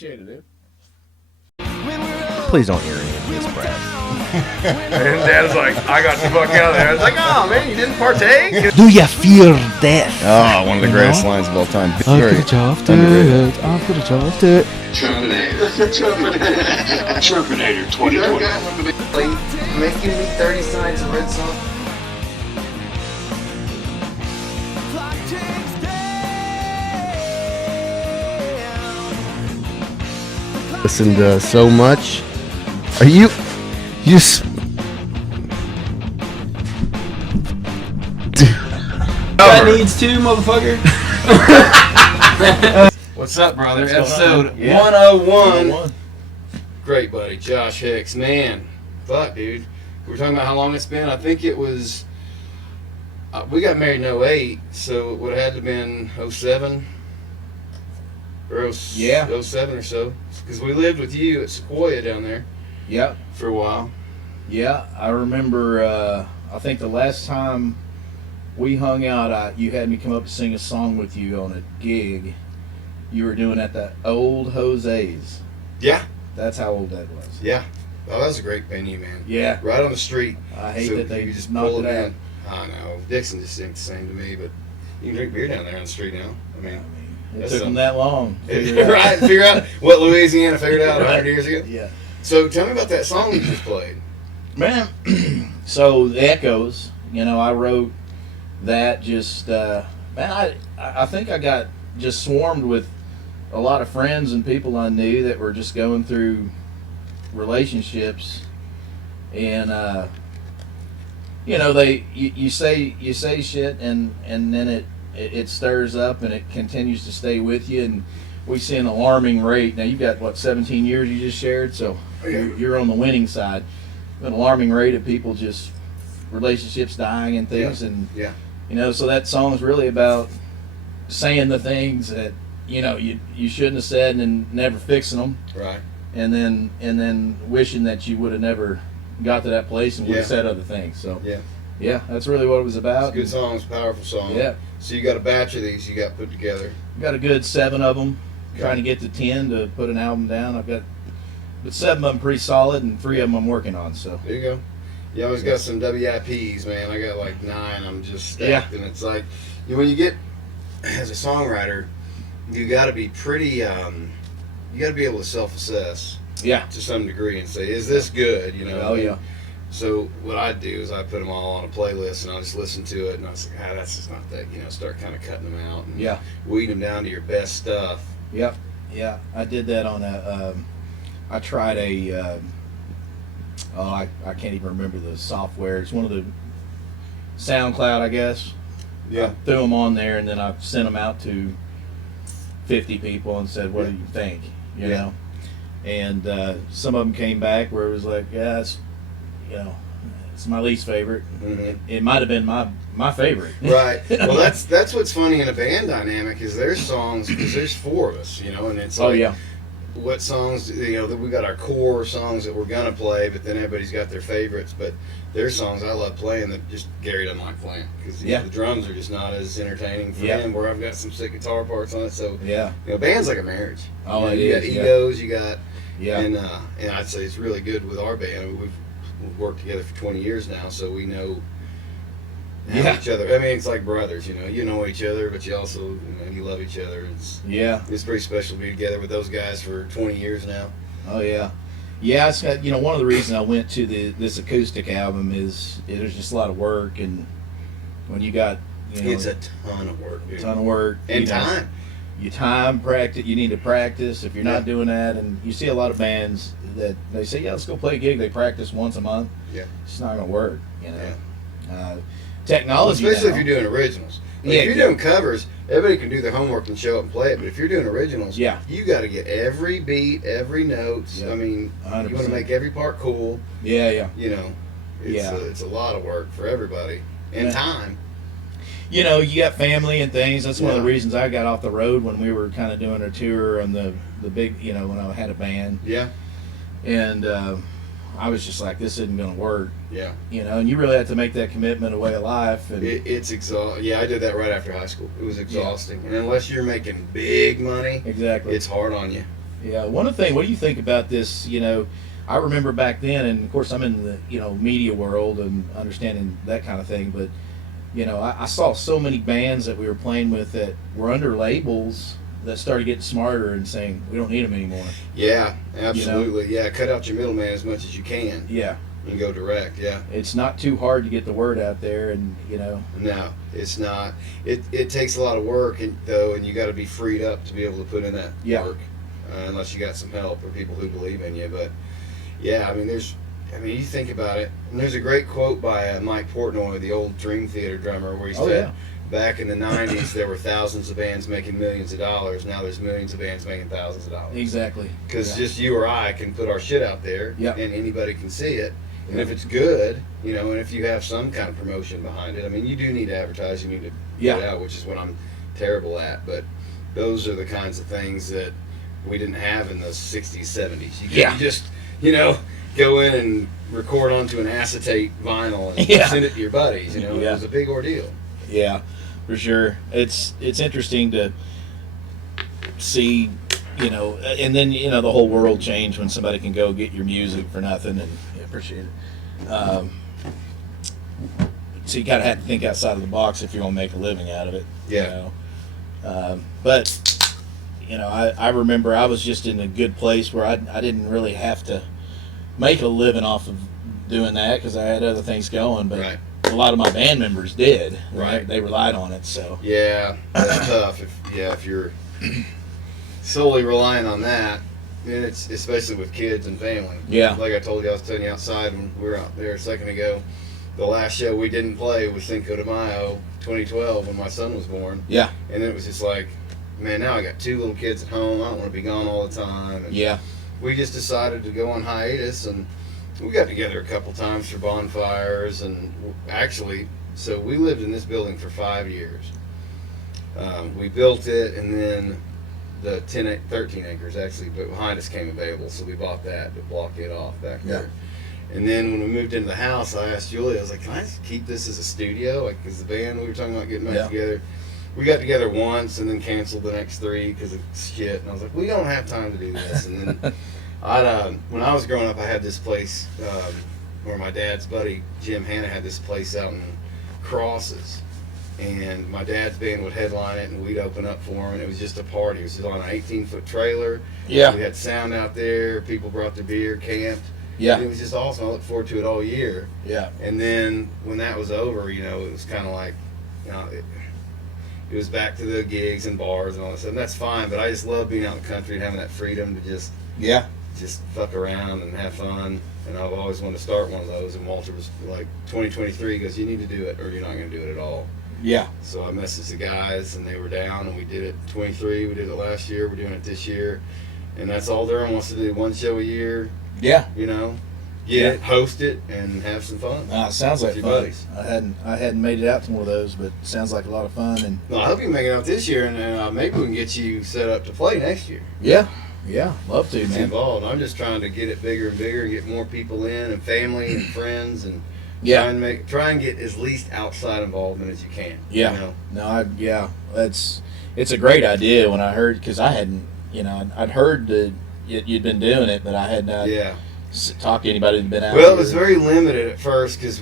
Appreciate it, dude. Please don't hear any of this, Brad. And Dad's like, I got the fuck out of there. I was like, oh man, you didn't partake? Do you fear death? Oh, one of the greatest lines of all time. Terminator 2020. Making me 30 signs of red song. Listened so much. Are you That needs two, motherfucker. What's up, brother? What's going Episode on? Yeah. 101. Great buddy, Josh Hicks. Man, fuck, dude. We were talking about how long it's been. I think it was, we got married in 08, so it would have had to have been 07 or 07 or so. Because we lived with you at Sequoia down there Yep. for a while. Yeah, I remember, I think the last time we hung out, you had me come up to sing a song with you on a gig. You were doing at the old Jose's. Yeah. That's how old that was. Yeah. Oh, that was a great venue, man. Yeah. Right on the street. I hate that they you just knocked pull it out. in. I know. Dixon just ain't the same to me, but you can drink beer down there on the street now. I mean, It that's took them that long. to figure it out. right? Figure out what Louisiana figured out 100 years ago. Yeah. So tell me about that song you just played. Man, so the Echoes, I wrote that just, man, I think I got just swarmed with a lot of friends and people I knew that were just going through relationships, and you say shit, and then it stirs up and it continues to stay with you, and we see an alarming rate. Now you've got 17 years you just shared, so you're on the winning side. An alarming rate of people just relationships dying and things, and so that song is really about saying the things that you shouldn't have said and never fixing them, Right. and then wishing that you would have never got to that place and would have said other things. So yeah, that's really what it was about. It's a good song. It's a powerful song. Yeah. So you got a batch of these you got put together. Got a good 7 of them. Trying to get to 10 to put an album down. But 7 of them pretty solid, and 3 of them I'm working on. So There you go. You always got some WIPs, man. I got like 9. I'm just stacked, and it's like when you get as a songwriter, you got to be pretty. You got to be able to self-assess. Yeah. To some degree, and say, is this good? Oh yeah. So what I do is I put them all on a playlist, and I just listen to it, and I was like, that's just not that. Start kind of cutting them out and weeding them down to your best stuff. Yep. Yeah. I did that on I tried I can't even remember the software. It's one of the SoundCloud, I guess. Yeah. I threw them on there, and then I sent them out to 50 people and said, what do you think? You know? And some of them came back where it was like, it's my least favorite. Mm-hmm. It might have been my favorite. Right. Well, that's what's funny in a band dynamic is there's songs, because there's 4 of us, and it's like, what songs, that we got our core songs that we're gonna play, but then everybody's got their favorites. But there's songs I love playing that just Gary doesn't like playing because the drums are just not as entertaining for him. Where I've got some sick guitar parts on it. So band's like a marriage. Oh, you got egos, you got and I'd say it's really good with our band. We've worked together for 20 years now, so we know each other. I mean, it's like brothers. You know each other, but you also you love each other. It's pretty special to be together with those guys for 20 years now. Oh yeah. Yeah, it's got, one of the reasons I went to this acoustic album is there's just a lot of work, and when you got it's a ton of work, dude. And time. Practice. You need to practice. If you're not doing that, and you see a lot of bands that they say, let's go play a gig. They practice once a month. Yeah, it's not gonna work. Technology. Well, especially if you're doing originals. If you're doing covers, everybody can do their homework and show up and play it. But if you're doing originals, you got to get every beat, every note. I mean, 100%. You want to make every part cool. Yeah. It's a lot of work for everybody and time. You got family and things. That's one of the reasons I got off the road when we were kind of doing a tour on the big, when I had a band. Yeah. And I was just like, this isn't going to work. Yeah. And you really have to make that commitment, a way of life. And it's exhausting. Yeah, I did that right after high school. It was exhausting. And unless you're making big money, exactly, it's hard on you. Yeah. One of the things, what do you think about this? I remember back then, and of course I'm in the media world and understanding that kind of thing. But I saw so many bands that we were playing with that were under labels that started getting smarter and saying we don't need them anymore. Yeah, absolutely. Yeah, cut out your middleman as much as you can. Yeah. And go direct. Yeah. It's not too hard to get the word out there, and No, it's not. It takes a lot of work, and you got to be freed up to be able to put in that work, unless you got some help or people who believe in you. But yeah, you think about it. And there's a great quote by Mike Portnoy, the old Dream Theater drummer, where he said, back in the 90s, there were thousands of bands making millions of dollars. Now there's millions of bands making thousands of dollars. Exactly. Because just you or I can put our shit out there, and anybody can see it. And if it's good, and if you have some kind of promotion behind it, you do need to advertise, you need to get it out, which is what I'm terrible at. But those are the kinds of things that we didn't have in the 60s, 70s. You just, go in and record onto an acetate vinyl and send it to your buddies. It was a big ordeal. Yeah, for sure. It's interesting to see, and then the whole world changed when somebody can go get your music for nothing, and appreciate it. So you gotta have to think outside of the box if you're gonna make a living out of it. Yeah. But I remember I was just in a good place where I didn't really have to make a living off of doing that because I had other things going, but a lot of my band members did. Right. They relied on it. So yeah, that's tough. If you're solely relying on that, and it's especially with kids and family. Yeah. Like I told you, I was telling you outside when we were out there a second ago. The last show we didn't play was Cinco de Mayo, 2012, when my son was born. Yeah. And it was just like, man, now I got 2 little kids at home. I don't want to be gone all the time. And we just decided to go on hiatus, and we got together a couple times for bonfires, and actually, so we lived in this building for 5 years. We built it, and then the 13 acres actually, but behind us came available, so we bought that to block it off back there. And then when we moved into the house, I asked Julie, I was like, can I just keep this as a studio? Like, because the band, we were talking about getting back together. We got together once and then canceled the next 3 because of shit. And I was like, we don't have time to do this. And then when I was growing up, I had this place where my dad's buddy, Jim Hanna, had this place out in Crosses. And my dad's band would headline it, and we'd open up for him. And it was just a party. It was just on an 18-foot trailer. Yeah. We had sound out there. People brought their beer, camped. Yeah. And it was just awesome. I looked forward to it all year. Yeah. And then when that was over, it was kind of like, it was back to the gigs and bars and all that stuff. And that's fine, but I just love being out in the country and having that freedom to just fuck around and have fun. And I've always wanted to start one of those. And Walter was like, 2023, he goes, you need to do it or you're not going to do it at all. Yeah. So I messaged the guys, and they were down, and we did it 23. We did it last year. We're doing it this year. And that's all Durham wants to do, 1 show a year. Yeah. Get it, host it, and have some fun. It sounds like your fun. buddies. I hadn't made it out to one of those, but it sounds like a lot of fun. And I hope you can make it out this year, and maybe we can get you set up to play next year. Yeah, love to, It's man. involved. I'm just trying to get it bigger and bigger, and get more people in, and family and friends, and try and get as least outside involvement as you can. Yeah. It's a great idea. When I heard, because I hadn't, I'd heard that you'd been doing it, but I had not. Talk to anybody who'd been out. Well, it was very limited at first because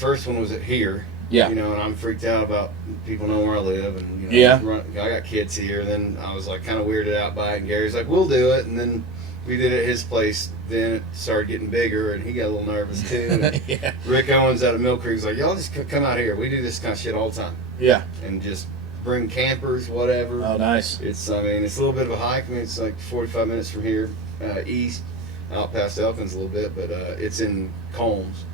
first one was at here. Yeah. And I'm freaked out about people know where I live, and I got kids here. And then I was like kind of weirded out by it. And Gary's like, "We'll do it." And then we did it at his place. Then it started getting bigger, and he got a little nervous too. Yeah. Rick Owens out of Mill Creek was like, "Y'all just come out here. We do this kind of shit all the time." Yeah. And just bring campers, whatever. Oh, nice. It's a little bit of a hike. It's like 45 minutes from here east. Out past Elkins a little bit, but it's in Combs.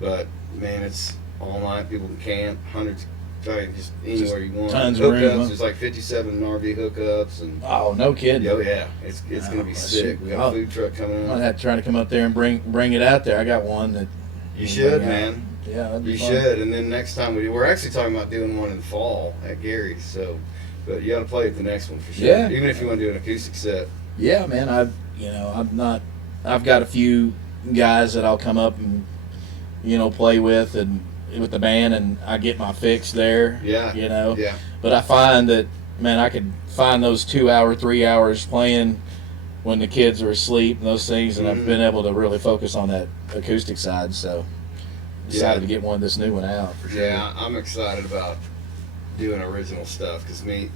But man, it's all night. People can camp, hundreds, just anywhere you want. Tons of hookups. room. There's like 57 RV hookups, and oh, no kidding. Oh yeah, it's gonna be sick. We got a food truck coming I in. might have to try to come up there and bring it out there. I got one that you should, man. Yeah, that'd be you fun. should. And then next time we're actually talking about doing one in the fall at Gary's. So, but you got to play at the next one for sure. Yeah. Even if you want to do an acoustic set. Yeah, man. I've got a few guys that I'll come up and play with and with the band, and I get my fix there. Yeah. Yeah. But I find that, man, I could find those 2 hour, 3 hours playing when the kids are asleep and those things, and I've been able to really focus on that acoustic side. So decided to get this new one out. For sure. Yeah, I'm excited about doing original stuff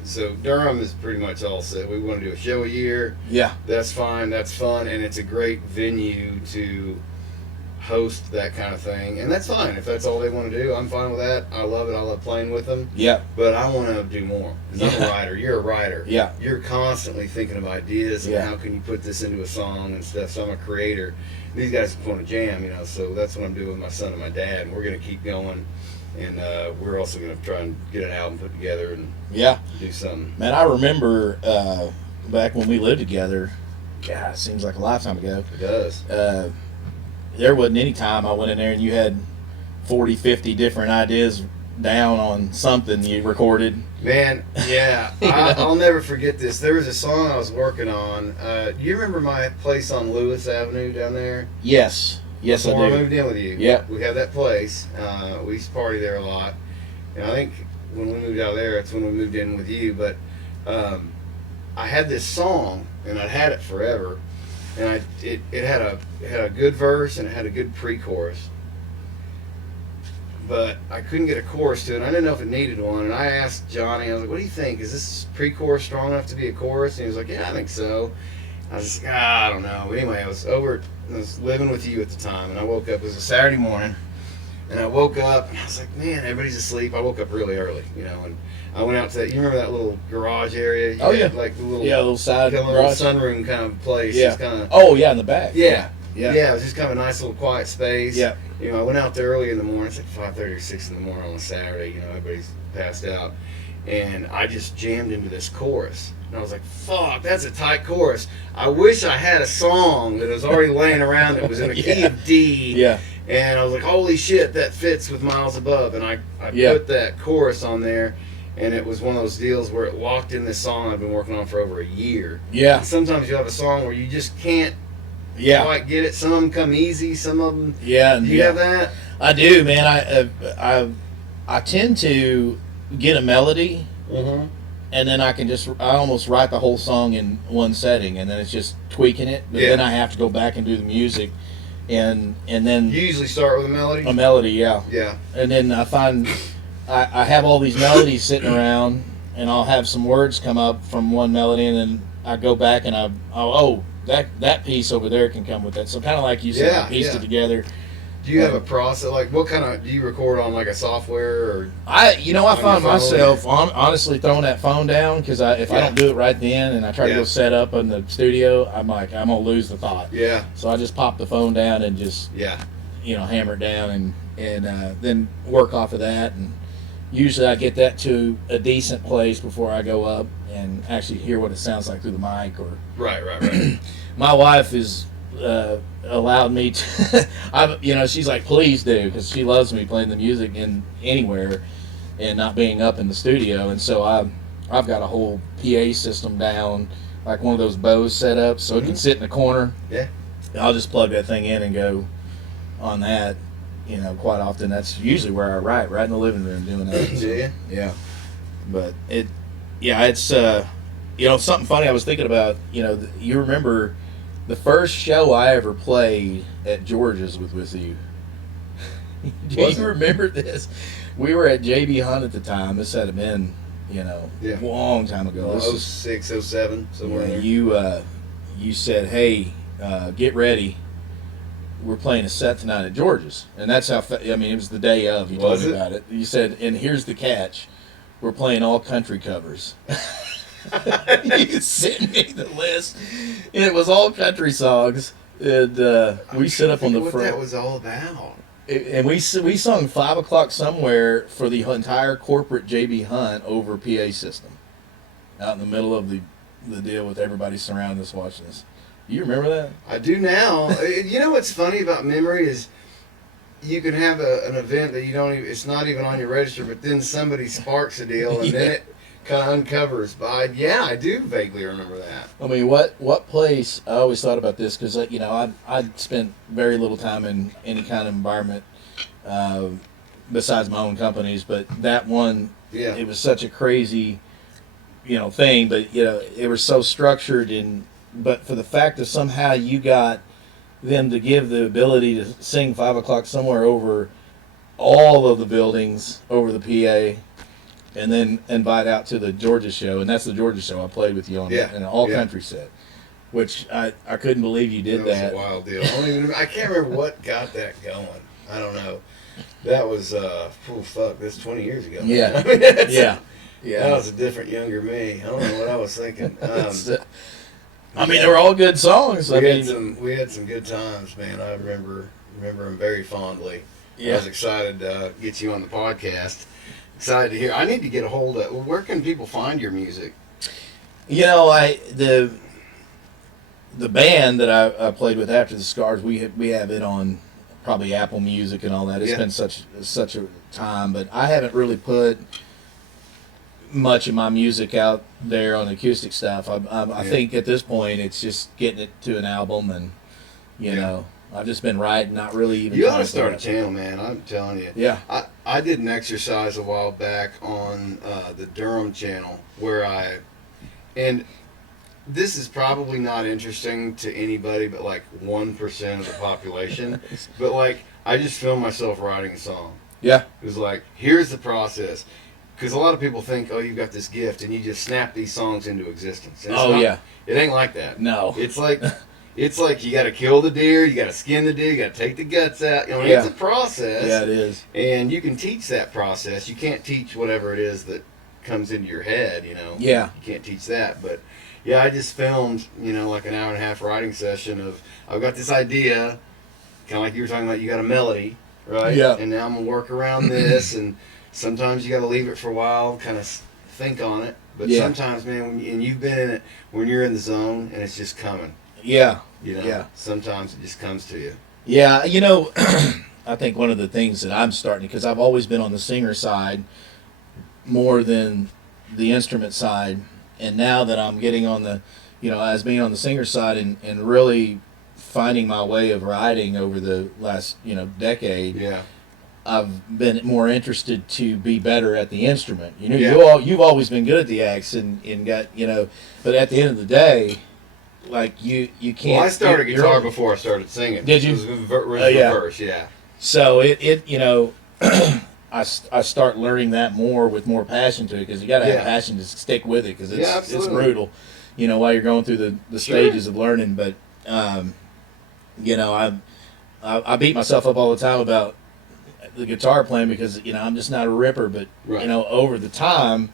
so Durham is pretty much all set. We want to do a show a year. Yeah, that's fine. That's fun, and it's a great venue to host that kind of thing, and that's fine if that's all they want to do. I'm fine with that. I love it. I love playing with them. Yeah, but I want to do more. 'Cause I'm a writer. You're a writer. Yeah, you're constantly thinking of ideas and how can you put this into a song and stuff. So I'm a creator. These guys want to jam, so that's what I'm doing with my son and my dad, and we're going to keep going. And we're also going to try and get an album put together and do something. Man, I remember back when we lived together, God, it seems like a lifetime ago. It does. There wasn't any time I went in there and you had 40, 50 different ideas down on something you recorded. Man, yeah. I'll never forget this. There was a song I was working on. Do you remember my place on Lewis Avenue down there? Yes. Yes, Before I do. I moved in with you. Yeah. We have that place. We used to party there a lot. And I think when we moved out there, that's when we moved in with you. But I had this song, and I'd had it forever. And it had a good verse, and it had a good pre-chorus. But I couldn't get a chorus to it. I didn't know if it needed one. And I asked Johnny, I was like, what do you think? Is this pre-chorus strong enough to be a chorus? And he was like, yeah, I think so. I was like, I don't know. But anyway, I was living with you at the time, and I woke up. It was a Saturday morning, and I woke up, and I was like, man, everybody's asleep. I woke up really early, and I went out to that. You remember that little garage area? Like the little side little garage sunroom kind of place. Yeah. In the back. Yeah. Yeah. It was just kind of a nice little quiet space. Yeah. I went out there early in the morning. It's like 5:30 or 6 in the morning on a Saturday. Everybody's passed out, and I just jammed into this chorus. And I was like, fuck, that's a tight chorus. I wish I had a song that was already laying around that was in a key of D. Yeah. And I was like, holy shit, that fits with Miles Above. And I put that chorus on there, and it was one of those deals where it walked in this song I've been working on for over a year. Yeah. And sometimes you have a song where you just can't quite get it. Some of them come easy, some of them... Yeah. Do you have that? I do, man. I tend to get a melody... Mm-hmm. And then I almost write the whole song in one setting, and then it's just tweaking it. But then I have to go back and do the music, and then you usually start with a melody. A melody, yeah. Yeah. And then I find I have all these melodies sitting around, and I'll have some words come up from one melody, and then I go back and that piece over there can come with that. So kind of like you said, I pieced it together. Do you have a process? Like, what kind of... Do you record on, like, a software, or... I found myself, honestly, throwing that phone down, because if I don't do it right then, and I try to go set up in the studio, I'm like, I'm going to lose the thought. Yeah. So I just pop the phone down and just, hammer it down, and then work off of that, and usually I get that to a decent place before I go up and actually hear what it sounds like through the mic. Or Right. My wife is... allowed me to she's like, please do, because she loves me playing the music in anywhere and not being up in the studio. And so I've got a whole PA system down, like one of those Bose setups, so it can sit in the corner. Yeah. I'll just plug that thing in and go on that. Quite often that's usually where I write, right in the living room doing that. So, yeah. But it's something funny I was thinking about. You remember the first show I ever played at George's with you. Do you remember this? We were at JB Hunt at the time. This had been, a long time ago. 06, 07, somewhere in there. You said, hey, get ready. We're playing a set tonight at George's. And that's how, it was the day of. You told me about it. You said, and here's the catch. We're playing all country covers. You sent me the list, and it was all country songs. And we sit up on the front. What that was all about. And we sung 5 o'clock somewhere for the entire corporate JB Hunt over PA system, out in the middle of the deal with everybody surrounding us watching us. You remember that? I do now. What's funny about memory is you can have an event that you don't even, it's not even on your register, but then somebody sparks a deal, and then it kind of uncovers. But I do vaguely remember that. I mean, what place? I always thought about this because I'd spent very little time in any kind of environment besides my own companies, but that one, it was such a crazy, thing. But it was so structured in but for the fact that somehow you got them to give the ability to sing 5 o'clock somewhere over all of the buildings over the PA, and then invite out to the Georgia show, and that's the Georgia show I played with you on, in an all country set, which I couldn't believe you did that. That was a wild deal. I can't remember what got that going. I don't know. That was that's 20 years ago. Yeah. I mean, Yeah. That was a different, younger me. I don't know what I was thinking. I mean, they were all good songs. We had some good times, man. I remember them very fondly. Yeah. I was excited to get you on the podcast. Excited to hear. I need to get a hold of. Where can people find your music? You know, the band that I played with after the Scars, we have it on probably Apple Music and all that. It's been such a time, but I haven't really put much of my music out there on acoustic stuff. I think at this point it's just getting it to an album, and you know, I've just been writing, not really even. You ought to start a channel, man. I'm telling you. Yeah. I did an exercise a while back on the Durham channel and this is probably not interesting to anybody but like 1% of the population. But like, I just filmed myself writing a song. Yeah. It was like, here's the process. Because a lot of people think, oh, you've got this gift, and you just snap these songs into existence. And it ain't like that. No. It's like you got to kill the deer, you got to skin the deer, you got to take the guts out. You know, it's a process. Yeah, it is. And you can teach that process. You can't teach whatever it is that comes into your head. You know. Yeah. You can't teach that, but. Yeah, I just filmed, like an hour and a half writing session of, I've got this idea, kind of like you were talking about, you got a melody, right? Yeah. And now I'm going to work around this, and sometimes you got to leave it for a while, kind of think on it. But sometimes, man, and you've been in it, when you're in the zone, and it's just coming. Yeah. Sometimes it just comes to you. Yeah, I think one of the things that I'm starting, because I've always been on the singer side more than the instrument side, and now that I'm getting on the, as being on the singer side and really finding my way of writing over the last, decade, I've been more interested to be better at the instrument. You've always been good at the axe and got, but at the end of the day, like you can't. Well, I started guitar before I started singing. Did you? It was reverse, yeah. So I start learning that more with more passion to it, because you got to have passion to stick with it, because it's brutal, while you're going through the stages of learning. But I beat myself up all the time about the guitar playing, because I'm just not a ripper. But over the time,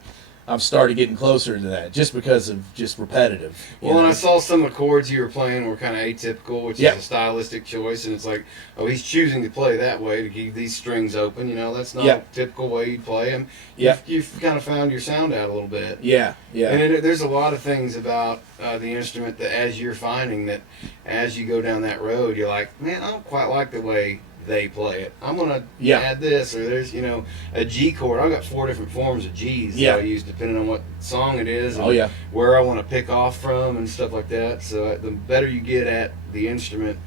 I've started getting closer to that, just because of just repetitive. Well, and I saw some of the chords you were playing were kind of atypical, which is a stylistic choice, and it's like, oh, he's choosing to play that way to keep these strings open. That's not a typical way you play them. You've kind of found your sound out a little bit. Yeah. And there's a lot of things about the instrument that, as you're finding that, as you go down that road, you're like, man, I don't quite like the way they play it. I'm gonna add this, or there's a G chord. I've got 4 different forms of G's that I use depending on what song it is, and where I want to pick off from and stuff like that. So the better you get at the instrument,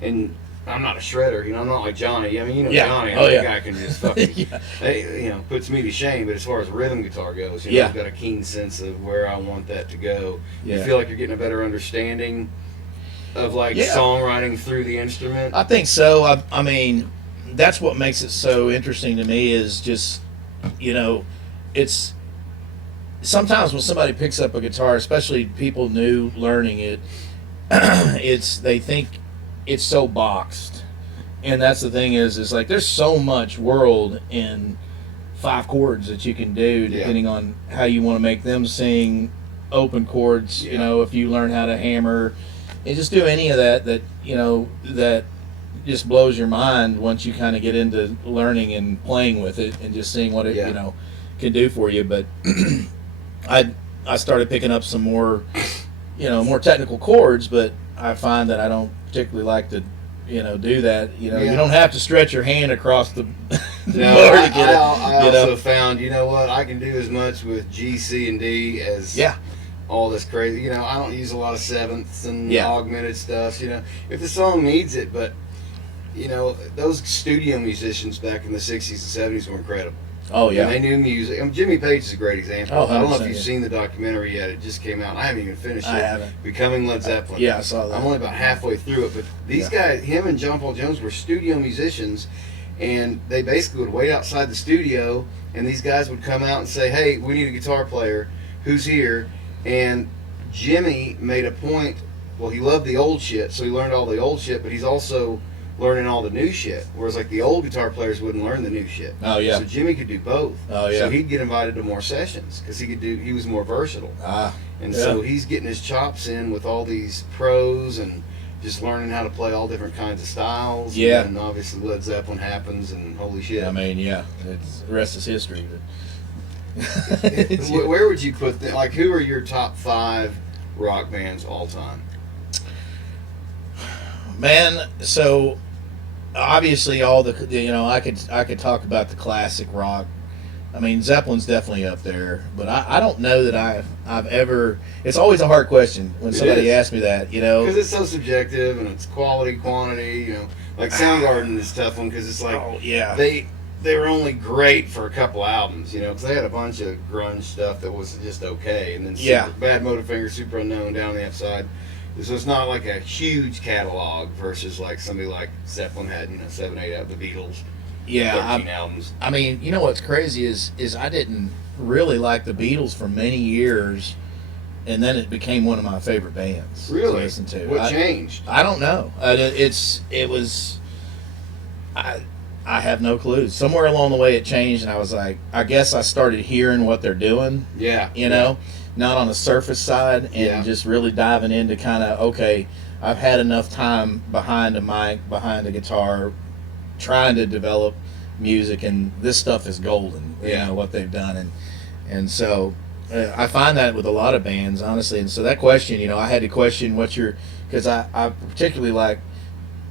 and I'm not a shredder, I'm not like Johnny. I mean, Johnny, that guy can just fucking, puts me to shame. But as far as rhythm guitar goes, I've got a keen sense of where I want that to go. You feel like you're getting a better understanding of songwriting through the instrument? I think so. I mean, that's what makes it so interesting to me, is just, it's sometimes when somebody picks up a guitar, especially people new learning it, they think it's so boxed. And that's the thing is like, there's so much world in 5 chords that you can do, depending on how you want to make them sing open chords, if you learn how to hammer. And just do any of that that just blows your mind once you kind of get into learning and playing with it and just seeing what it can do for you. But I started picking up some more more technical chords, but I find that I don't particularly like to do that. You don't have to stretch your hand across the board to get it. I also found I can do as much with G, C, and D as all this crazy, I don't use a lot of sevenths and augmented stuff, if the song needs it. But those studio musicians back in the 60s and 70s were incredible. Oh yeah. And they knew music. Jimmy Page is a great example. Oh, I don't know if 100%, you've yeah. seen the documentary yet. It just came out. I haven't even finished it. I haven't. Becoming Led Zeppelin. Yeah, I saw that. I'm only about halfway through it. But these guys, him and John Paul Jones, were studio musicians, and they basically would wait outside the studio, and these guys would come out and say, "Hey, we need a guitar player. Who's here?" And Jimmy made a point. Well, he loved the old shit, so he learned all the old shit, but he's also learning all the new shit. Whereas like the old guitar players wouldn't learn the new shit. Oh yeah. So Jimmy could do both. Oh yeah. So he'd get invited to more sessions because he was more versatile. And so he's getting his chops in with all these pros and just learning how to play all different kinds of styles. Yeah. And obviously Led Zeppelin happens, and holy shit. I mean, yeah, it's, the rest is history. Where would you put them? Like, who are your top 5 rock bands all time? Man, so obviously all the, I could talk about the classic rock. I mean, Zeppelin's definitely up there, but I don't know that I've ever. It's always a hard question when somebody asks me that, because it's so subjective and it's quality, quantity. Like Soundgarden is a tough one because it's like they were only great for a couple albums, because they had a bunch of grunge stuff that was just okay, and then Bad Motorfinger, Super Unknown, Down the Upside. So it's not like a huge catalog versus like somebody like Zeppelin had, 7, 8 out of the Beatles. 13 albums. I mean, you know what's crazy is I didn't really like the Beatles for many years, and then it became one of my favorite bands really? To listen to. What changed? I don't know. I have no clue. Somewhere along the way it changed, and I was like, I guess I started hearing what they're doing. Yeah. Not on the surface side, and just really diving into kind of, okay, I've had enough time behind a mic, behind a guitar, trying to develop music, and this stuff is golden. What they've done, and so I find that with a lot of bands, honestly. And so that question, I had to question because I particularly like,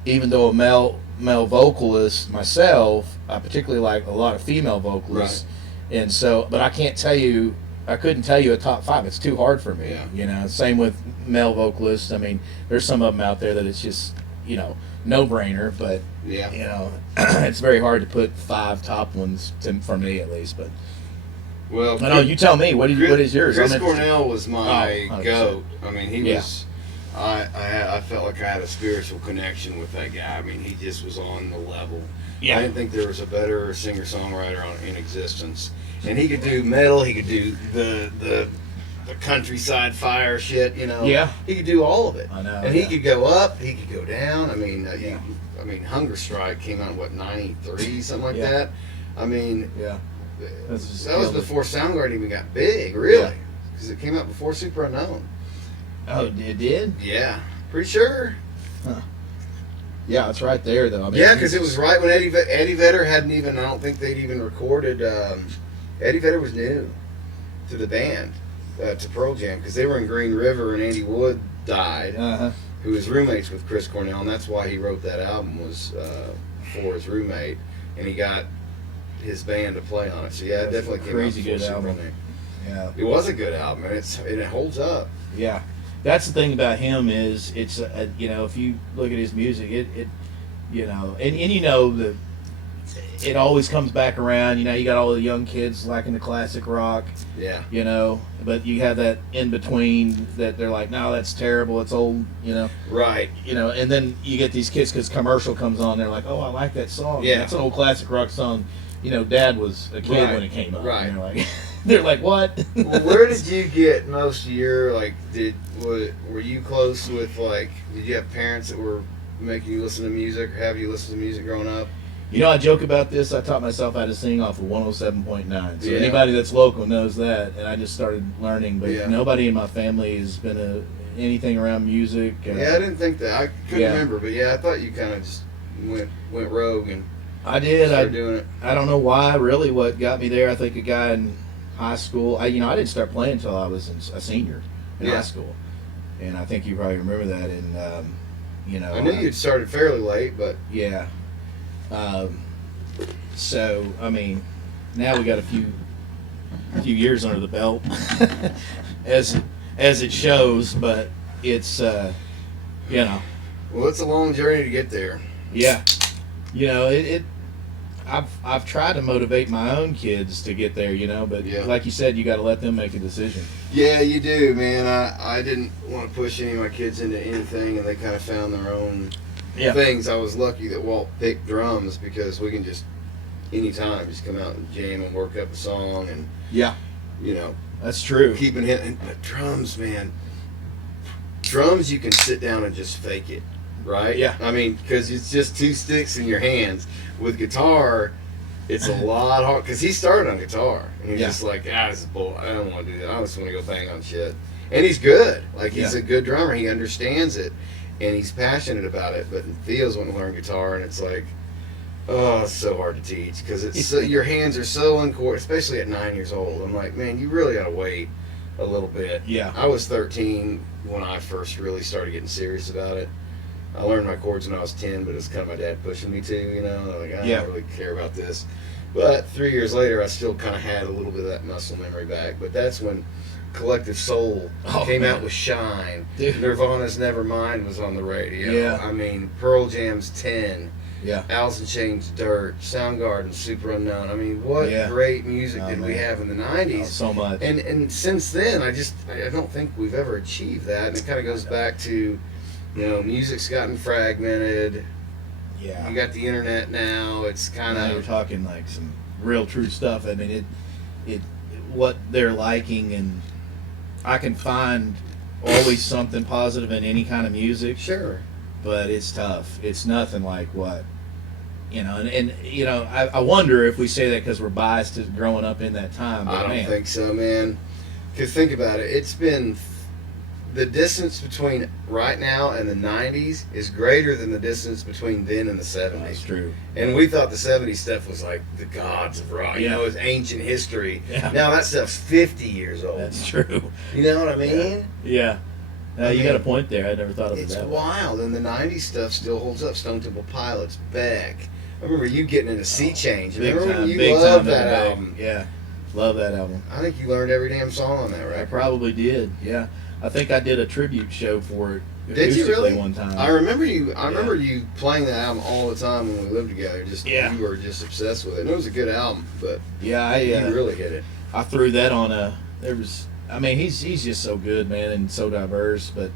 even though a male vocalist myself, I particularly like a lot of female vocalists, and so, but I couldn't tell you a top 5. It's too hard for me. Same with male vocalists. I mean, there's some of them out there that it's just, no brainer, but it's very hard to put 5 top ones for me at least. But I know you tell me what is yours. Chris Cornell was my goat. I mean, he was. I felt like I had a spiritual connection with that guy. I mean, he just was on the level. I didn't think there was a better singer-songwriter in existence. And he could do metal. He could do the countryside fire shit. He could do all of it. I know. And he could go up. He could go down. I mean, Hunger Strike came out in 93, something like that. I mean, that was before Soundgarden even got big, really, because it came out before Super Unknown. Oh, it did? Yeah, pretty sure. Huh. Yeah, it's right there though. I mean, because it was right when Eddie Vedder hadn't even. I don't think they'd even recorded. Eddie Vedder was new to the band, to Pearl Jam, because they were in Green River, and Andy Wood died, who was roommates with Chris Cornell, and that's why he wrote that album, was for his roommate, and he got his band to play on it. So it definitely came out crazy good Super album. Unknown. Yeah, it was a good album, and it holds up. Yeah, that's the thing about him is it's if you look at his music, it and it always comes back around. You got all the young kids liking the classic rock. Yeah. But you have that in between that they're like, no, that's terrible. It's old. Right. And then you get these kids because commercial comes on. They're like, oh, I like that song. Yeah. That's an old classic rock song. Dad was a kid when it came out. Right. And they're like, what? Well, where did you get most of your were you close with did you have parents that were making you listen to music or have you listen to music growing up? I joke about this. I taught myself how to sing off of 107.9. So anybody that's local knows that, and I just started learning. But nobody in my family has been anything around music. I didn't think that. I couldn't remember, but I thought you kind of just went rogue and I did. started doing it. I don't know why. Really, what got me there? I think a guy in high school. I didn't start playing until I was a senior in high school, and I think you probably remember that. And I knew you'd started fairly late, but yeah. So I mean, now we got a few years under the belt, as it shows. But it's well, it's a long journey to get there. Yeah, I've tried to motivate my own kids to get there, but Yeah. like you said, you got to let them make a decision. Yeah, you do, man. I didn't want to push any of my kids into anything, and they kind of found their own things. I was lucky that Walt picked drums because we can just anytime just come out and jam and work up a song, and That's true. keeping hitting. But drums, man, drums you can sit down and just fake it, right? Yeah. I mean, because it's just two sticks in your hands. With guitar, it's a lot hard because he started on guitar, and he's just like, this is bull. I don't want to do that. I just want to go bang on shit. And he's good. Like, he's a good drummer. He understands it, and he's passionate about it. But Theo's wanting to learn guitar, and it's like, oh, it's so hard to teach because it's so, your hands are so uncoordinated, especially at 9 years old. I'm like, man, you really got to wait a little bit. Yeah. I was 13 when I first really started getting serious about it. I learned my chords when I was 10, but it was kind of my dad pushing me to, like, I don't really care about this. But 3 years later, I still kind of had a little bit of that muscle memory back. But that's when Collective Soul came out with Shine. Dude. Nirvana's Nevermind was on the radio. Yeah. I mean, Pearl Jam's 10. Yeah. Alice in Chains' Dirt. Soundgarden, Super Unknown. I mean, what great music did we have in the 90s? So much. And since then, I don't think we've ever achieved that. And it kind of goes back to, music's gotten fragmented. Yeah. You got the internet now. It's kind Now you're of talking like some real true stuff. I mean, it what they're liking, and I can find always something positive in any kind of music. sure. But it's tough. It's nothing like what, I wonder if we say that because we're biased to growing up in that time. But I don't man, think so, man. Because think about it. It's been the distance between right now and the 90s is greater than the distance between then and the 70s. that's true. And we thought the 70s stuff was like the gods of rock. Yeah. It was ancient history. Yeah. Now that stuff's 50 years old. That's true. You know what I mean? Yeah. I you mean, got a point there. I never thought of it It's that way. wild. And the 90s stuff still holds up. Stone Temple Pilots, Beck. I remember you getting into Sea Change. Remember when you loved that album? Yeah. Love that album. I think you learned every damn song on that I record. probably did. Yeah. I think I did a tribute show for it. Did you really? One time. I remember you. I remember you playing that album all the time when we lived together. You were just obsessed with it. And it was a good album, but Yeah, you really hit it. I threw that on a. There was. I mean, he's just so good, man, and so diverse. But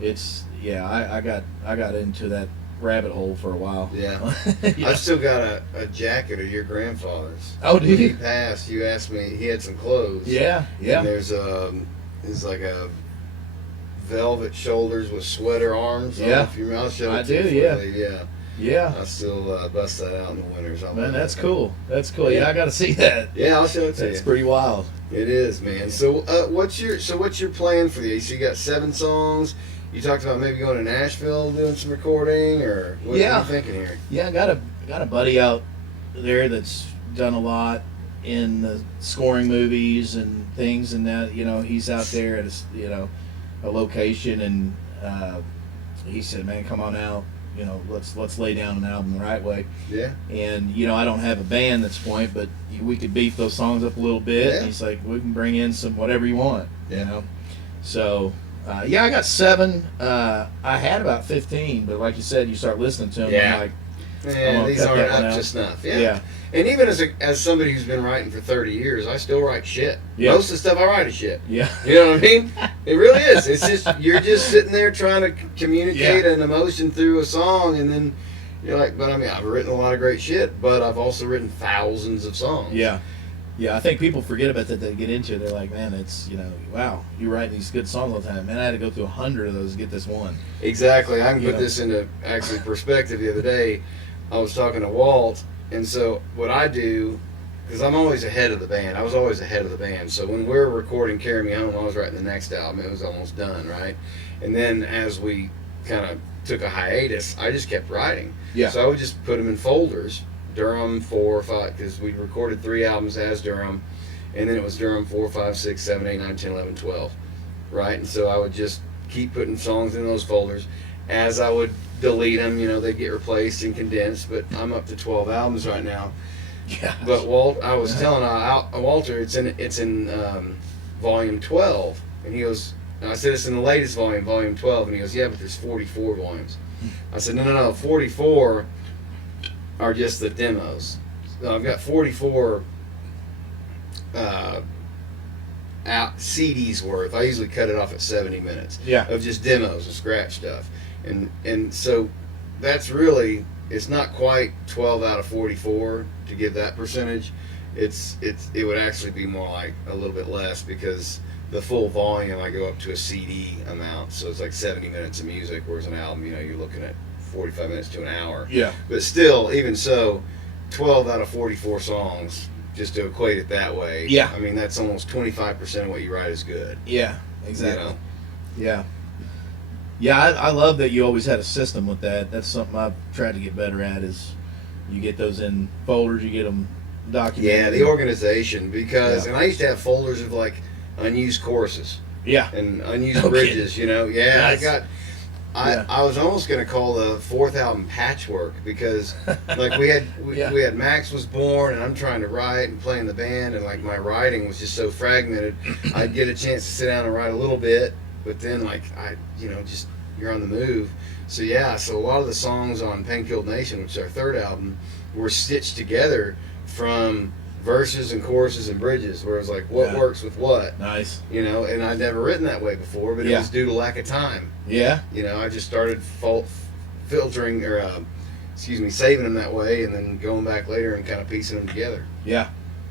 it's I got into that rabbit hole for a while. Yeah. I've still got a jacket of your grandfather's. Oh, did When he you? passed, you asked me. He had some clothes. Yeah. And there's it's like a velvet shoulders with sweater arms. Yeah. If you I'll show it I to you do, before yeah. you leave. Yeah. I still bust that out in the winters. Man, that's cool. That's cool. Yeah, I got to see that. Yeah, I'll show it to That's you. pretty wild. It is, man. So, what's your plan for the? So you got 7 songs. You talked about maybe going to Nashville, doing some recording, or what are you thinking here? Yeah, I got a buddy out there that's done a lot in the scoring movies and things, and that he's out there at a location, and he said, "Man, come on out. Let's lay down an album the right way." Yeah. And I don't have a band at this point, but we could beef those songs up a little bit. Yeah. And he's like, we can bring in some whatever you want. So I got 7. I had about 15, but like you said, you start listening to them. Yeah. I'm like, Man, these cut aren't that one up out. to snuff. yeah, And even as somebody who's been writing for 30 years, I still write shit. Yeah. Most of the stuff I write is shit. yeah. You know what I mean? It really is. It's just you're just sitting there trying to communicate an emotion through a song, and then you're like, but I mean, I've written a lot of great shit, but I've also written thousands of songs. Yeah. I think people forget about that. They get into it. They're like, man, it's wow, you're writing these good songs all the time. Man, I had to go through 100 of those to get this one. Exactly. I can put Yeah. this into actually perspective. The other day, I was talking to Walt, and so what I do, because I'm always ahead of the band. I was always ahead of the band. So when we were recording "Carry Me Home," I was writing the next album. It was almost done, right? And then as we kind of took a hiatus, I just kept writing. Yeah. So I would just put them in folders. Durham 4 or 5, because we recorded 3 albums as Durham, and then it was Durham 4, 5, 6, 7, 8, 9, 10, 11, 12, right? And so I would just keep putting songs in those folders. As I would delete them, they'd get replaced and condensed, but I'm up to 12 albums right now. Yeah. But I was telling Walter, it's in volume 12, and he goes, and I said it's in the latest volume, volume 12, and he goes, yeah, but there's 44 volumes. I said, no, 44 are just the demos. I've got 44 out CDs worth. I usually cut it off at 70 minutes. Yeah. Of just demos and scratch stuff, and so that's really, it's not quite 12 out of 44 to give that percentage. It would actually be more like a little bit less, because the full volume I go up to a CD amount, so it's like 70 minutes of music, whereas an album, you know, you're looking at 45 minutes to an hour. Yeah. But still, even so, 12 out of 44 songs, just to equate it that way. Yeah. I mean, that's almost 25% of what you write is good. Yeah, exactly. You know? Yeah. Yeah, I love that you always had a system with that. That's something I've tried to get better at, is you get those in folders, you get them documented. Yeah, the organization, because, Yeah. and I used to have folders of like unused choruses Yeah. and unused Okay. bridges, you know. Yeah, Nice. I was almost going to call the fourth album Patchwork, because like we had Max was born, and I'm trying to write and play in the band, and like my writing was just so fragmented. I'd get a chance to sit down and write a little bit, but then like just you're on the move. So yeah, so a lot of the songs on Painkilled Nation, which is our third album, were stitched together from verses and choruses and bridges, where it was like what Yeah. works with what. Nice. You know, and I'd never written that way before, but it Yeah. was due to lack of time. Yeah. You know, I just started filtering or saving them that way, and then going back later and kind of piecing them together. Yeah.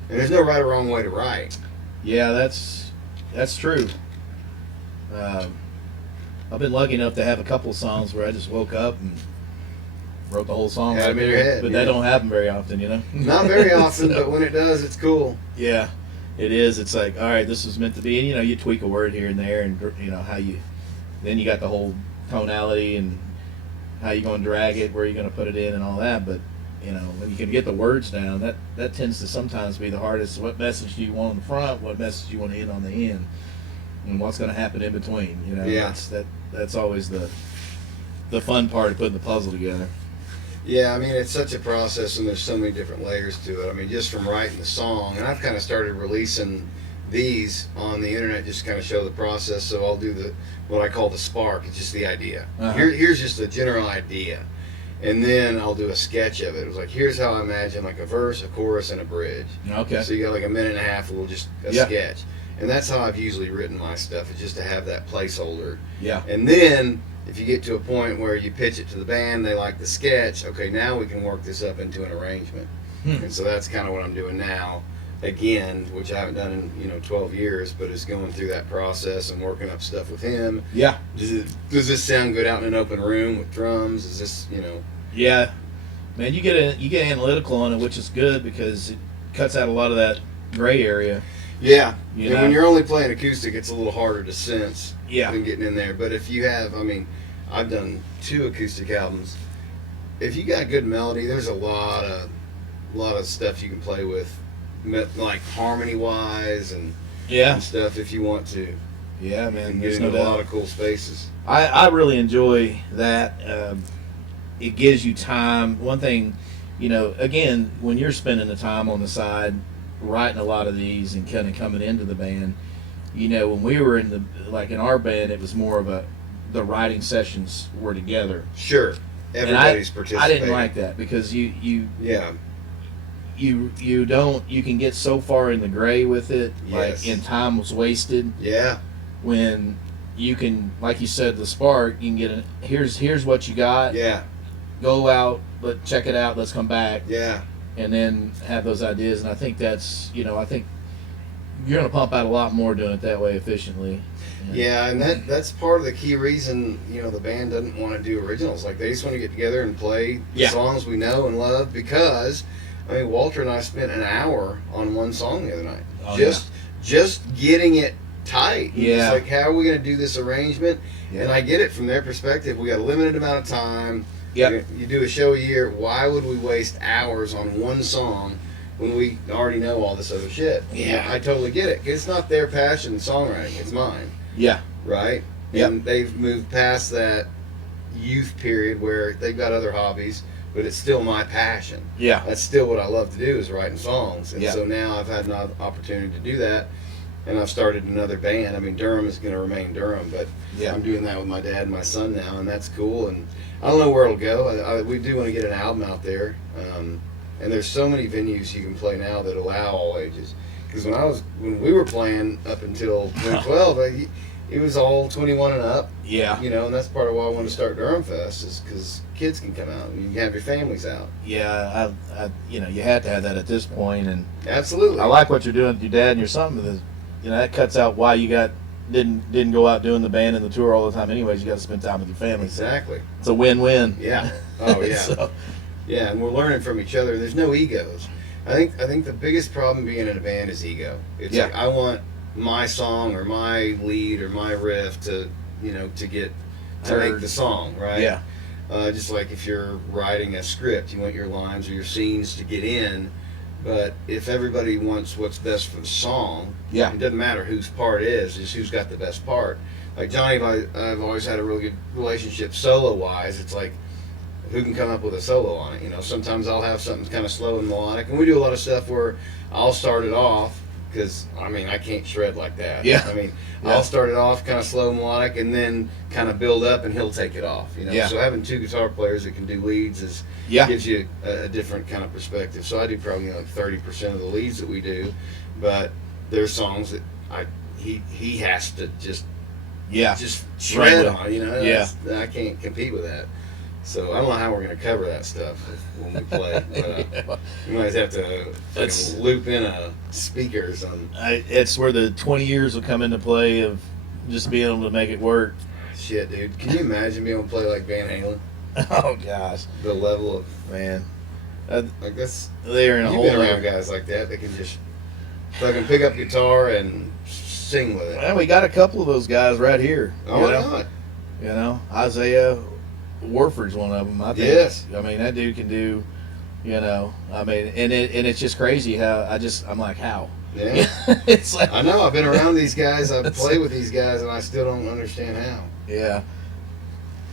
And there's no right or wrong way to write. Yeah, that's true. I've been lucky enough to have a couple of songs where I just woke up and wrote the whole song Had right them in there. your head, But yeah. that don't happen very often, you know? Not very often, So, but when it does, it's cool. yeah, it is. It's like, all right, this was meant to be. And, you know, you tweak a word here and there, and, you know, then you got the whole tonality and how you're going to drag it, where you're going to put it in and all that. But, you know, when you can get the words down, that tends to sometimes be the hardest. What message do you want on the front? What message do you want to end on the end? And what's going to happen in between? You know, Yeah. that's always the fun part of putting the puzzle together. Yeah, I mean, it's such a process, and there's so many different layers to it. I mean, just from writing the song, and I've kind of started releasing these on the internet just to kind of show the process. So I'll do what I call the spark. It's just the idea. Uh-huh. Here's just a general idea, and then I'll do a sketch of it. It was like, here's how I imagine like a verse, a chorus, and a bridge. Okay. So you got like a minute and a half of just a Yeah. sketch, and that's how I've usually written my stuff. It's just to have that placeholder. Yeah. And then if you get to a point where you pitch it to the band, they like the sketch, okay, now we can work this up into an arrangement. And so that's kind of what I'm doing now, again, which I haven't done in 12 years, but is going through that process and working up stuff with him. Yeah. Does this sound good out in an open room with drums? Is this, Yeah. Man, you get analytical on it, which is good because it cuts out a lot of that gray area. Yeah. You And know? when you're only playing acoustic, it's a little harder to sense Yeah. than getting in there. But if you have, I've done 2 acoustic albums. If you got good melody, there's a lot of stuff you can play with, like harmony wise and Yeah. stuff if you want to. Yeah, And man. get There's into no a lot doubt. of cool spaces. I really enjoy that. It gives you time. One thing, again, when you're spending the time on the side writing a lot of these and kind of coming into the band, when we were in our band, it was more of the writing sessions were together. Sure. And Everybody's participating. I didn't like that because you Yeah. can get so far in the gray with it, Yes. and time was wasted. Yeah. When you can, like you said, the spark, you can get here's what you got. Yeah. Go out, check it out. Let's come back, Yeah. and then have those ideas. And I think that's, I think you're gonna pump out a lot more doing it that way efficiently. Yeah, and that's part of the key reason, the band doesn't want to do originals. Like, they just want to get together and play Yeah. songs we know and love, because, Walter and I spent an hour on one song the other night. Oh, just getting it tight. Yeah. It's like, how are we going to do this arrangement? Yeah. And I get it from their perspective. We got a limited amount of time. Yep. You do a show a year. Why would we waste hours on one song when we already know all this other shit? Yeah. I totally get it. It's not their passion, songwriting. It's mine. Yeah. Right? Yep. And they've moved past that youth period where they've got other hobbies, but it's still my passion. Yeah. That's still what I love to do, is writing songs. And Yeah. so now I've had an opportunity to do that, and I've started another band. Durham is going to remain Durham, but Yeah. I'm doing that with my dad and my son now, and that's cool. And I don't know where it'll go. We do want to get an album out there. And there's so many venues you can play now that allow all ages. Because when we were playing up until 2012, it was all 21 and up. Yeah. You know, and that's part of why I wanted to start Durham Fest, is because kids can come out and you can have your families out. Yeah, you know, you had to have that at this point, and Absolutely. I like what you're doing with your dad and your son. Because, you know, that cuts out why you didn't go out doing the band and the tour all the time. Anyways, you got to spend time with your family. Exactly. It's a win-win. Yeah. Oh yeah. So, yeah, and we're learning from each other. There's no egos. I think the biggest problem being in a band is ego. It's Yeah. like I want my song or my lead or my riff to make the song, right? yeah. Just like if you're writing a script, you want your lines or your scenes to get in. But if everybody wants what's best for the song, Yeah. it doesn't matter whose part it is, just who's got the best part. Like Johnny and I've always had a really good relationship solo-wise. It's like, who can come up with a solo on it? You know, sometimes I'll have something kind of slow and melodic, and we do a lot of stuff where I'll start it off, because I can't shred like that. Yeah. Yeah. I'll start it off kind of slow and melodic, and then kind of build up, and he'll take it off. You know, Yeah. so having two guitar players that can do leads Yeah. gives you a different kind of perspective. So I do probably like 30% of the leads that we do, but there's songs that he has to just shred Right. on. You know, Yeah. I can't compete with that. So I don't know how we're going to cover that stuff when we play. But we might have to It's- loop in a speaker or something. It's where the 20 years will come into play of just being able to make it work. Shit, dude. Can you imagine being able to play like Van Halen? Oh gosh, The level of, man, like, that's, they're in a you've whole been around other. guys like that can just fucking pick up guitar and sing with it. Well, we got a couple of those guys right here. Oh, you why know? not? You know, Isaiah Warford's one of them. I think. Yes. I mean, that dude can do. You know, I mean, and it's just crazy how I'm like, how? Yeah. It's like, I know. I've been around these guys. I've played with these guys, and I still don't understand how. yeah,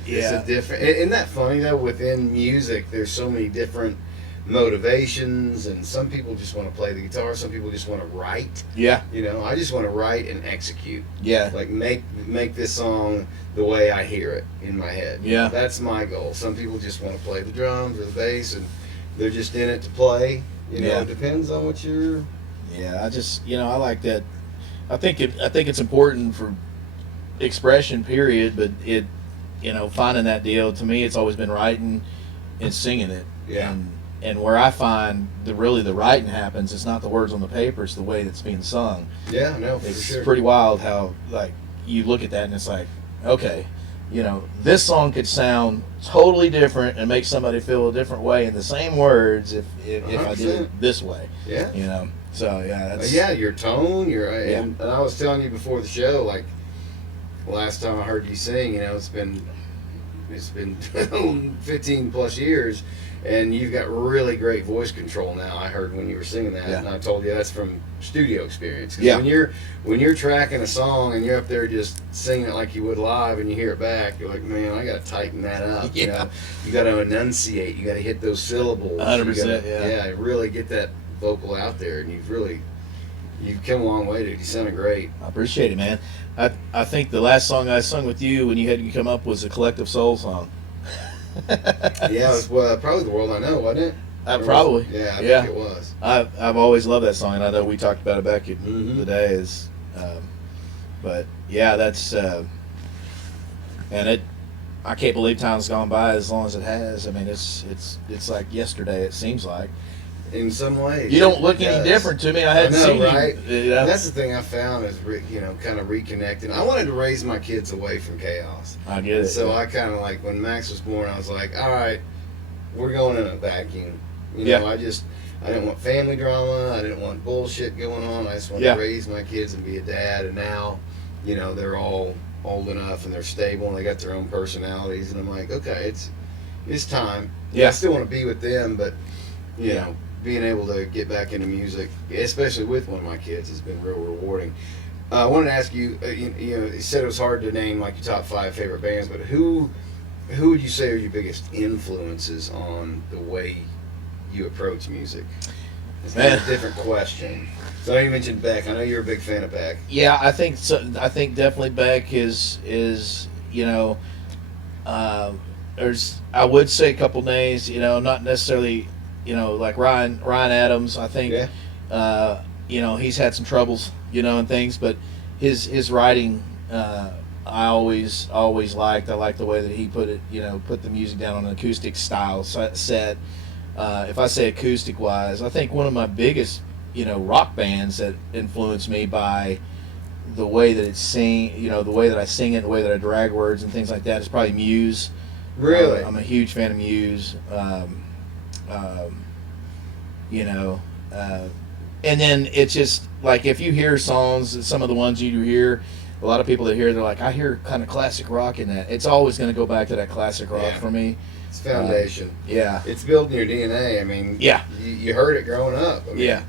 It's yeah, a different. Isn't that funny though? Within music, there's so many different motivations, and some people just want to play the guitar. Some people just want to write. yeah, You know, I just want to write and execute. yeah, Like make this song the way I hear it in my head. Yeah. That's my goal. Some people just want to play the drums or the bass, and they're just in it to play. You know, Yeah. it depends on what you're. yeah. I just, I like that. I think it's important for expression, period. But finding that deal, to me, it's always been writing and singing it. Yeah. And where I find the writing happens, it's not the words on the paper, it's the way that's being sung. Yeah, no, for It's sure. pretty wild how, like, you look at that and it's like, okay, this song could sound totally different and make somebody feel a different way in the same words if I did 100%. it this way. Yeah. So yeah, that's Yeah, your tone, Yeah. and I was telling you before the show, like last time I heard you sing, it's been 15 plus years, and you've got really great voice control now. I heard when you were singing that, Yeah. and I told you that's from studio experience. 'Cause Yeah. when you're tracking a song and you're up there just singing it like you would live, and you hear it back, you're like, man, I got to tighten that up. You Yeah. know, you got to enunciate. You got to hit those syllables. 100%, yeah. Yeah, really get that vocal out there, and you've come a long way, dude. You sounded great. I appreciate it, man. I think the last song I sung with you when you had to come up was a Collective Soul song. Yeah, it was probably The World I Know, wasn't it? Probably. Yeah, I Yeah. think it was. I've always loved that song, and I know we talked about it back in Mhm. the days. But yeah, that's and I can't believe time's gone by as long as it has. I mean, it's like yesterday. It seems like In some ways. you don't look it any does. different to me. I hadn't know, seen right? you. You know? That's the thing I found is, kind of reconnecting. I wanted to raise my kids away from chaos. I get it. So I kind of like, when Max was born, I was like, all right, we're going in a vacuum. Yeah. I didn't want family drama. I didn't want bullshit going on. I just wanted Yeah. to raise my kids and be a dad. And now, they're all old enough and they're stable and they got their own personalities. And I'm like, okay, it's time. Yeah. I still want to be with them, but, being able to get back into music, especially with one of my kids, has been real rewarding. I wanted to ask you, you said it was hard to name like your top 5 favorite bands, but who would you say are your biggest influences on the way you approach music? It's kind of a different question. So I know you mentioned Beck. I know you're a big fan of Beck. Yeah, I think so. I think definitely Beck is there's I would say a couple names, not necessarily like Ryan Adams. I think he's had some troubles, and things, but his writing. I always liked. I like the way that he put it. Put the music down on an acoustic style set. If I say acoustic wise, I think one of my biggest rock bands that influenced me by the way that it's the way that I sing it, the way that I drag words and things like that is probably Muse. Really, I'm a huge fan of Muse. And then it's just like if you hear songs, some of the ones you hear. A lot of people that hear, they're like, I hear kind of classic rock in that. It's always going to go back to that classic rock for me. It's foundation. Yeah. It's built in your DNA. I mean, you heard it growing up. I mean,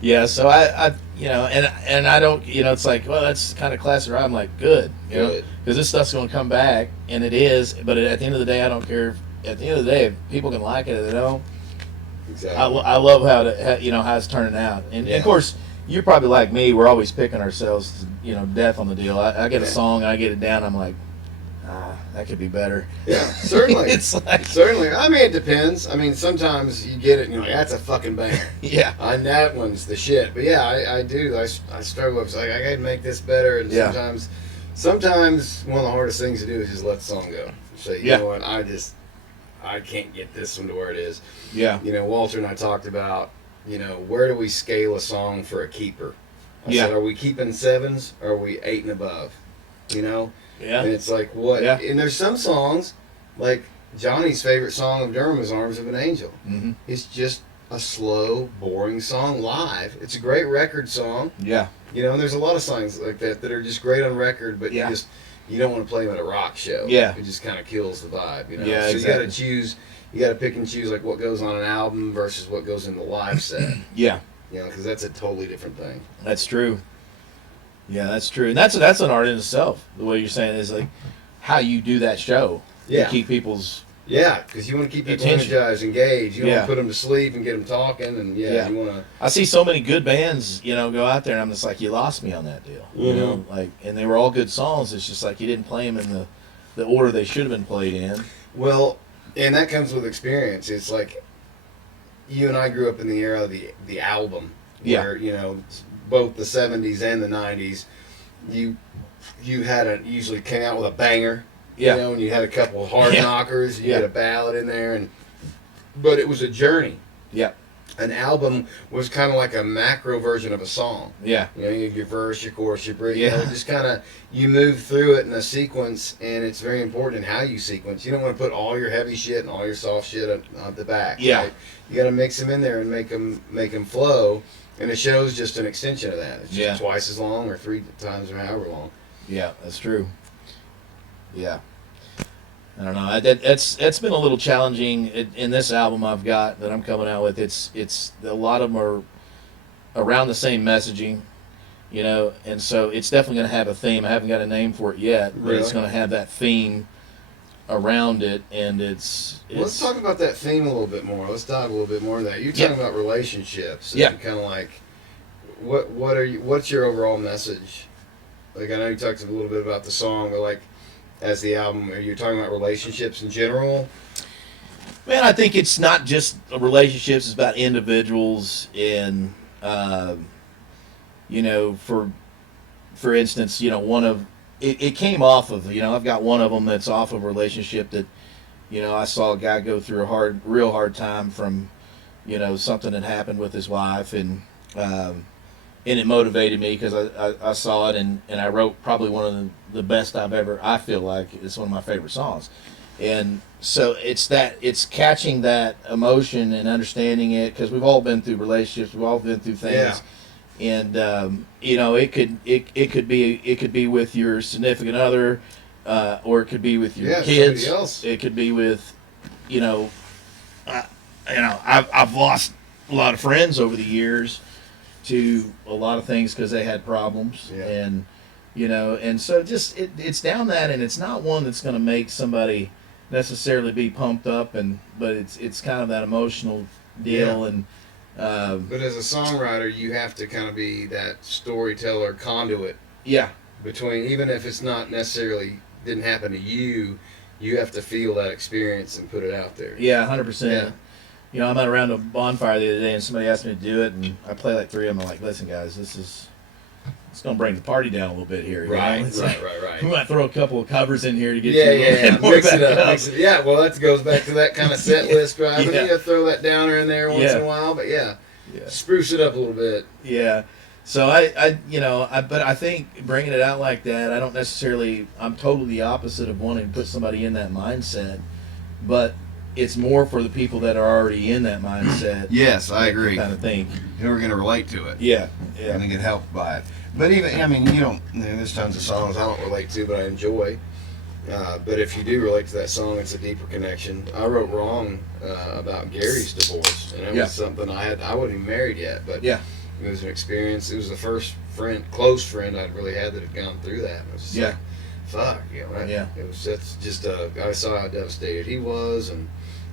yeah. So I and I don't, it's like, well, that's kind of classic rock. I'm like, good, because this stuff's going to come back, and it is. But at the end of the day, I don't care. At the end of the day, if people can like it or they don't. Exactly. I love how it's turning out, and of course. You're probably like me. We're always picking ourselves, death on the deal. I get a song, I get it down. I'm like, that could be better. Yeah, certainly. It's like certainly. I mean, it depends. I mean, sometimes you get it, and you're like, that's a fucking banger. Yeah. And that one's the shit. But yeah, I do. I struggle. It's like I got to make this better, and sometimes one of the hardest things to do is just let the song go. Say, you know what? I can't get this one to where it is. Yeah. Walter and I talked about. Where do we scale a song for a keeper? I said, are we keeping 7s or are we 8 and above? Yeah. And it's like, what? Yeah. And there's some songs, like Johnny's favorite song of Durham is Arms of an Angel. Mm-hmm. It's just a slow, boring song live. It's a great record song. Yeah. And there's a lot of songs like that are just great on record, but you don't want to play them at a rock show. Yeah. It just kind of kills the vibe, Yeah, so exactly. You got to choose. You got to pick and choose like what goes on an album versus what goes in the live set. Yeah. Because that's a totally different thing. That's true. Yeah, that's true. And that's an art in itself. The way you're saying is like how you do that show. Yeah. To keep people's because you want to keep people attention. energized, engaged. You don't want to put them to sleep and get them talking. And you want to. I see so many good bands, go out there, and I'm just like, you lost me on that deal. Mm-hmm. And they were all good songs. It's just like you didn't play them in the order they should have been played in. Well. And that comes with experience. It's like you and I grew up in the era of the album, where both the '70s and the '90s, you usually came out with a banger, and you had a couple of hard knockers. You had a ballad in there, but it was a journey. Yeah. An album was kind of like a macro version of a song. Yeah. You have your verse, your chorus, your bridge. Yeah. Just kind of, you move through it in a sequence, and it's very important in how you sequence. You don't want to put all your heavy shit and all your soft shit at the back. Yeah. Right? You got to mix them in there and make them flow, and a show's just an extension of that. It's just twice as long or 3 times or however long. Yeah, that's true. Yeah. I don't know. It's been a little challenging in this album I've got that I'm coming out with. It's a lot of them are around the same messaging, and so it's definitely going to have a theme. I haven't got a name for it yet, but it's going to have that theme around it, and it's. Let's talk about that theme a little bit more. Let's dive a little bit more into that. You're talking about relationships. And kind of like, what's your overall message? Like I know you talked a little bit about the song, but like. As the album, are you talking about relationships in general? Man, I think it's not just relationships; it's about individuals. And for instance, one of it came off of I've got one of them that's off of a relationship that I saw a guy go through a real hard time from something that happened with his wife, and it motivated me because I saw it and I wrote probably one of the best I feel like it's one of my favorite songs. And so it's catching that emotion and understanding it, because we've all been through relationships, we've all been through things. And it could be with your significant other, or it could be with your kids. Else. It could be with I've lost a lot of friends over the years to a lot of things because they had problems. And and so just it's down that, and it's not one that's going to make somebody necessarily be pumped up, but it's kind of that emotional deal. And but as a songwriter, you have to kind of be that storyteller conduit between, even if it's not necessarily didn't happen to you, you have to feel that experience and put it out there. 100%. you know, I'm at around a bonfire the other day and somebody asked me to do it, and I play like 3 of them. I'm like, listen, guys, it's gonna bring the party down a little bit here. You know? Right. We might throw a couple of covers in here to get Yeah. more Mix back it up. up. Yeah, well, that goes back to that kind of set list driving. Yeah. You throw that downer in there once in Yeah. a while, but Yeah. spruce it up a little bit. Yeah. So but I think bringing it out like that, I don't necessarily. I'm totally the opposite of wanting to put somebody in that mindset, but it's more for the people that are already in that mindset. Yes, I agree. Kind of thing. Who are going to relate to it. Yeah. And get helped by it. But even, I mean, there's tons of songs I don't relate to, but I enjoy. But if you do relate to that song, it's a deeper connection. I wrote Wrong about Gary's divorce, and it was something I wasn't even married yet, but it was an experience. It was the first close friend I'd really had that had gone through that. It was just like, fuck, it was just I saw how devastated he was,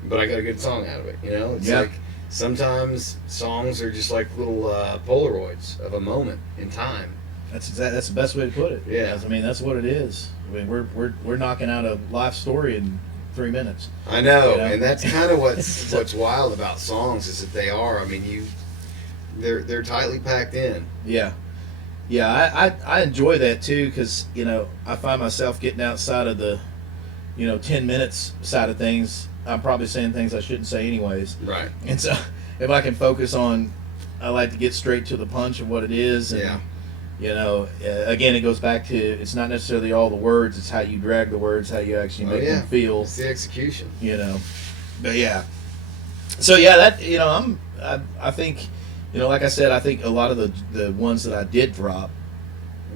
but I got a good song out of it. It's like sometimes songs are just like little Polaroids of a moment in time. That's the best way to put it. Yeah. I mean, that's what it is. I mean, we're knocking out a life story in 3 minutes. I know, and that's kind of what's wild about songs is that they are. I mean, they're tightly packed in. Yeah. I enjoy that too because I find myself getting outside of the 10 minutes side of things. I'm probably saying things I shouldn't say anyways. Right. And so if I can focus on, I like to get straight to the punch of what it is. And, again, it goes back to, it's not necessarily all the words, it's how you drag the words, how you actually make them feel. It's the execution. But yeah. So yeah, that, I think, like I said, I think a lot of the ones that I did drop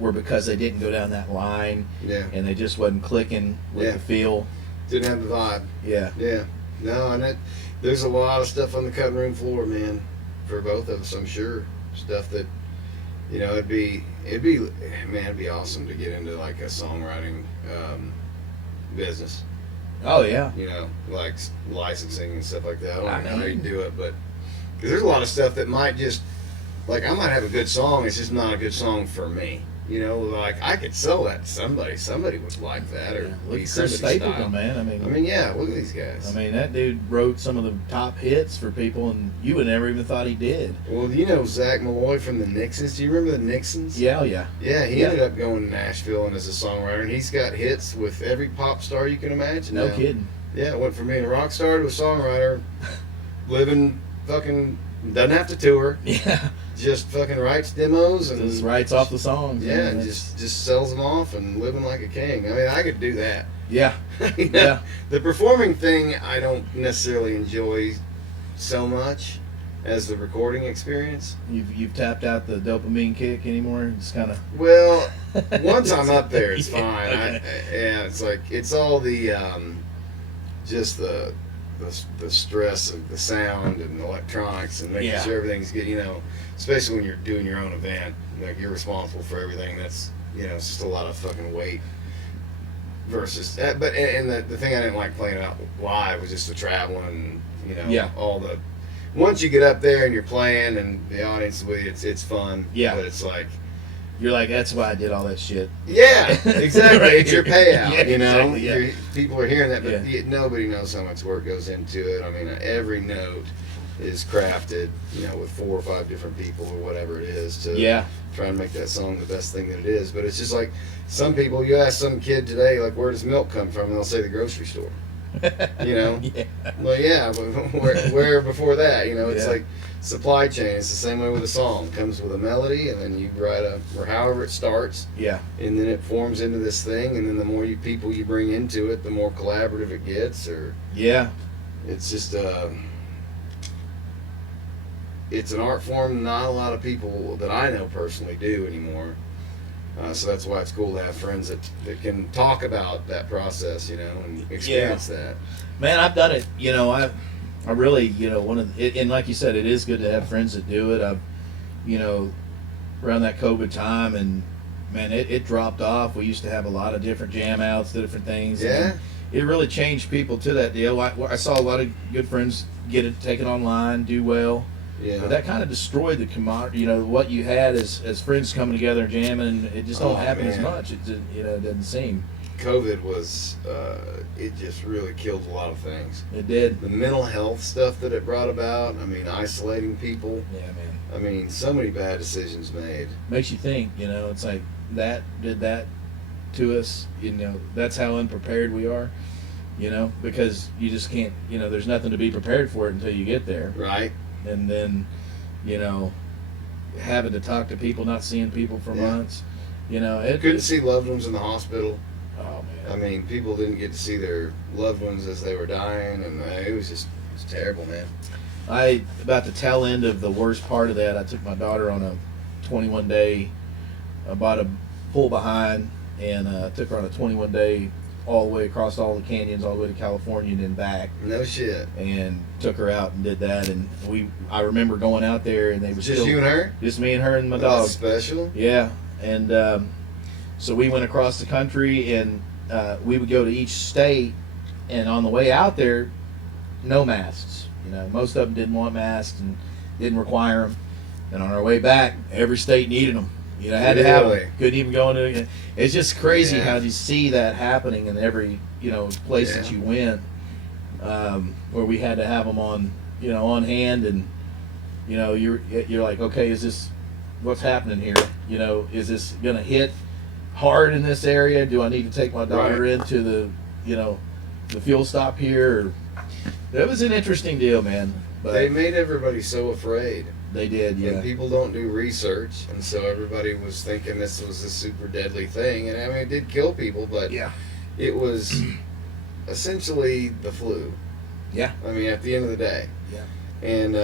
were because they didn't go down that line. Yeah. And they just wasn't clicking with the feel. Didn't have the vibe. Yeah. Yeah. No, and there's a lot of stuff on the cutting room floor, man, for both of us, I'm sure. Stuff that, it'd be awesome to get into like a songwriting business. Oh yeah. Like licensing and stuff like that. I don't know how you do it, but because there's a lot of stuff that might just, like, I might have a good song, it's just not a good song for me. Like I could sell that to somebody. Somebody would like that, or Look be at Chris somebody's Stapleton, style. man. I mean, look at these guys. I mean, that dude wrote some of the top hits for people, and you would never even thought he did. Well, Zach Malloy from the Nixons. Do you remember the Nixons? Yeah, yeah. Yeah, he ended up going to Nashville and as a songwriter, and he's got hits with every pop star you can imagine. No now. kidding. Yeah, went from being a rock star to a songwriter, living fucking, doesn't have to tour. Yeah. Just fucking writes demos and just writes off the songs. Yeah, and just sells them off and living like a king. I mean, I could do that. Yeah. Yeah. The performing thing I don't necessarily enjoy so much as the recording experience. You've tapped out the dopamine kick anymore? It's kind of... Well, once I'm up there, it's fine. Okay. It's like, it's all the, just the stress of the sound and the electronics and making sure everything's good, especially when you're doing your own event, like you're responsible for everything. That's, it's just a lot of fucking weight versus, and the thing I didn't like playing out live was just the traveling, all the, once you get up there and you're playing and the audience is with you, it's fun. Yeah. But it's like, you're like, that's why I did all that shit. yeah, exactly. Right. It's your payout, Yeah, exactly, yeah. People are hearing that, but nobody knows how much work goes into it. I mean, every note is crafted, with 4 or 5 different people or whatever it is to try and make that song the best thing that it is. But it's just like some people, you ask some kid today, like, where does milk come from? And they'll say the grocery store. Yeah. Well, yeah, but where before that? It's like supply chain. It's the same way with a song. It comes with a melody, and then you write or however it starts. Yeah. And then it forms into this thing, and then the more people you bring into it, the more collaborative it gets. It's just it's an art form not a lot of people that I know personally do anymore. So that's why it's cool to have friends that can talk about that process, and experience that. Man, I've done it. I really, and like you said, it is good to have friends that do it. Around that COVID time, and man, it dropped off. We used to have a lot of different jam outs, different things. Yeah. It really changed people to that deal. I saw a lot of good friends get it, take it online, do well. Yeah. But that kind of destroyed the commodity. What you had as friends coming together and jamming, it just don't happen as much. It doesn't seem. COVID was, it just really killed a lot of things. It did. The mental health stuff that it brought about, I mean, isolating people. Yeah, man. I mean, so many bad decisions made. Makes you think, it's like that did that to us, that's how unprepared we are, because you just can't, there's nothing to be prepared for it until you get there. Right. And then, having to talk to people, not seeing people for months, Couldn't see loved ones in the hospital. Oh, man. I mean, people didn't get to see their loved ones as they were dying, and it was terrible, man. About the tail end of the worst part of that, I took my daughter on a 21-day, I bought a pull behind, and took her on a 21-day all the way across all the canyons, all the way to California and then back. No shit. And took her out and did that, and I remember going out there, and they were Just still, you and her? just me and her and my That's dog. special. Yeah, and so we went across the country, and we would go to each state, and on the way out there, no masks. Most of them didn't want masks and didn't require them. And on our way back, every state needed them. Had to have them. Really? Couldn't even go into. It's just crazy Yeah. how you see that happening in every place that you went, where we had to have them on on hand, and you're like, okay, is this what's happening here? Is this gonna hit hard in this area? Do I need to take my daughter Right. into the fuel stop here? Or, it was an interesting deal, man. But They made everybody so afraid. they did, yeah. And people don't do research, and so everybody was thinking this was a super deadly thing. And I mean, it did kill people, but Yeah. it was essentially the flu. Yeah. I mean, at the end of the day. Yeah. And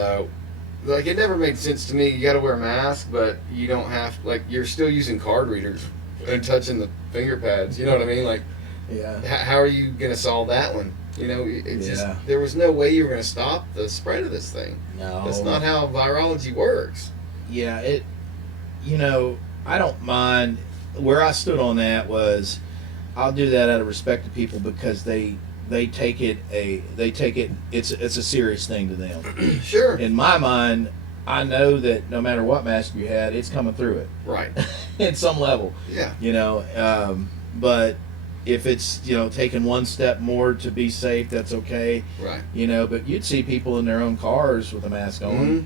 it never made sense to me. You got to wear a mask, but you don't have you're still using card readers and touching the finger pads. You know what I mean? Like, Yeah. how are you going to solve that one? It's just, Yeah. there was no way you were going to stop the spread of this thing. No. That's not how virology works. Yeah, I don't mind. Where I stood on that was, I'll do that out of respect to people because they take it it's a serious thing to them. Sure. In my mind, I know that no matter what mask you had, it's coming through it Right. at some level. Yeah. But if it's taking one step more to be safe, that's okay. Right. But you'd see people in their own cars with a mask on. Mhm.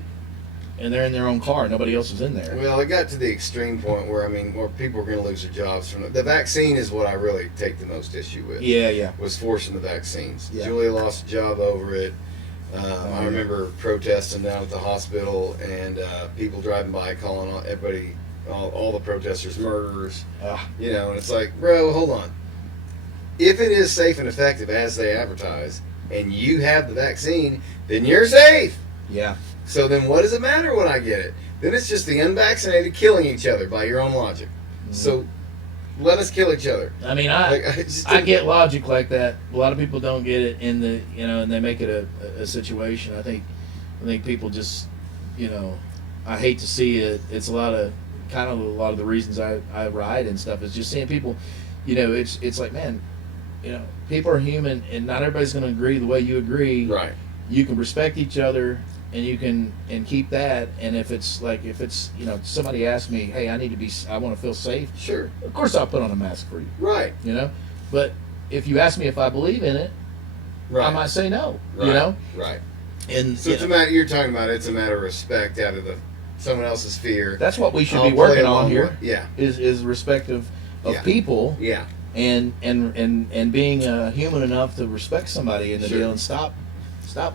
And they're in their own car. Nobody else is in there. Well, it got to the extreme point where people were going to lose their jobs from the vaccine is what I really take the most issue with. Yeah. Was forcing the vaccines. Yeah. Julia lost a job over it. I remember protesting down at the hospital and people driving by calling everybody, all the protesters, murderers. And it's like, bro, hold on. If it is safe and effective as they advertise, and you have the vaccine, then you're safe. Yeah. So then what does it matter when I get it? Then it's just the unvaccinated killing each other by your own logic. Mm-hmm. So let us kill each other. I mean, just I get logic like that. A lot of people don't get it in the and they make it a situation. I think people just I hate to see it. It's a lot of the reasons I ride and stuff is just seeing people. It's like, man, people are human, and not everybody's going to agree the way you agree. Right. You can respect each other, and you can keep that. And if it's somebody asks me, hey, I want to feel safe. Sure. Of course, I'll put on a mask for you. Right. But if you ask me if I believe in it, Right. I might say no. Right. Right. And So it's a matter. You're talking about it's a matter of respect out of someone else's fear. that's what we should I'll be working play on along here. with- Yeah. Is respect of Yeah. people. Yeah. And being human enough to respect somebody in the Sure. deal and stop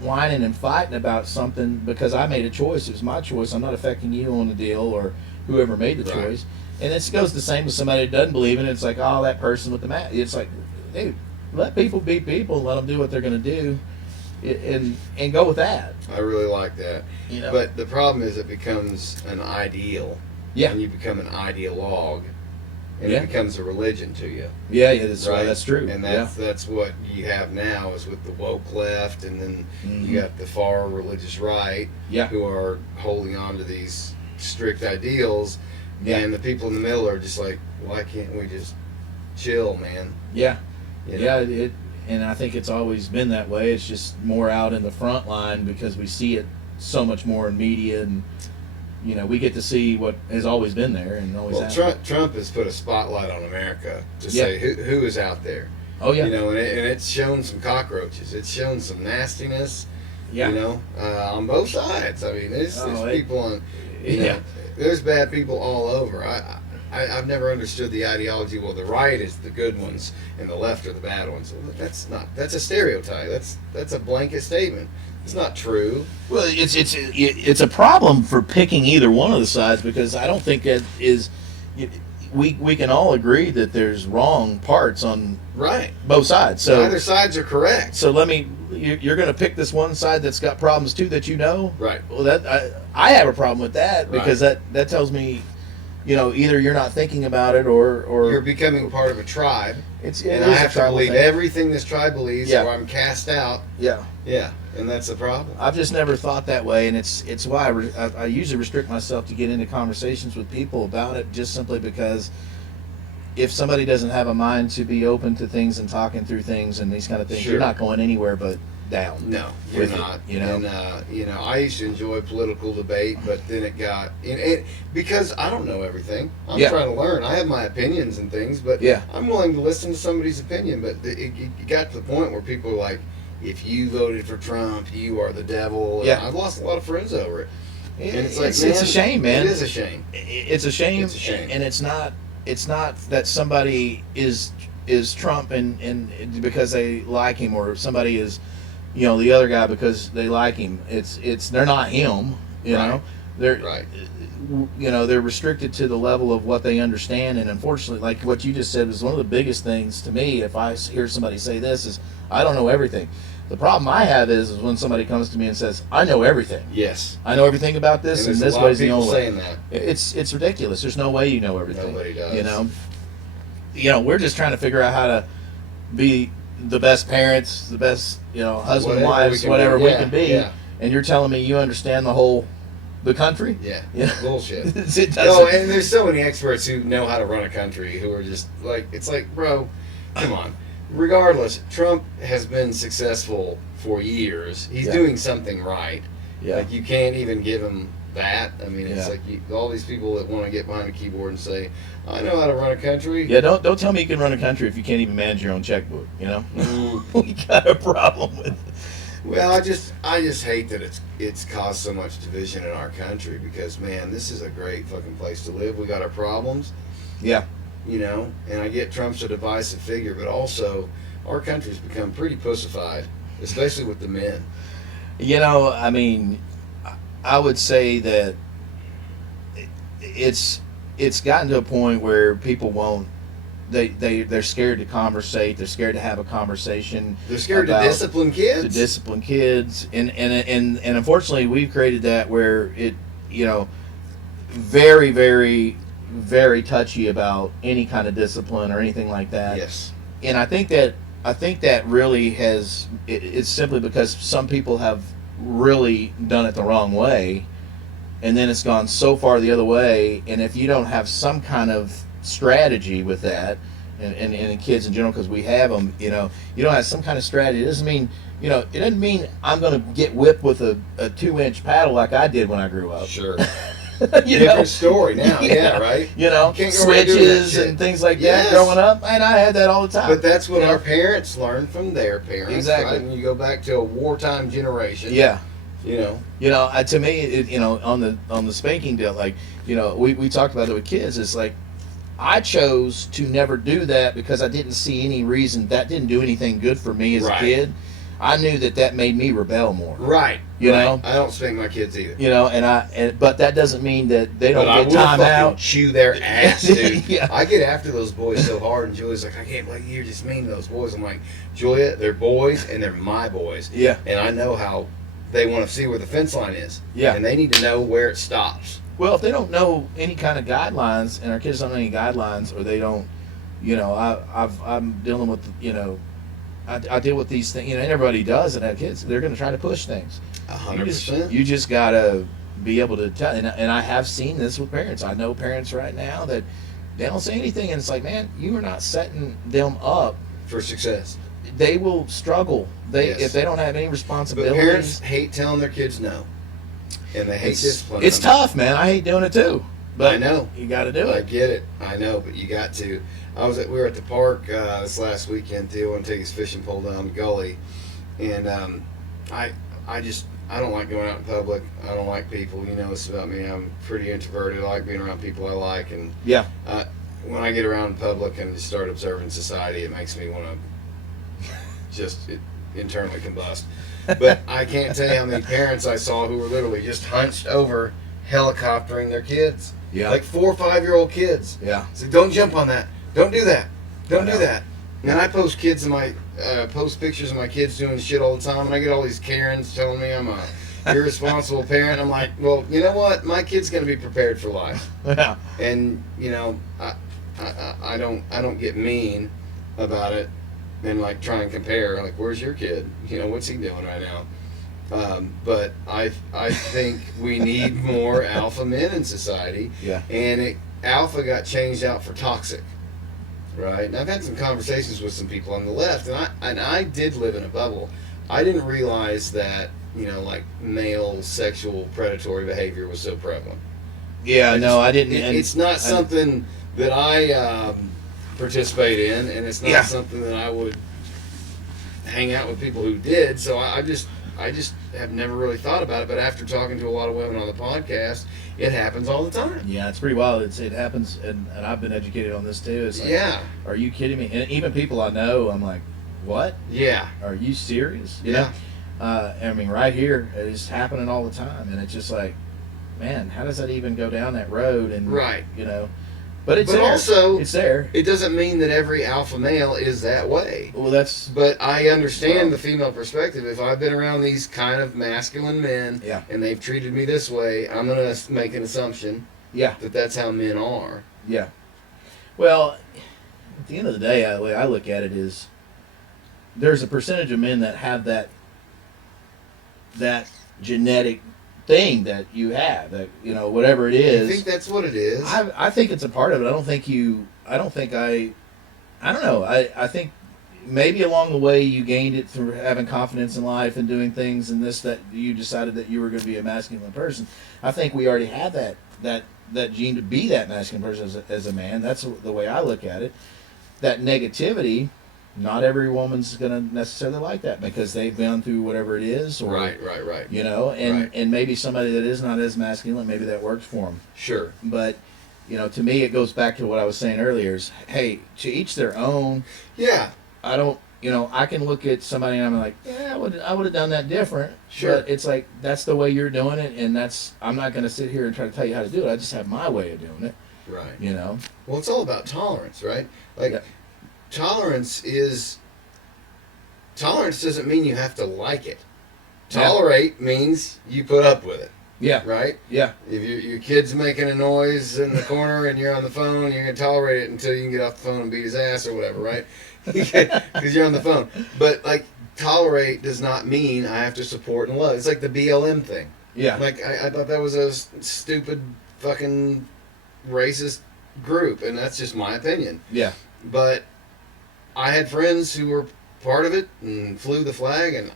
whining and fighting about something because I made a choice. It was my choice. I'm not affecting you on the deal or whoever made the Right. choice. And it goes the same with somebody that doesn't believe in it. It's like, oh, that person with the mask. It's like, dude, let people be people. Let them do what they're going to do, and go with that. I really like that. But the problem is it becomes an ideal. Yeah. And you become an ideologue. And Yeah. it becomes a religion to you. Yeah, that's Right? That's true. And that's what you have now is with the woke left, and then Mhm. you got the far religious right, Yeah. who are holding on to these strict ideals, Yeah. and the people in the middle are just like, why can't we just chill, man? Yeah. You know? Yeah, and I think it's always been that way. It's just more out in the front line because we see it so much more in media and we get to see what has always been there and always Well, happened. Trump has put a spotlight on America to say who is out there. Oh yeah. And it's shown some cockroaches. It's shown some nastiness. Yeah. On both sides. I mean, there's people on. There's bad people all over. I've never understood the ideology. Well, the right is the good ones and the left are the bad ones. That's a stereotype. That's a blanket statement. It's not true. Well, it's a problem for picking either one of the sides, because I don't think that is. We can all agree that there's wrong parts on both sides. So neither sides are correct. So you're going to pick this one side that's got problems too that Right. Well, I have a problem with that, because that tells me, either you're not thinking about it or you're becoming part of a tribe. And I have to believe thing. everything this tribe believes, or I'm cast out. Yeah. Yeah, and that's the problem. I've just never thought that way, and it's why I usually restrict myself to get into conversations with people about it, just simply because if somebody doesn't have a mind to be open to things and talking through things and these kind of things, you're not going anywhere but down. No, you're not. And I used to enjoy political debate, but then it got because I don't know everything. I'm trying to learn. I have my opinions and things, but I'm willing to listen to somebody's opinion. But it got to the point where people were like, "If you voted for Trump, you are the devil." And I've lost a lot of friends over it. And it's a shame, man. It is a shame. It's a shame. It's a shame, and it's not that somebody is Trump and because they like him, or somebody is the other guy because they like him. It's they're not him. They're they're restricted to the level of what they understand, and unfortunately, like what you just said, was one of the biggest things to me. If I hear somebody say this, is I don't know everything. The problem I have is when somebody comes to me and says, I know everything. Yes. I know everything about this, and this way's the only way. Saying that. It's ridiculous. There's no way you know everything. Nobody does. We're just trying to figure out how to be the best parents, the best, husband, wives, whatever we can be. Yeah. And you're telling me you understand the country? Yeah. Bullshit. It doesn't. No, and there's so many experts who know how to run a country who are just like, it's like, bro, come on. Regardless, Trump has been successful for years. He's doing something right. Yeah. Like, you can't even give him that. I mean, it's like all these people that want to get behind a keyboard and say, I know how to run a country. Yeah, don't tell me you can run a country if you can't even manage your own checkbook, We got a problem with it. Well, I just hate that it's caused so much division in our country, because, man, this is a great fucking place to live. We got our problems. Yeah. And I get Trump's a divisive figure, but also our country's become pretty pussified, especially with the men. I mean, I would say that it's gotten to a point where people won't. They're scared to conversate. They're scared to have a conversation. They're scared to discipline kids. And unfortunately, we've created that where it, very, very, very touchy about any kind of discipline or anything like that. Yes. And I think that really has. It's simply because some people have really done it the wrong way, and then it's gone so far the other way. And if you don't have some kind of strategy with that, and kids in general, because we have them, you don't have some kind of strategy. It doesn't mean, it doesn't mean I'm going to get whipped with a 2-inch paddle like I did when I grew up. Sure. Different story now, right? Switches and things like that growing up, and I had that all the time. But that's what our parents learned from their parents. Exactly. Right? And you go back to a wartime generation. Yeah. To me, on the spanking deal, like, we talked about it with kids. It's like, I chose to never do that because I didn't see any reason. That didn't do anything good for me as a kid. I knew that made me rebel more. Right. You know? I don't spank my kids either. But that doesn't mean that they don't get time out. Chew their ass, dude. Yeah. I get after those boys so hard, and Julia's like, I can't believe you're just mean to those boys. I'm like, Julia, they're boys, and they're my boys. Yeah. And I know how they want to see where the fence line is. Yeah. And they need to know where it stops. Well, if they don't know any kind of guidelines, and our kids don't know any guidelines, or they don't, I'm dealing with, I deal with these things, and everybody does that have kids. They're going to try to push things. 100%. You just got to be able to tell. And I have seen this with parents. I know parents right now that they don't say anything, and it's like, man, you are not setting them up for success. They will struggle. If they don't have any responsibilities. But parents hate telling their kids no. and they hate discipline. It's tough, man. I hate doing it too. But I know. you got to do I it. get it. I know, but you got to. We were at the park this last weekend. Theo wanted to take his fishing pole down the gully, and I don't like going out in public. I don't like people. You know this about me. I'm pretty introverted. I like being around people I like, and Yeah. when I get around in public and just start observing society, it makes me want to just internally combust. But I can't tell you how many parents I saw who were literally just hunched over, helicoptering their kids. Yeah. Like 4 or 5-year-old kids. Yeah. So don't jump on that. Don't do that. Don't I do know. that. And I post post pictures of my kids doing shit all the time, and I get all these Karens telling me I'm a irresponsible parent. I'm like, well, you know what? My kid's gonna be prepared for life. Yeah. And you know, I don't get mean about it and like try and compare. Like, where's your kid? You know, what's he doing right now? But I think we need more alpha men in society. Yeah. And alpha got changed out for toxic, right? And I've had some conversations with some people on the left, and I did live in a bubble. I didn't realize that, you know, like male sexual predatory behavior was so prevalent. Yeah. I didn't. It's not something that I participate in, and it's not something that I would hang out with people who did. So I just have never really thought about it. But after talking to a lot of women on the podcast, it happens all the time. Yeah, it's pretty wild. It happens, and I've been educated on this too. It's like, Yeah. Are you kidding me? And even people I know, I'm like, what? Yeah. Are you serious? You Yeah. know? I mean, right here, it's happening all the time, and it's just like, man, how does that even go down that road? And Right. you know, but it's But there. also, It's there. it doesn't mean that every alpha male is that way. Well, that's But I understand the female perspective. If I've been around these kind of masculine men, Yeah. and they've treated me this way, I'm going to make an assumption yeah. that that's how men are. Yeah. Well, at the end of the day, the way I look at it is there's a percentage of men that have that genetic thing that you have, that, you know, whatever it is. I think that's what it is. I think it's a part of it. I don't know. I think maybe along the way you gained it through having confidence in life and doing things and this, that you decided that you were going to be a masculine person. I think we already have that gene to be that masculine person as a man. That's the way I look at it. That negativity, not every woman's going to necessarily like that because they've gone through whatever it is. Or, Right. You know, Right. and maybe somebody that is not as masculine, maybe that works for them. Sure. But, you know, to me, it goes back to what I was saying earlier is, hey, to each their own. Yeah. I don't, you know, I can look at somebody and I'm like, yeah, I would have done that different. Sure. But it's like, that's the way you're doing it, and I'm not going to sit here and try to tell you how to do it. I just have my way of doing it, Right. you know? Well, it's all about tolerance, right? Like, Yeah. tolerance doesn't mean you have to like it. Tolerate means you put up with it, Yeah. right? Yeah. If your kid's making a noise in the corner and you're on the phone, you're going to tolerate it until you can get off the phone and beat his ass or whatever, right? Because you're on the phone. But, like, tolerate does not mean I have to support and love. It's like the BLM thing. Yeah. Like, I thought that was a stupid fucking racist group, and that's just my opinion. Yeah. But I had friends who were part of it and flew the flag, and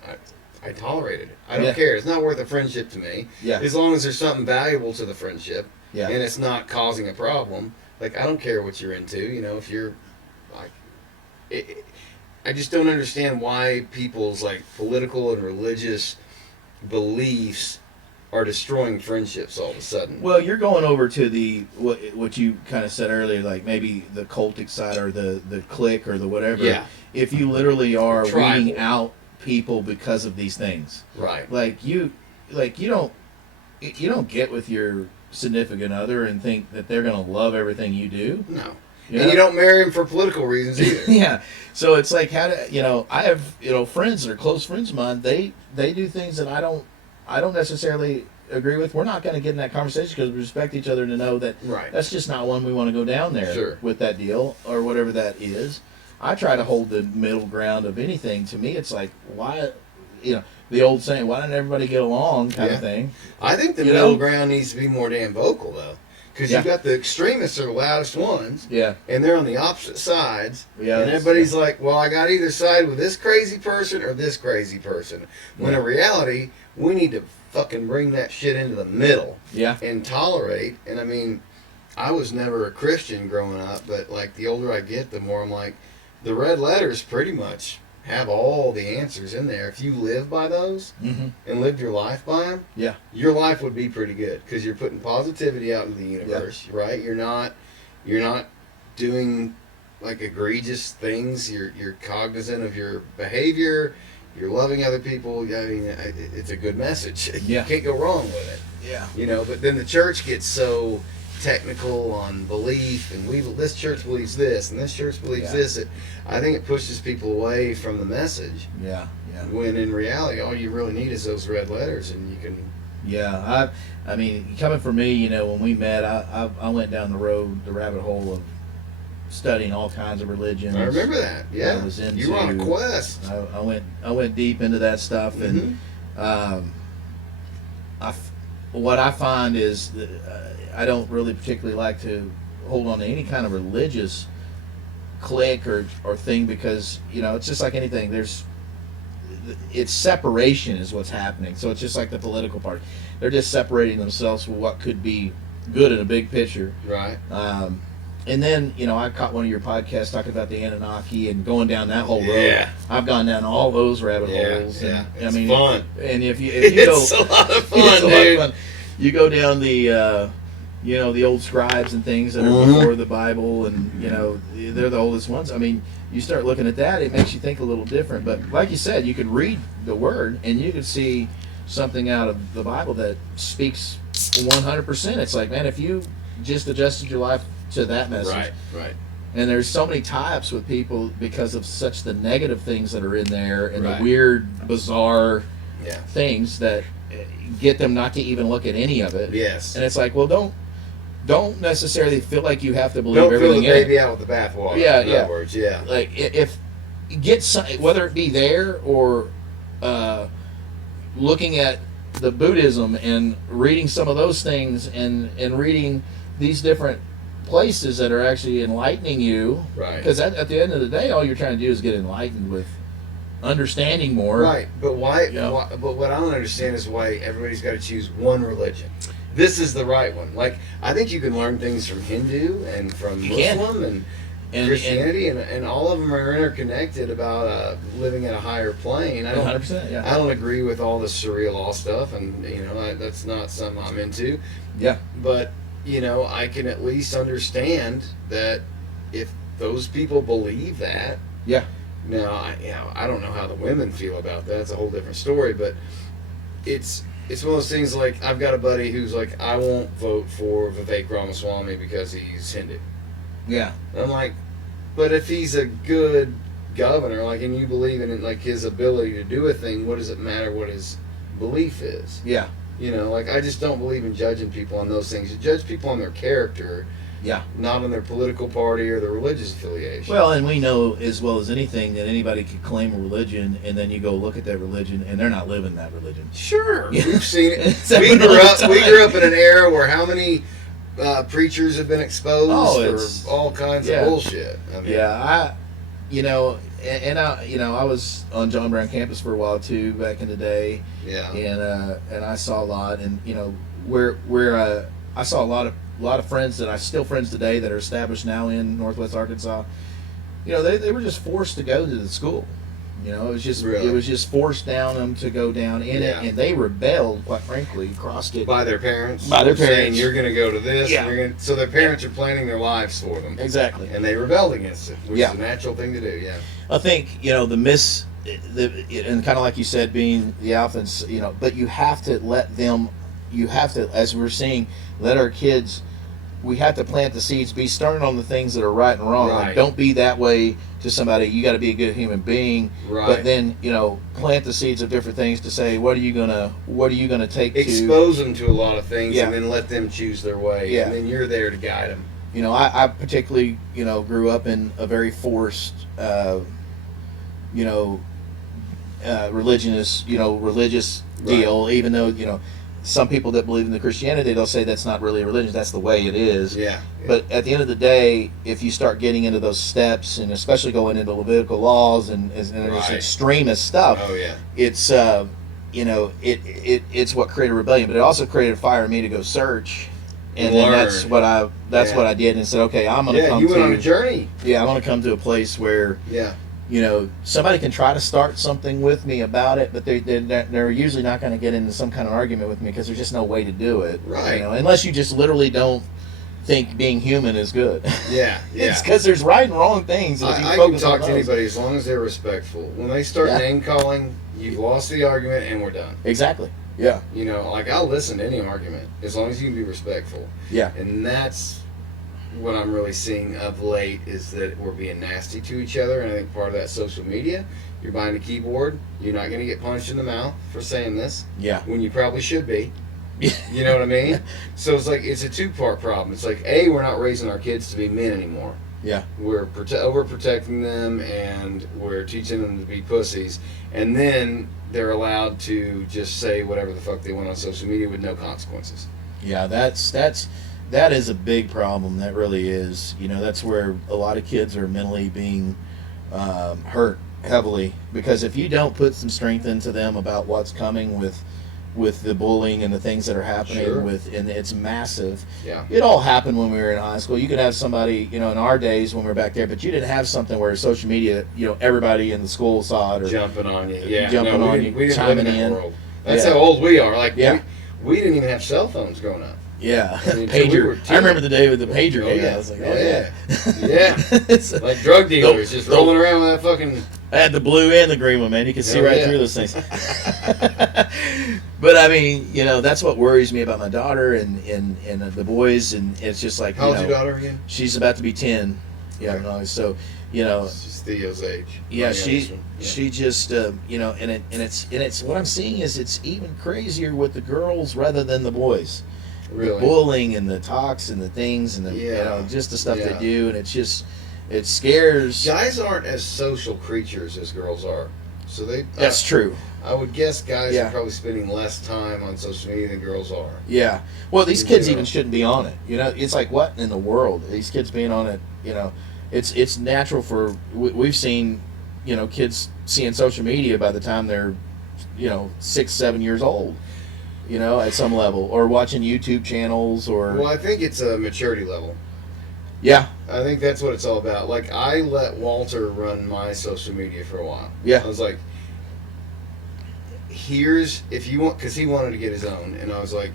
I tolerated it. I don't care. It's not worth a friendship to me. Yeah. As long as there's something valuable to the friendship, Yeah. and it's not causing a problem. Like, I don't care what you're into. You know, if you're like, I just don't understand why people's like political and religious beliefs are destroying friendships all of a sudden. Well, you're going over to the what you kind of said earlier, like maybe the cultic side or the clique or the whatever. Yeah. If you literally are Tribal. weeding out people because of these things, Right. like you don't get with your significant other and think that they're going to love everything you do. No. You And know? you don't marry him for political reasons either. Yeah. So it's like, I have, friends that are close friends of mine. They do things that I don't necessarily agree with. We're not going to get in that conversation because we respect each other to know that Right. that's just not one we want to go down there Sure. with that deal or whatever that is. I try to hold the middle ground of anything. To me, it's like, why, the old saying, why don't everybody get along kind Yeah. of thing. I think the You middle know? ground needs to be more damn vocal, though. Because Yeah. you've got the extremists are the loudest ones, Yeah. and they're on the opposite sides. Yeah, and that's- everybody's like, well, I got to either side with this crazy person or this crazy person. When Yeah. in reality, we need to fucking bring that shit into the middle. Yeah. And tolerate. And I mean, I was never a Christian growing up, but like the older I get, the more I'm like, the red letters pretty much have all the answers in there. If you live by those and lived your life by them, your life would be pretty good because you're putting positivity out into the universe, right? You're not doing like egregious things. You're cognizant of your behavior. You're loving other people. I mean, it's a good message. You can't go wrong with it. Yeah. You know, but then the church gets so technical on belief, and this church believes this, and this church believes this. I think it pushes people away from the message. Yeah. When in reality, all you really need is those red letters, and you can. Yeah, I mean, coming from me, you know, when we met, I went down the rabbit hole of studying all kinds of religions. I remember that. Yeah, I was into, you were on a quest. I went deep into that stuff, and what I find is that I don't really particularly like to hold on to any kind of religious clique or thing, because you know it's just like anything. It's separation is what's happening. So it's just like the political party. They're just separating themselves from what could be good in a big picture. Right. And then, you know, I caught one of your podcasts talking about the Anunnaki and going down that whole road. Yeah. I've gone down all those rabbit holes. Yeah. And, It's fun. And if you It's go, a lot of fun, it's a lot dude. of fun. You go down the, you know, the old scribes and things that are before the Bible, and you know, they're the oldest ones. I mean, you start looking at that, it makes you think a little different. But like you said, you could read the Word and you could see something out of the Bible that speaks 100%. It's like, man, if you just adjusted your life to that message. Right. And there's so many tie-ups with people because of such the negative things that are in there and Right. the weird, bizarre Yeah. things that get them not to even look at any of it. Yes. And it's like, well, don't necessarily feel like you have to believe Don't throw everything the in it. baby out with the bathwater. Yeah, in yeah. other words, yeah. Like if get some, whether it be there or looking at the Buddhism and reading some of those things and reading these different places that are actually enlightening you. Right. Because at the end of the day, all you're trying to do is get enlightened with understanding more. Right, but why, Yeah. But what I don't understand is why everybody's got to choose one religion. This is the right one. Like, I think you can learn things from Hindu and from You can. Muslim and Christianity, and all of them are interconnected about living at a higher plane. I don't 100%. Yeah. I don't agree with all this Sharia law stuff, and you know that's not something I'm into. Yeah. But you know, I can at least understand that if those people believe that. Yeah. Now, I don't know how the women feel about that. It's a whole different story. But it's one of those things. Like, I've got a buddy who's like, I won't vote for Vivek Ramaswamy because he's Hindu. Yeah. And I'm like, but if he's a good governor, like, and you believe in it, like his ability to do a thing, what does it matter what his belief is? Yeah. You know, like, I just don't believe in judging people on those things. You judge people on their character, Yeah. not on their political party or their religious affiliation. Well, and we know as well as anything that anybody could claim a religion, and then you go look at that religion, and they're not living that religion. Sure, Yeah. we've seen it. It's we happened all the we time. grew up in an era where how many preachers have been exposed it's- for all kinds yeah. of bullshit. I mean, Yeah, I was on John Brown campus for a while too back in the day, yeah, and I saw a lot, and you know where I saw a lot of friends that I still friends today that are established now in Northwest Arkansas. You know, they were just forced to go to the school. You know, Really? it was just forced down them to go down in Yeah. it, and they rebelled, quite frankly, crossed it. by their parents. By their saying parents. you're going to go to this. Yeah. And you're gonna, so their parents are planning their lives for them, Exactly. and they rebelled against it, which Yeah. is a natural thing to do. Yeah, I think, you know, and kind of like you said, being the alpha, you know, but you have to let them, as we're seeing, let our kids, we have to plant the seeds, be starting on the things that are right and wrong. Like, Right. don't be that way to somebody. You got to be a good human being. right. But then, you know, plant the seeds of different things to say, what are you gonna take to, Expose them to a lot of things, Yeah. and then let them choose their way. Yeah. And then you're there to guide them. you know, I particularly, you know, grew up in a very forced, you know, religious deal, Right. even though, you know, some people that believe in the Christianity, they'll say that's not really a religion, that's the way it is. Yeah. But at the end of the day, if you start getting into those steps, and especially going into Levitical laws and this Right. extremist stuff, Oh yeah. it's it's what created rebellion, but it also created a fire in me to go search. And then Learn. that's what I did, and said, okay, I'm gonna come you went to on a journey. Yeah, I want to come to a place where somebody can try to start something with me about it, but they're usually not going to get into some kind of argument with me because there's just no way to do it. Right. Unless you just literally don't think being human is good. Yeah. It's because there's right and wrong things. And if you I can focus talk on to those- anybody as long as they're respectful. When they start name calling, you've lost the argument and we're done. Exactly. Yeah. I'll listen to any argument as long as you can be respectful. Yeah. And that's what I'm really seeing of late, is that we're being nasty to each other. And I think part of that social media, you're buying a keyboard, you're not going to get punched in the mouth for saying this. Yeah. When you probably should be. You know what I mean? So it's like, it's a two-part problem. It's like, A, we're not raising our kids to be men anymore. Yeah. We're overprotecting them, and we're teaching them to be pussies. And then they're allowed to just say whatever the fuck they want on social media with no consequences. Yeah, that is a big problem. That really is. That's where a lot of kids are mentally being hurt heavily, because if you don't put some strength into them about what's coming with the bullying and the things that are happening Sure. and it's massive. Yeah. It all happened when we were in high school. You could have somebody, in our days when we were back there, but you didn't have something where social media, everybody in the school saw it, or Jumping on you. Yeah. Jumping on you, We didn't chiming live in in. that world. That's Yeah. how old we are. Like, Yeah. we didn't even have cell phones growing up. yeah, I mean, so pager. we were I remember the day with the pager. Oh, Yeah, yeah. I was like, Oh, yeah. Yeah. Like drug dealers just rolling around with that fucking... I had the blue and the green one, man. You could see Oh, right yeah. through those things. But I mean, that's what worries me about my daughter and the boys, and it's just like, How old's your daughter again? she's about to be 10. Yeah, Okay. no, so She's Theo's age. yeah, My she youngest one. Yeah. she just and it's what I'm seeing is it's even crazier with the girls rather than the boys. Really? The bullying and the talks and the things and the Yeah. just the stuff Yeah. they do, and it's just it scares. Guys aren't as social creatures as girls are. So they... That's true. I would guess guys Yeah. are probably spending less time on social media than girls are. Yeah. Well, these In kids general. even shouldn't be on it. It's like, what in the world? These kids being on it, it's natural for, we've seen, kids seeing social media by the time they're, 6, 7 years old, at some level, or watching YouTube channels or. Well, I think it's a maturity level. Yeah. I think that's what it's all about. Like, I let Walter run my social media for a while. Yeah. I was like, if you want, because he wanted to get his own, and I was like,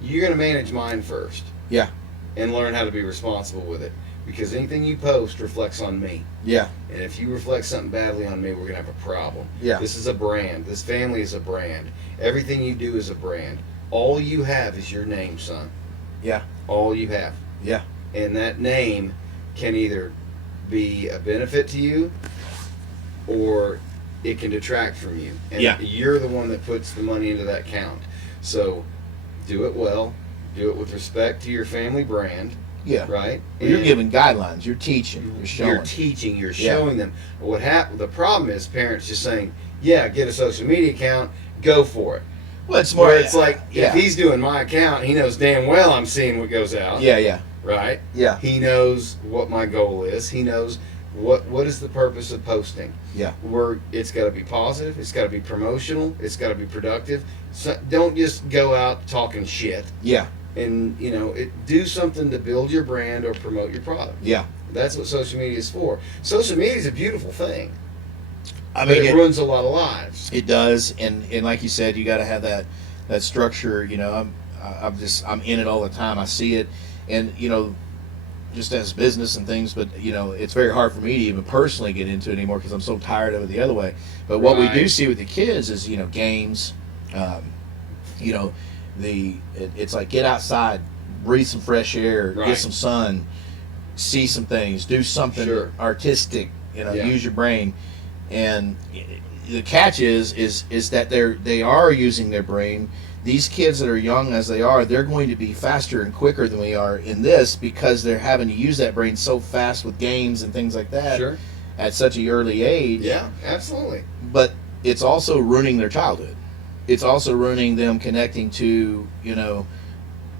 you're going to manage mine first. Yeah. And learn how to be responsible with it. Because anything you post reflects on me. Yeah. And if you reflect something badly on me, we're going to have a problem. Yeah. This is a brand. This family is a brand. Everything you do is a brand. All you have is your name, son. Yeah. All you have. Yeah. And that name can either be a benefit to you or it can detract from you. And Yeah. you're the one that puts the money into that account. So do it well. Do it with respect to your family brand. Yeah. Right? Well, you're And giving guidelines. You're teaching. You're showing. You're teaching. You're Yeah. showing them. The problem is parents just saying, yeah, get a social media account, go for it. Well, it's more. Where it's like, yeah. if he's doing my account, he knows damn well I'm seeing what goes out. Yeah. Yeah. Right? Yeah. He knows what my goal is. He knows what is the purpose of posting. Yeah. It's got to be positive. It's got to be promotional. It's got to be productive. So don't just go out talking shit. Yeah. And do something to build your brand or promote your product. Yeah. That's what social media is for. Social media is a beautiful thing. I But mean, it ruins a lot of lives. It does, and like you said, you got to have that structure. I'm in it all the time. I see it, and just as business and things. But it's very hard for me to even personally get into it anymore because I'm so tired of it the other way. But what we do Right. see with the kids is games. It's like get outside, breathe some fresh air, Right. get some sun, see some things, do something Sure. artistic. Yeah. Use your brain. And the catch is that they are using their brain. These kids that are young as they are, they're going to be faster and quicker than we are in this because they're having to use that brain so fast with games and things like that Sure. at such an early age. Yeah, absolutely. But it's also ruining their childhood. It's also ruining them connecting to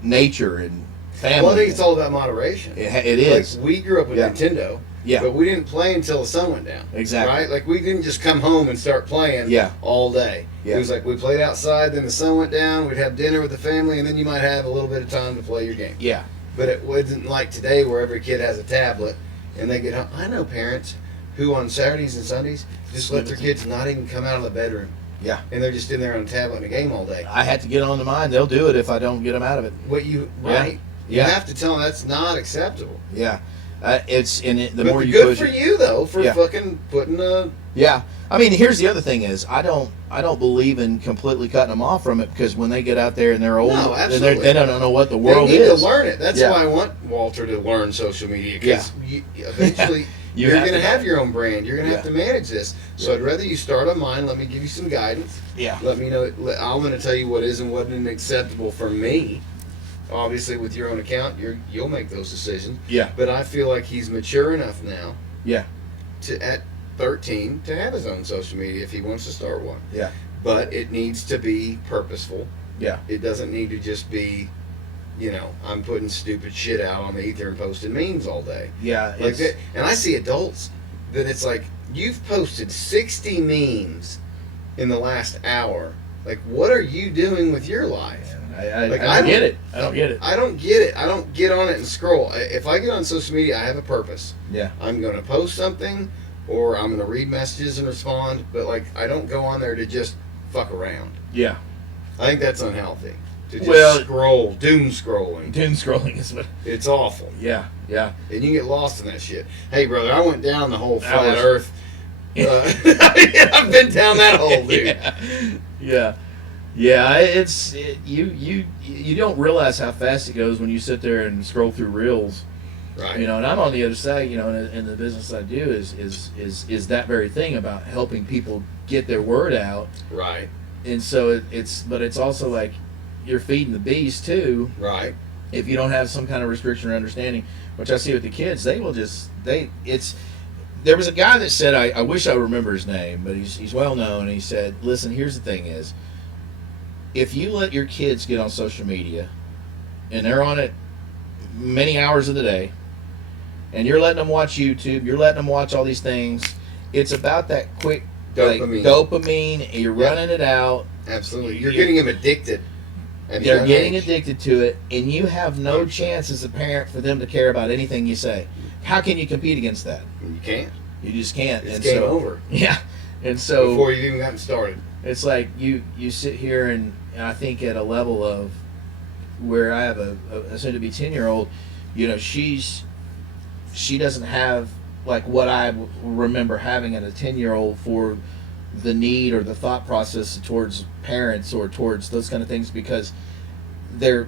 nature and family. Well, I think it's all about moderation. It is. Like, we grew up with Yeah. Nintendo. Yeah. But we didn't play until the sun went down. Exactly. Right? Like, we didn't just come home and start playing all day. Yeah. It was like we played outside, then the sun went down, we'd have dinner with the family, and then you might have a little bit of time to play your game. Yeah. But it wasn't like today where every kid has a tablet and they get home. I know parents who on Saturdays and Sundays just let their kids not even come out of the bedroom. Yeah. And they're just in there on a tablet and a game all day. I had to get on to mine. They'll do it if I don't get them out of it. Right? You Yeah. have to tell them that's not acceptable. Yeah. It's in it. The But more you good push for it. you though for Yeah. fucking putting a. Yeah. I mean, here's the other thing is I don't believe in completely cutting them off from it because when they get out there and they're old, No, and absolutely. they don't know what the world They need is. to learn it. That's Yeah. why I want Walter to learn social media because eventually You you're have going to to. have your own brand. You're going to have Yeah. to manage this. So I'd rather you start on mine. Let me give you some guidance. Yeah. Let me know. I'm going to tell you what is and what isn't acceptable for me. Obviously, with your own account, you'll make those decisions. Yeah. But I feel like he's mature enough now. Yeah. At 13 to have his own social media if he wants to start one. Yeah. But it needs to be purposeful. Yeah. It doesn't need to just be, I'm putting stupid shit out on the ether and posting memes all day. Yeah. Like It's, that. And I see adults that it's like, you've posted 60 memes in the last hour. Like, what are you doing with your life? I Like, don't get it. I don't get it. I don't get it. I don't get on it and scroll. If I get on social media, I have a purpose. Yeah. I'm going to post something or I'm going to read messages and respond, but like I don't go on there to just fuck around. Yeah. I think that's unhealthy. To just Well- scroll, doom scrolling. Doom scrolling is what. It's awful. Yeah. Yeah. And you get lost in that shit. Hey, brother, I went down the whole flat was- earth. I've been down that hole, dude. Yeah. Yeah. Yeah, you don't realize how fast it goes when you sit there and scroll through reels, Right. and I'm on the other side, in the business I do is that very thing about helping people get their word out, Right. and so it's also like you're feeding the beast too Right. if you don't have some kind of restriction or understanding, which I see with the kids, there was a guy that said, I wish I remember his name, but he's well known, and he said, listen, here's the thing is, if you let your kids get on social media and they're on it many hours of the day and you're letting them watch YouTube, you're letting them watch all these things, it's about that quick dopamine, you're running it out. Absolutely. You're getting them addicted. They're getting addicted to it, and you have no chance as a parent for them to care about anything you say. How can you compete against that? You can't. You just can't. It's and game so, over. Yeah. And so Before you've even gotten started. it's like you sit here and I think at a level of where I have a soon to be 10-year-old, she doesn't have like what I remember having at a 10-year-old for the need or the thought process towards parents or towards those kind of things, because they're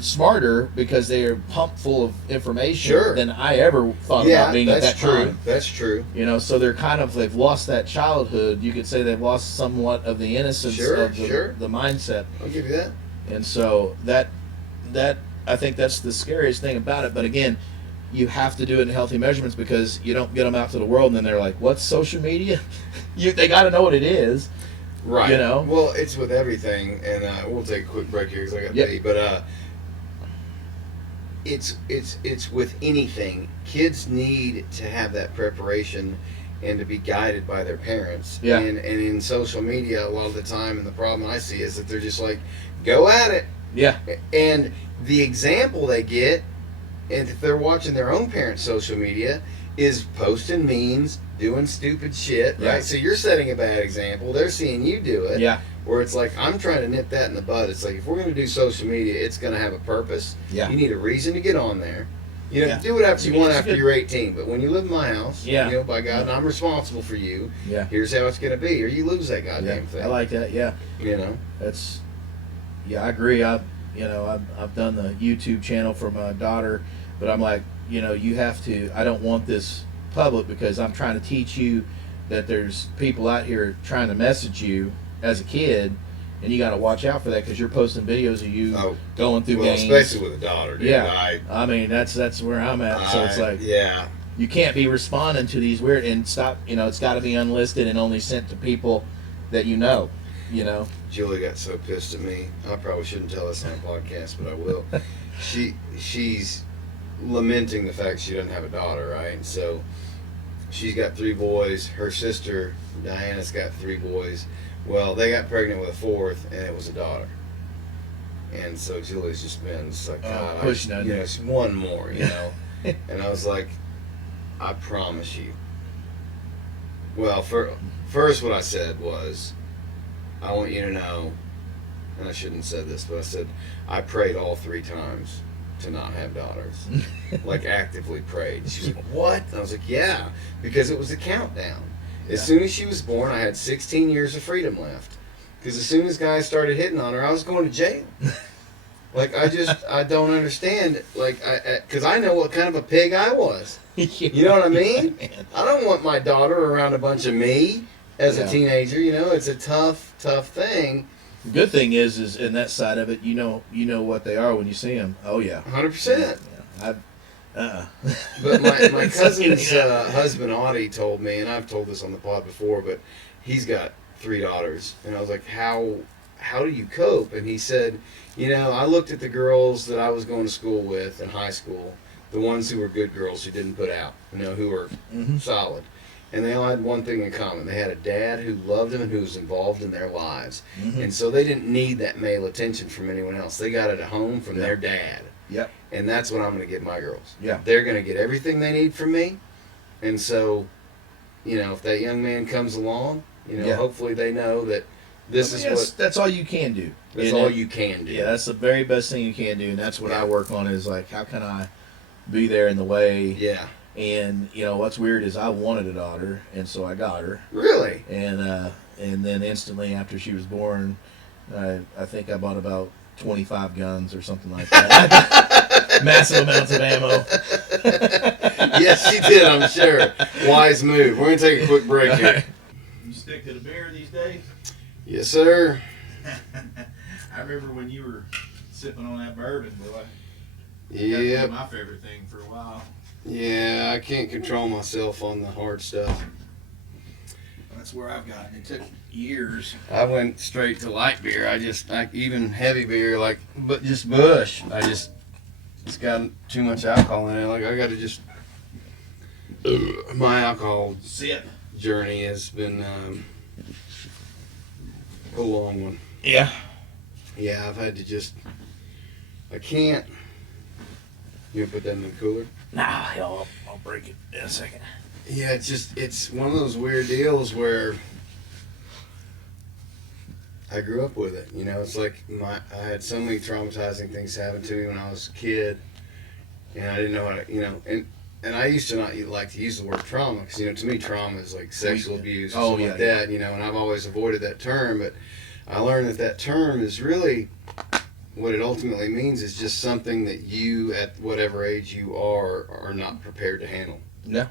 smarter because they're pumped full of information Sure. than I ever thought about being at that true. time. That's true. So they've lost that childhood. You could say they've lost somewhat of the innocence Sure, of the mindset. I'll give you that. And so that I think that's the scariest thing about it. But again, you have to do it in healthy measurements, because you don't get them out to the world and then they're like, what's social media? They got to know what it is. Right. Well, it's with everything, and we'll take a quick break here because I got to pee. But it's with anything. Kids need to have that preparation and to be guided by their parents. Yeah. And in social media, a lot of the time, and the problem I see is that they're just like, go at it. Yeah. And the example they get, and if they're watching their own parents' social media, is posting memes, doing stupid shit, right? Yeah. So you're setting a bad example. They're seeing you do it. Yeah. Where it's like, I'm trying to nip that in the bud. It's like, if we're going to do social media, it's going to have a purpose. Yeah. You need a reason to get on there. Yeah. Do whatever you want It's after good. you're 18. But when you live in my house, Yeah. by God, and I'm responsible for you. Yeah. Here's how it's going to be, or you lose that goddamn thing. I like that. Yeah. That's. Yeah, I agree. I've done the YouTube channel for my daughter, but I'm like, you have to. I don't want this public because I'm trying to teach you that there's people out here trying to message you as a kid, and you got to watch out for that because you're posting videos of you going through games. Especially with a daughter, dude. Yeah, I mean that's where I'm at. So it's like, you can't be responding to these weird and stop. It's got to be unlisted and only sent to people that you know. Julie got so pissed at me. I probably shouldn't tell this on a podcast, but I will. She's lamenting the fact she doesn't have a daughter, right? And so she's got 3 boys. Her sister Diana's got 3 boys. Well, they got pregnant with a 4th, and it was a daughter. And so Julie's just been just like, God, pushing on you. it's one more, you know. And I was like, I promise you. Well, first what I said was, I want you to know, and I shouldn't have said this, but I said, I prayed all 3 times to not have daughters. Like, actively prayed. She's like, what? And I was like, yeah, because it was a countdown. As soon as she was born, I had 16 years of freedom left. Because as soon as guys started hitting on her, I was going to jail. Like, I don't understand. Like, because I know what kind of a pig I was. You know what I mean? I don't want my daughter around a bunch of me as a teenager. You know, it's a tough thing. The good thing is in that side of it, you know what they are when you see them. Oh yeah, 100%. Yeah. But my cousin's husband Audie told me, and I've told this on the pod before, but he's got 3 daughters, and I was like, how do you cope? And he said, you know, I looked at the girls that I was going to school with in high school, the ones who were good girls who didn't put out, you know, who were solid. And they all had one thing in common. They had a dad who loved them and who was involved in their lives. And so they didn't need that male attention from anyone else. They got it at home from their dad. Yep. And that's what I'm going to get my girls. Yeah. They're going to get everything they need from me. And so, you know, if that young man comes along, you know, hopefully they know that that's all you can do. That's all you can do. Yeah, that's the very best thing you can do, and that's what I work on is like, how can I be there in the way? Yeah. And you know what's weird is I wanted a daughter, and so I got her. Really? And then instantly after she was born, I think I bought about 25 guns or something like that. Massive amounts of ammo. Yes, she did, I'm sure. Wise move. We're going to take a quick break here. You stick to the beer these days? Yes, sir. I remember when you were sipping on that bourbon, boy. Yeah. That was my favorite thing for a while. Yeah, I can't control myself on the hard stuff. That's where I've gotten. It took years. I went straight to light beer. Even heavy beer, but just Bush. It's got too much alcohol in it. Like, I got to just, my alcohol journey has been a long one. Yeah. Yeah, I've had to I can't. You gonna put that in the cooler? Nah, hell, I'll break it in a second. Yeah, it's one of those weird deals where I grew up with it. You know, it's like I had so many traumatizing things happen to me when I was a kid, and I didn't know how to, you know, and I used to not like to use the word trauma because, you know, to me trauma is like sexual abuse or something like that, you know, and I've always avoided that term, but I learned that term is really, what it ultimately means is just something that you, at whatever age you are not prepared to handle. Yeah.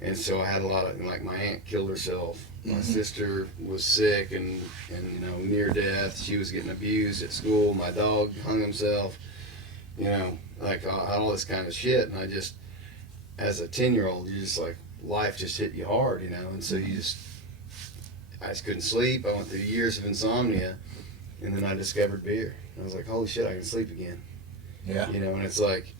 And so I had a lot of, like, my aunt killed herself. My sister was sick and you know, near death. She was getting abused at school. My dog hung himself. You know, like all this kind of shit. And I just, as a 10-year-old, you just like, life just hit you hard, you know. And so I just couldn't sleep. I went through years of insomnia. And then I discovered beer. I was like, holy shit, I can sleep again. Yeah. You know, and it's like,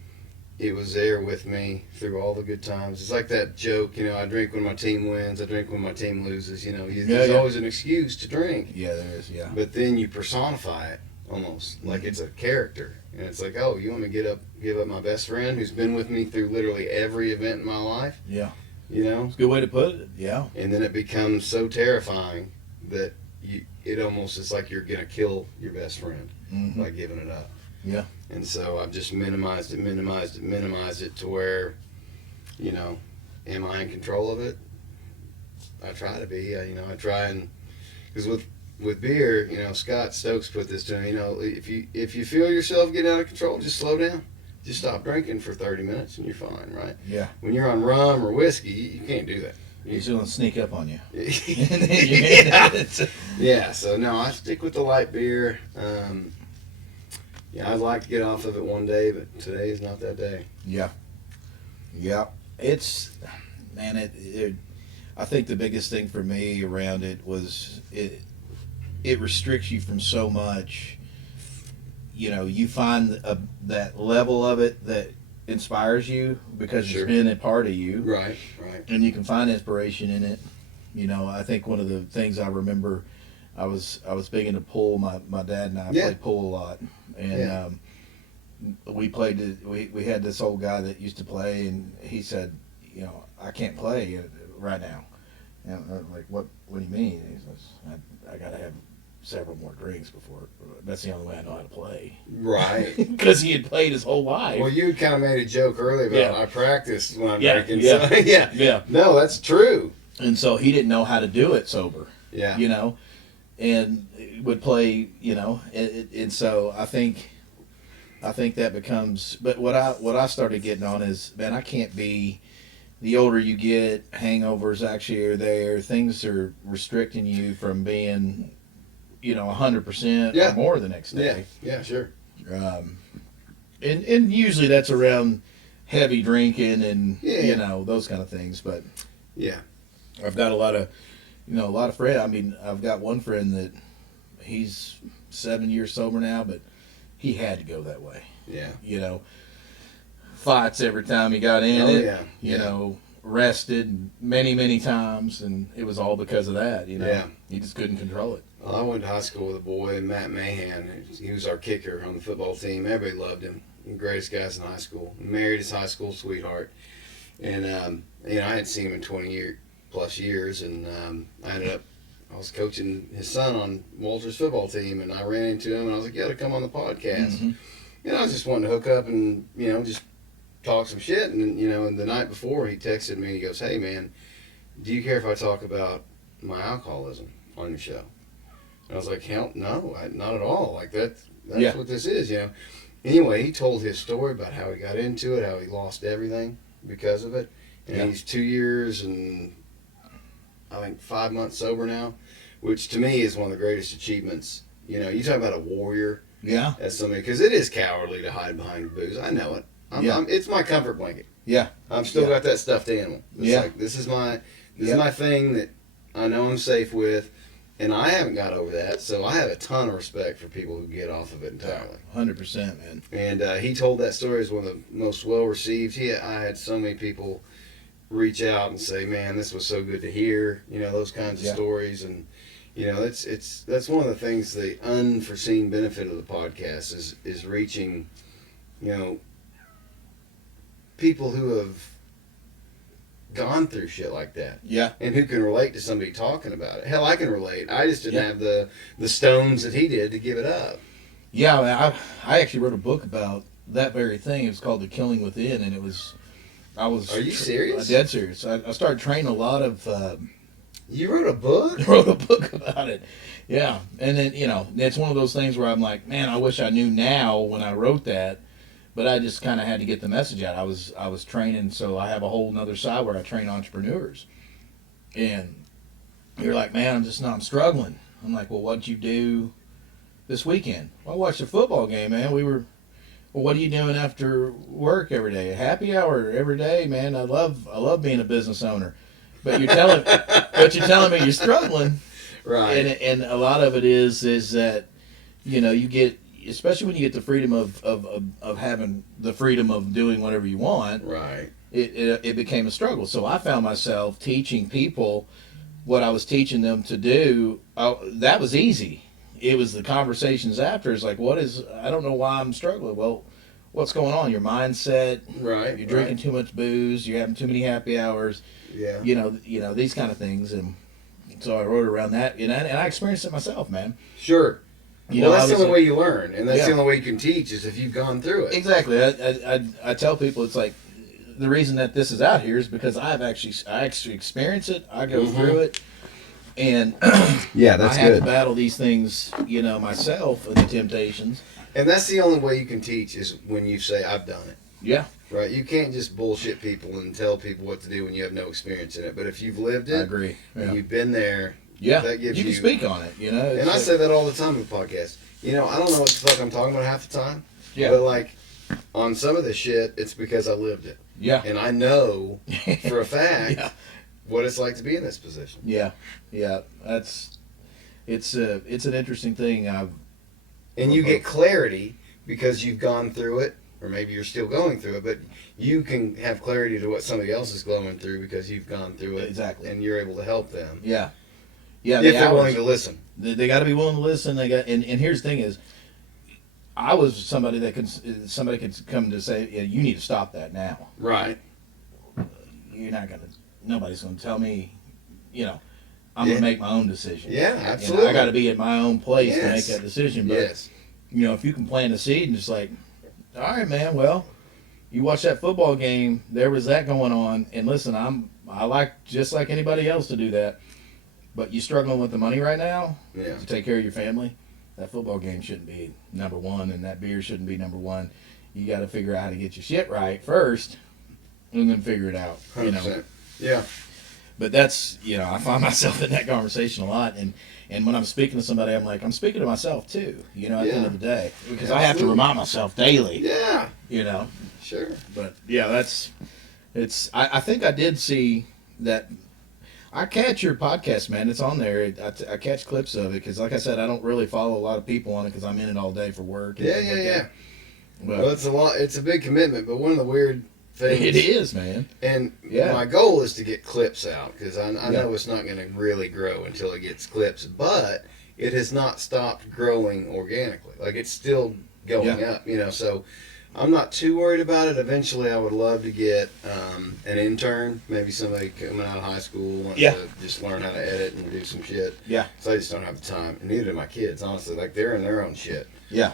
it was there with me through all the good times. It's like that joke, you know, I drink when my team wins, I drink when my team loses, you know. There's always an excuse to drink. Yeah, there is, yeah. But then you personify it almost, like it's a character. And it's like, oh, you want me to give up my best friend who's been with me through literally every event in my life? Yeah. You know? It's a good way to put it, yeah. And then it becomes so terrifying that it almost is like you're going to kill your best friend by giving it up. Yeah. And so I've just minimized it to where, you know, am I in control of it? I try to be. I try and, because with beer, you know, Scott Stokes put this to me, you know, if you feel yourself getting out of control, just slow down. Just stop drinking for 30 minutes and you're fine, right? Yeah. When you're on rum or whiskey, you can't do that. He's going to sneak up on you. Yeah, so no, I stick with the light beer. Yeah, I'd like to get off of it one day, but today is not that day. Yeah. Yeah. It's, man, I think the biggest thing for me around it was it restricts you from so much. You know, you find that level of it that inspires you because Sure. it's been a part of you, Right. and you can find inspiration in it. You know, I think one of the things I remember, I was big into pool. My dad and I Yeah. played pool a lot, and Yeah. we played. We had this old guy that used to play, and he said, you know, I can't play right now. And I'm like, what do you mean? He says, I got to have several more drinks before. That's the only way I know how to play. Right. Because he had played his whole life. Well, you kind of made a joke earlier about Yeah. I practice when I'm Yeah, drinking. yeah. So, yeah. Yeah. No, that's true. And so he didn't know how to do it sober. Yeah. You know, and would play. You know, and so I think that becomes. But what I started getting on is, man, I can't be. The older you get, hangovers actually are there. Things are restricting you from being, 100% Yeah. or more the next Yeah. day. Yeah. Sure. And usually that's around heavy drinking and Yeah. those kind of things. But Yeah. I've got a lot of friends. I mean, I've got one friend that he's 7 years sober now, but he had to go that way. Yeah. Fights every time he got in Oh, it. yeah. Arrested many times, and it was all because of that. Yeah. He just couldn't control it. Well, I went to high school with a boy, Matt Mahan. He was our kicker on the football team. Everybody loved him. The greatest guys in high school. He married his high school sweetheart. And, I hadn't seen him in 20 plus years. And I was coaching his son on Walter's football team. And I ran into him and I was like, you got to come on the podcast. Mm-hmm. I was just wanting to hook up and, just talk some shit. And, and the night before he texted me and he goes, hey, man, do you care if I talk about my alcoholism on your show? And I was like, hell no, not at all. Like that's what this is, Anyway, he told his story about how he got into it, how he lost everything because of it. And he's 2 years and I think 5 months sober now, which to me is one of the greatest achievements. You talk about a warrior. Yeah. As somebody, because it is cowardly to hide behind booze. I know it. It's my comfort blanket. Yeah. I've still got that stuffed animal. It's like, this is my thing that I know I'm safe with. And I haven't got over that, so I have a ton of respect for people who get off of it entirely. 100%, man. And he told that story as one of the most well received. I had so many people reach out and say, "Man, this was so good to hear." Those kinds of stories, and that's one of the things. The unforeseen benefit of the podcast is reaching, people who have gone through shit like that. Yeah. And who can relate to somebody talking about it. Hell, I can relate. I just didn't have the stones that he did to give it up. Yeah, man, I actually wrote a book about that very thing. It was called The Killing Within, and I was... Are you serious? Dead serious. I started training a lot of... You wrote a book? wrote a book about it. Yeah. And then, it's one of those things where I'm like, man, I wish I knew now when I wrote that. But I just kind of had to get the message out. I was training, so I have a whole nother side where I train entrepreneurs. And you're like, man, I'm struggling. I'm like, well, what'd you do this weekend? Well, I watched a football game, man. Well, what are you doing after work every day? A happy hour every day, man. I love being a business owner. But you're telling me you're struggling. Right. And a lot of it is that, you get, especially when you get the freedom of having the freedom of doing whatever you want, right? It became a struggle. So I found myself teaching people what I was teaching them to do. That was easy. It was the conversations after. It's like, I don't know why I'm struggling. Well, what's going on? Your mindset. Right. You're drinking too much booze. You're having too many happy hours. Yeah. These kind of things. And so I wrote around that, and I experienced it myself, man. Sure. That's the only way you learn, and that's Yeah. the only way you can teach is if you've gone through it. Exactly. I tell people it's like the reason that this is out here is because I actually experienced it. I go through it, and Yeah, that's I have good. to battle these things, myself and the temptations. And that's the only way you can teach is when you say, I've done it. Yeah. Right? You can't just bullshit people and tell people what to do when you have no experience in it. But if you've lived it, I agree. Yeah. and you've been there, Yeah. that gives you can speak on it. And I say that all the time in the podcast. I don't know what the fuck I'm talking about half the time. Yeah. But like, on some of the shit, it's because I lived it. Yeah. And I know for a fact Yeah. what it's like to be in this position. Yeah. Yeah. It's an interesting thing. And you get clarity because you've gone through it or maybe you're still going through it, but you can have clarity to what somebody else is going through because you've gone through it. Exactly. And you're able to help them. Yeah. Yeah. If they're willing to listen. They got to be willing to listen. And here's the thing is, I was somebody could come to say, yeah, you need to stop that now. Right. Nobody's going to tell me, I'm going to make my own decision. Yeah, absolutely. I got to be at my own place to make that decision. But, if you can plant a seed and just like, all right, man, well, you watch that football game, there was that going on. And listen, I like just like anybody else to do that. But you struggling with the money right now to take care of your family, that football game shouldn't be number one, and that beer shouldn't be number one. You got to figure out how to get your shit right first, and then figure it out. 100%. Yeah. But that's I find myself in that conversation a lot, and when I'm speaking to somebody, I'm speaking to myself too. At the end of the day, because I have to remind myself daily. Yeah. Sure. But yeah, I think I did see that. I catch your podcast, man. It's on there. I catch clips of it because, like I said, I don't really follow a lot of people on it because I'm in it all day for work. Yeah. Well, it's a lot. It's a big commitment, but one of the weird things. It is, man. And my goal is to get clips out because I know it's not going to really grow until it gets clips, but it has not stopped growing organically. Like it's still going up, So I'm not too worried about it. Eventually, I would love to get an intern, maybe somebody coming out of high school wants to just learn how to edit and do some shit. Yeah. So I just don't have the time, and neither do my kids. Honestly, like they're in their own shit. Yeah.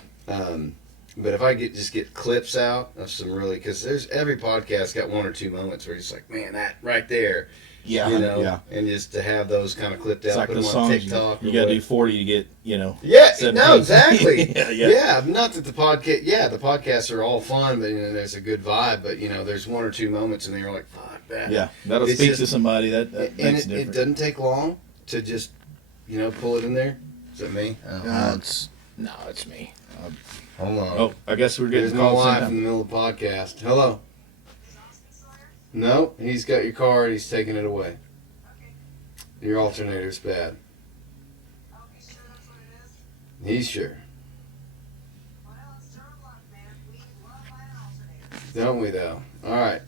But if I just get clips out of some really, because there's every podcast got one or two moments where you're just like, man, that right there. Yeah. And just to have those kind of clipped It's out, like put the them on songs TikTok. You got to do 40 to get, Yeah, 17. no, exactly. yeah. Not that the podcasts are all fun, but there's a good vibe. But there's one or two moments, and you're like, fuck that. Yeah, that'll speak to somebody. That and makes a it difference. doesn't take long to just, pull it in there. Is it me? It's me. Hold on. Oh, I guess we're getting There's no calls wife in the middle of the podcast. Hello. No, he's got your car and he's taking it away. Your alternator's bad. He's sure. Don't we though? Alright.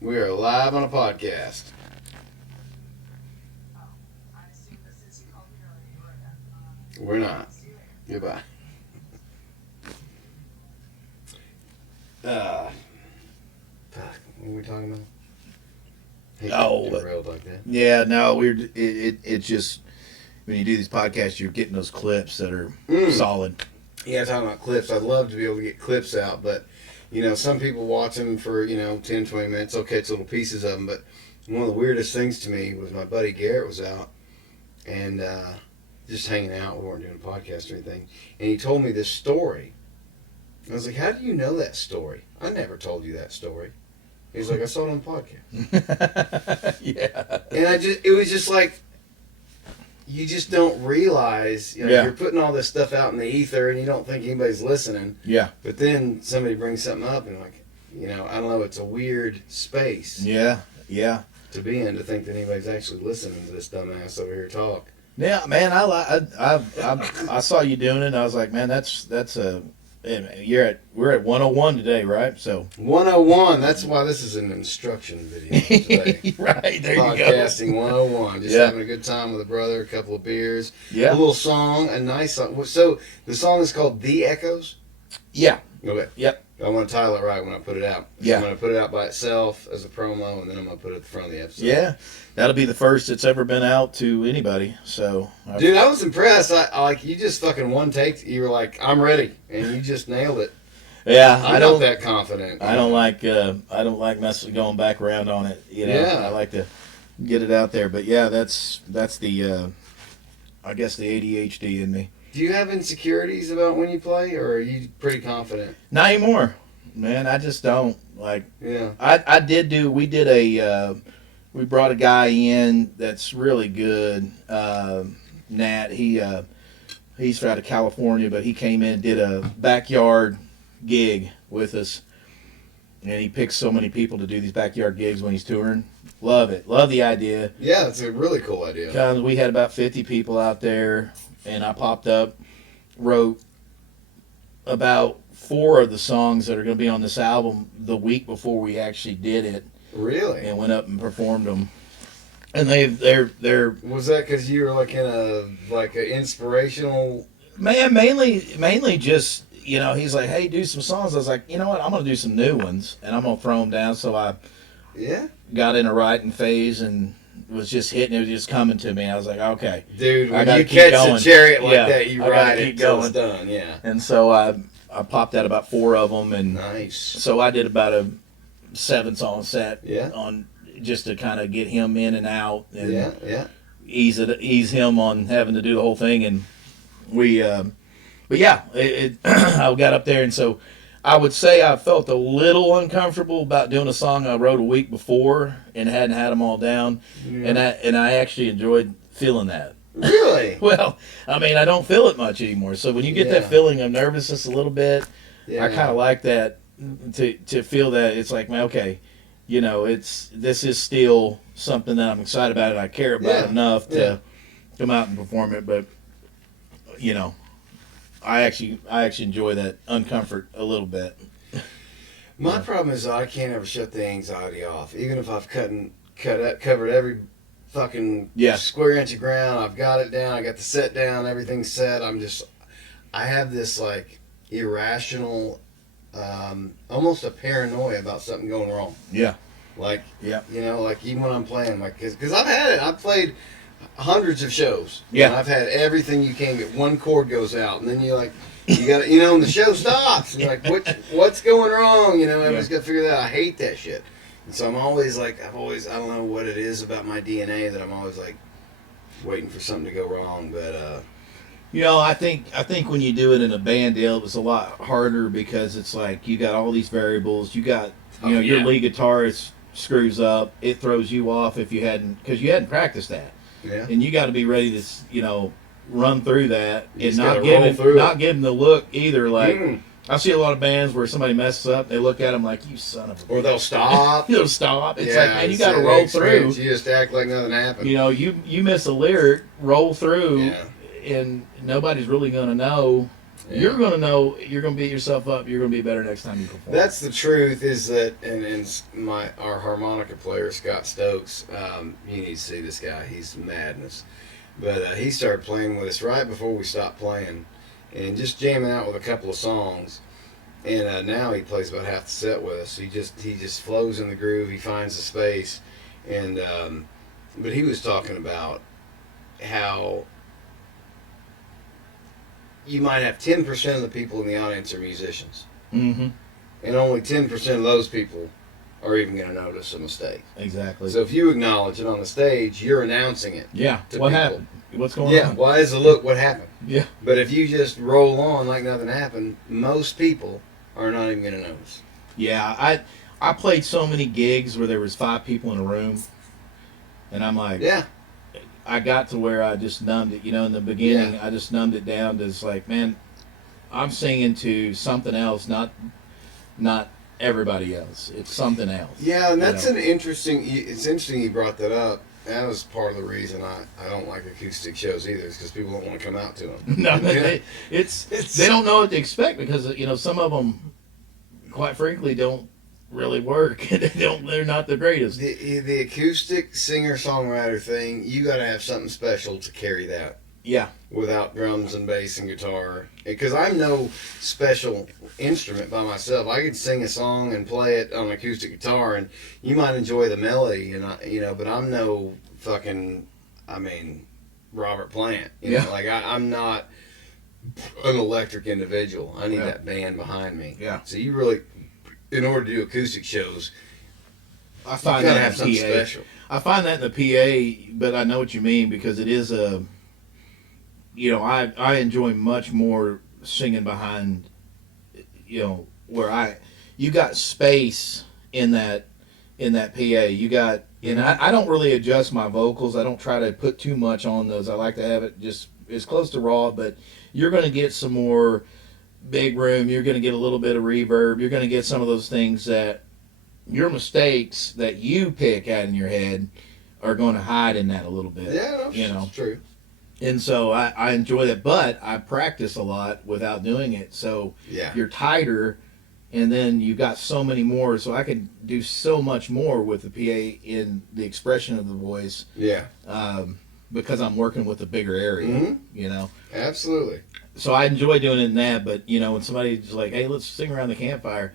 We are live on a podcast. We're not. Goodbye. Fuck. What were we talking about? Derailed like that. Yeah, no, it's just when you do these podcasts, you're getting those clips that are solid. Yeah, talking about clips. I'd love to be able to get clips out, but some people watch them for 10, 20 minutes. They'll catch little pieces of them. But one of the weirdest things to me was my buddy Garrett was out and just hanging out. We weren't doing a podcast or anything, and he told me this story. I was like, "How do you know that story? I never told you that story." He's like, "I saw it on the podcast." Yeah. And it was just like, you just don't realize, you're putting all this stuff out in the ether and you don't think anybody's listening. Yeah. But then somebody brings something up and like, I don't know, it's a weird space. Yeah. To be in, to think that anybody's actually listening to this dumbass over here talk. Yeah, man, I saw you doing it and I was like, man, that's a we're at 101 today, right? So 101. That's why this is an instruction video today. Right, there you go. Podcasting 101. Just having a good time with a brother, a couple of beers, a little song, a nice song. So the song is called The Echoes? Yeah. Okay. Yep. I want to title it right when I put it out. So I'm going to put it out by itself as a promo, and then I'm going to put it at the front of the episode. Yeah. That'll be the first that's ever been out to anybody. So, dude, I was impressed. You just fucking one take. You were like, "I'm ready," and you just nailed it. Yeah, I'm not that confident. I don't like messing going back around on it. Yeah. I like to get it out there. But yeah, that's the I guess the ADHD in me. Do you have insecurities about when you play, or are you pretty confident? Not anymore, man. I just don't like. Yeah. We brought a guy in that's really good. Nat. He's out of California, but he came in and did a backyard gig with us, and he picks so many people to do these backyard gigs when he's touring. Love it. Love the idea. Yeah, it's a really cool idea. We had about 50 people out there, and I popped up, wrote about 4 of the songs that are going to be on this album the week before we actually did it, Really? and went up and performed them. And they're Was that because you were like in an inspirational? man, mainly just, he's like, hey, do some songs. I was like, you know what, I'm gonna do some new ones and I'm gonna throw them down. So I Yeah. got in a writing phase and was just hitting it, was just coming to me. I was like, okay, Dude, I when gotta you keep catch going. a chariot like Yeah, that, you I gotta ride keep it till it's going. done. Yeah. And so I popped out about 4 of them, and Nice. so I did about a 7-song set Yeah. on just to kind of get him in and out and Yeah. ease him on having to do the whole thing. And we, but yeah, I got up there, and so I would say I felt a little uncomfortable about doing a song I wrote a week before and hadn't had them all down, and I actually enjoyed feeling that. Really? Well, I mean, I don't feel it much anymore. So when you get that feeling of nervousness a little bit, Yeah. I kind of like that to feel that it's like, man, okay, this is still something that I'm excited about and I care about enough to come out and perform it. But I actually enjoy that uncomfort a little bit. My problem is I can't ever shut the anxiety off, even if I've covered every fucking square inch of ground. I've got it down. I got the set down. Everything's set. I have this like irrational, almost a paranoia about something going wrong. Yeah. Like, yeah. Like even when I'm playing, like, because I've had it. I've played hundreds of shows. Yeah. And I've had everything you can get. One chord goes out, and then you got to, and the show stops. And you're like, what's going wrong? Everybody's got to figure that out. I hate that shit. And so I'm always like, I don't know what it is about my DNA that I'm always like waiting for something to go wrong. But, I think when you do it in a band deal, it was a lot harder because it's like you got all these variables. You got, your lead guitarist screws up. It throws you off because you hadn't practiced that. Yeah. And you got to be ready to, run through that You and just not gotta give them the look either. Like, I see a lot of bands where somebody messes up, they look at them like, you son of a... Or they'll stop. They'll stop. It's like, man, you got to roll through. You just act like nothing happened. You miss a lyric, roll through, Yeah. and nobody's really going to know. Yeah. You're going to know. You're going to beat yourself up. You're going to be better next time you perform. That's the truth. Is that our harmonica player Scott Stokes? You need to see this guy. He's madness. But he started playing with us right before we stopped playing, and just jamming out with a couple of songs. And now he plays about half the set with us. He just flows in the groove. He finds the space, and but he was talking about how you might have 10% of the people in the audience are musicians. Mm-hmm. And only 10% of those people are even going to notice a mistake. Exactly. So if you acknowledge it on the stage, you're announcing it. Yeah. To What people. happened? What's going on? Yeah. Why is the look? What happened? Yeah. But if you just roll on like nothing happened, most people are not even going to notice. Yeah. I played so many gigs where there was 5 people in a room, and I'm like, Yeah. I got to where I just numbed it. In the beginning, I just numbed it down to it's like, man, I'm singing to something else, not everybody else. It's something else. Yeah, and that's it's interesting you brought that up. That was part of the reason I don't like acoustic shows either, is because people don't want to come out to them. No, they don't know what to expect because some of them, quite frankly, don't really work. They're not the greatest. The acoustic singer-songwriter thing, you got to have something special to carry that. Yeah. Without drums and bass and guitar, because I'm no special instrument by myself. I could sing a song and play it on acoustic guitar, and you might enjoy the melody, but I'm no fucking, Robert Plant. I'm not an electric individual. I need that band behind me. Yeah. So you really, in order to do acoustic shows, I find you gotta that have in something the PA. special. I find that in the PA, but I know what you mean because it is a. I enjoy much more singing behind, where you got space in that PA. You got, and I don't really adjust my vocals. I don't try to put too much on those. I like to have it just as close to raw, but you're going to get some more big room. You're going to get a little bit of reverb. You're going to get some of those things that your mistakes that you pick out in your head are going to hide in that a little bit. Yeah, no, it's true. And so I enjoy that, but I practice a lot without doing it. So Yeah. you're tighter, and then you've got so many more. So I can do so much more with the PA in the expression of the voice. Yeah. Because I'm working with a bigger area, Mm-hmm. you know. Absolutely. So I enjoy doing it in that. But you know, when somebody's like, "Hey, let's sing around the campfire,"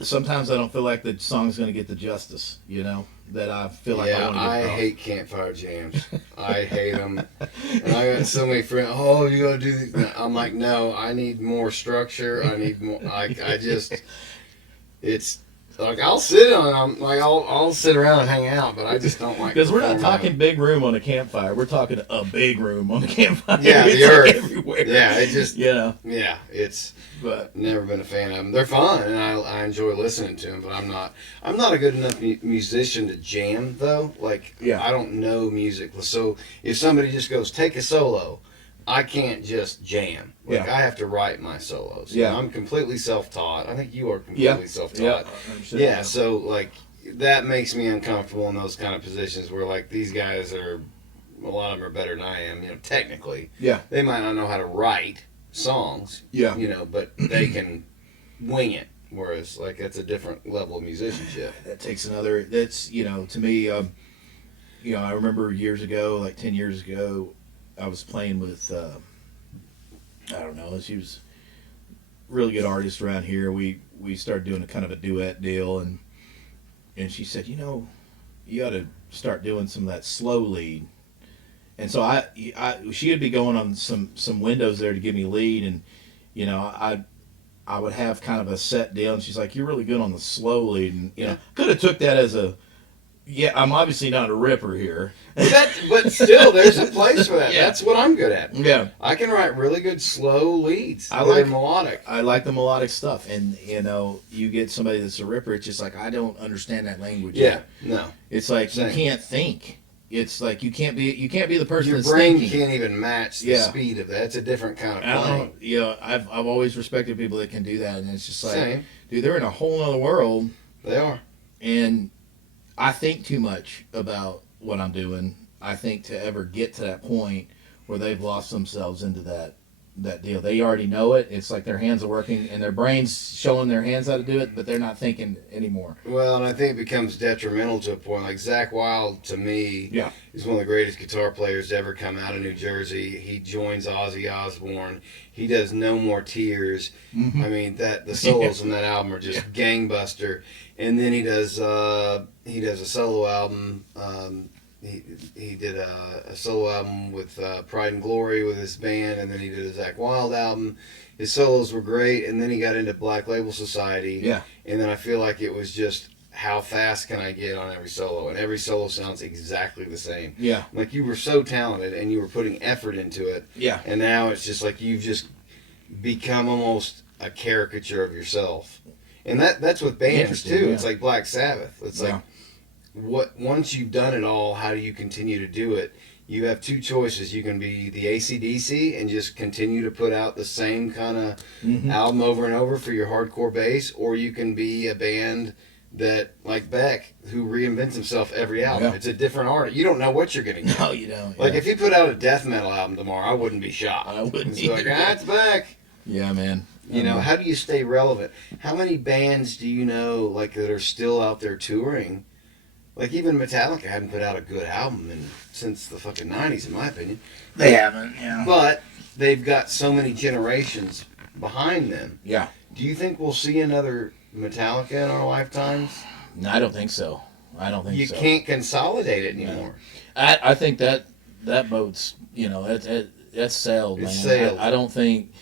sometimes I don't feel like the song's going to get the justice, you know, that I feel like I want to get I across. hate campfire jams. I hate them. And I got so many friends. Oh, you gotta do these. I'm like, no. I need more structure. I need more. I just. It's like I'll sit on. Like I'll sit around and hang out, but I just don't like. Because we're not performing. talking big room on a campfire. We're talking a big room on a campfire. Yeah, It's the like earth. everywhere. Yeah, it just. You know, Yeah, it's. but Never been a fan of them. They're fun, and I enjoy listening to them. But I'm not a good enough musician to jam though. Like Yeah. I don't know music. So if somebody just goes take a solo, I can't just jam. Like Yeah. I have to write my solos. Yeah. You know, I'm completely self-taught. I think you are yeah, completely self-taught. Yeah. So like that makes me uncomfortable in those kind of positions where like these guys are, a lot of them are better than I am. You know, technically. Yeah. They might not know how to write songs. Yeah. You know, but they can wing it. Whereas, like, that's a different level of musicianship. That takes another. That's, you know, to me, you know, I remember years ago, like 10 years ago, I was playing with, I don't know, she was a really good artist around here. We started doing a kind of a duet deal, and she said, you know, you ought to start doing some of that slow lead. And so she would be going on some windows there to give me lead, and you know, I would have kind of a set deal, and she's like, "You're really good on the slow lead," and you know, could have took that as a, yeah, I'm obviously not a ripper here. But still, there's a place for that. Yeah. That's what I'm good at. Yeah, I can write really good slow leads. I that are like- melodic. I like the melodic stuff, and you know, you get somebody that's a ripper, it's just like I don't understand that language. Yeah, yet. no. It's like Same. you can't think. It's like you can't be the person Your that's brain thinking. can't even match the Yeah. speed of that. It's a different kind of I playing. don't, you know, I've always respected people that can do that, and it's just like, Same. dude, they're in a whole other world, They are. and I think too much about what I'm doing. I think to ever get to that point where they've lost themselves into that deal. They already know it. It's like their hands are working and their brain's showing their hands how to do it, but they're not thinking anymore. Well, and I think it becomes detrimental to a point. Like Zach Wilde, to me, Yeah. is one of the greatest guitar players to ever come out of New Jersey. He joins Ozzy Osbourne. He does No More Tears. Mhm. I mean, the solos on that album are just gangbuster. And then he does a solo album. He did a solo album with Pride and Glory with his band, and then he did a Zach Wilde album. His solos were great, and then he got into Black Label Society. Yeah. And then I feel like it was just, how fast can I get on every solo? And every solo sounds exactly the same. Yeah. Like you were so talented, and you were putting effort into it, Yeah. and now it's just like you've just become almost a caricature of yourself. And that's with bands Interesting, too. yeah. It's like Black Sabbath. It's Yeah. like, once you've done it all, how do you continue to do it? You have two choices. You can be the AC/DC and just continue to put out the same kind of Mhm. album over and over for your hardcore bass, or you can be a band that, like Beck, who reinvents himself every album. Yeah. It's a different art. You don't know what you're going to get. No, you don't. Like yeah. if he put out a death metal album tomorrow, I wouldn't be shocked. I wouldn't It's like, either. it's Beck. Yeah, man. You know, how do you stay relevant? How many bands do you know, like, that are still out there touring? Like, even Metallica hadn't put out a good album since the fucking 90s, in my opinion. They haven't, yeah. But they've got so many generations behind them. Yeah. Do you think we'll see another Metallica in our lifetimes? No, I don't think so. I don't think You so. can't consolidate it anymore. I think that boat's, you know, that's sailed, man. It's sailed. I don't think.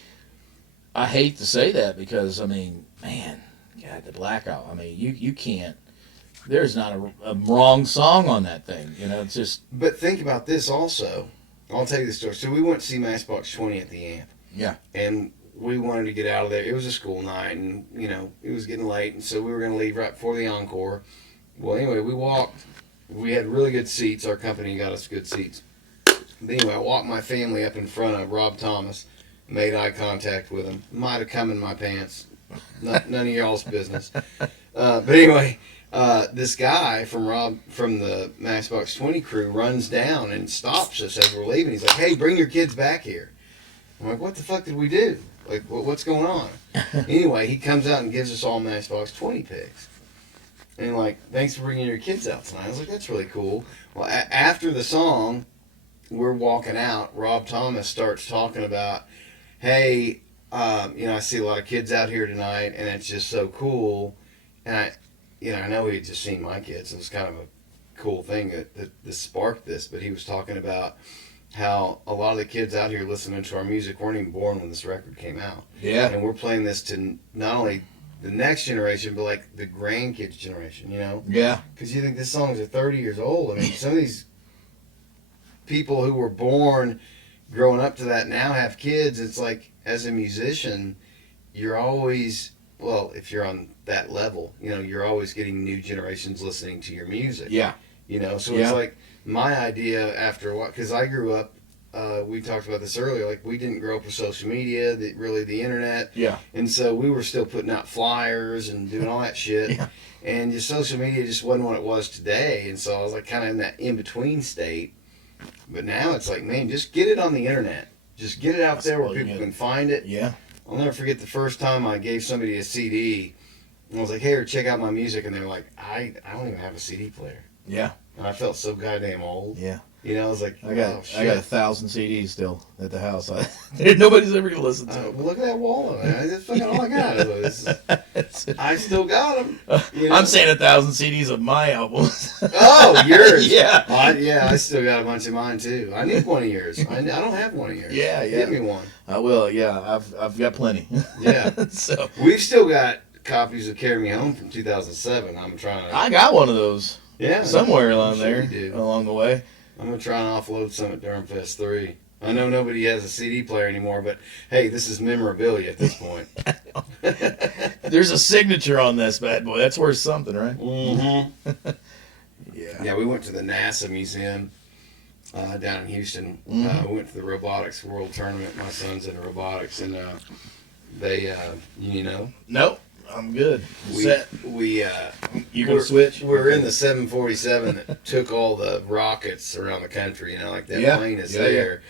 I hate to say that because I mean, man, God, the Blackout. I mean, you can't. There's not a wrong song on that thing. You know, it's just. But think about this also. I'll tell you the story. So we went to see Matchbox 20 at the Amp. Yeah. And we wanted to get out of there. It was a school night, and, you know, it was getting late, and so we were going to leave right before the encore. Well, anyway, we walked. We had really good seats. Our company got us good seats. But anyway, I walked my family up in front of Rob Thomas, made eye contact with him. Might have come in my pants. None of y'all's business. But anyway, this guy from the Matchbox 20 crew runs down and stops us as we're leaving. He's like, "Hey, bring your kids back here." I'm like, "What the fuck did we do? Like, what's going on?" Anyway, he comes out and gives us all Matchbox 20 pics. And like, "Thanks for bringing your kids out tonight." I was like, "That's really cool." Well, after the song, we're walking out. Rob Thomas starts talking about, "Hey, I see a lot of kids out here tonight, and it's just so cool." And I know he had just seen my kids. It was kind of a cool thing that sparked this. But he was talking about how a lot of the kids out here listening to our music weren't even born when this record came out. Yeah. And we're playing this to not only the next generation, but like the grandkids generation, Yeah. Because you think this songs are 30 years old. I mean, some of these people who were born growing up to that now have kids. It's like, as a musician, you're always, well, if you're on that level, you're always getting new generations listening to your music. Yeah. So it's like my idea after a while, because I grew up, we talked about this earlier, like we didn't grow up with social media, the internet. Yeah. And so we were still putting out flyers and doing all that shit. Yeah. And just social media just wasn't what it was today. And so I was like kind of in that in-between state. But now it's like, man, just get it on the internet. Just get it out there where people can find it. Yeah. I'll never forget the first time I gave somebody a CD. And I was like, "Hey, check out my music." And they're like, I don't even have a CD player. Yeah. And I felt so goddamn old. Yeah. I was like, I got oh, shit. 1,000 CDs still at the house. Nobody's ever gonna listen to them. Well, look at that wall. Man. That's fucking all I got. I still got them. I'm saying 1,000 CDs of my albums. Oh, yours. Yeah. I still got a bunch of mine too. I need one of yours. I don't have one of yours. Yeah. Give me one. I will. Yeah, I've got plenty. Yeah. So we've still got copies of "Carry Me Home" from 2007. I'm trying to. I got one of those. Yeah. Somewhere along sure there. You do. Along the way. I'm gonna try and offload some at Durhamfest 3. I know nobody has a CD player anymore, but hey, this is memorabilia at this point. There's a signature on this bad boy. That's worth something, right? Mm-hmm. Yeah. Yeah, we went to the NASA Museum down in Houston. Mm-hmm. We went to the Robotics World Tournament. My son's in robotics, and they, Nope. I'm good. we Set. You gonna switch? We're in the 747 that took all the rockets around the country. Like that plane is there,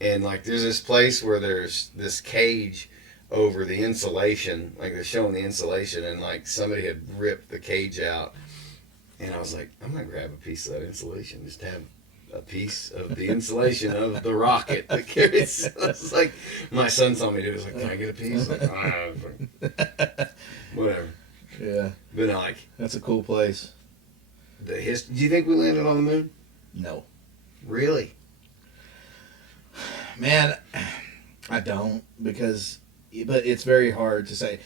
and like there's this place where there's this cage over the insulation. Like they're showing the insulation, and like somebody had ripped the cage out, and I was like, I'm gonna grab a piece of that insulation, just have a piece of the insulation of the rocket that carries. It's like my son saw me do it. He was like, "Can I get a piece?" Like, whatever. Yeah. But like, That's a cool place. do you think we landed on the moon? No. Really? Man, I don't, but it's very hard to say.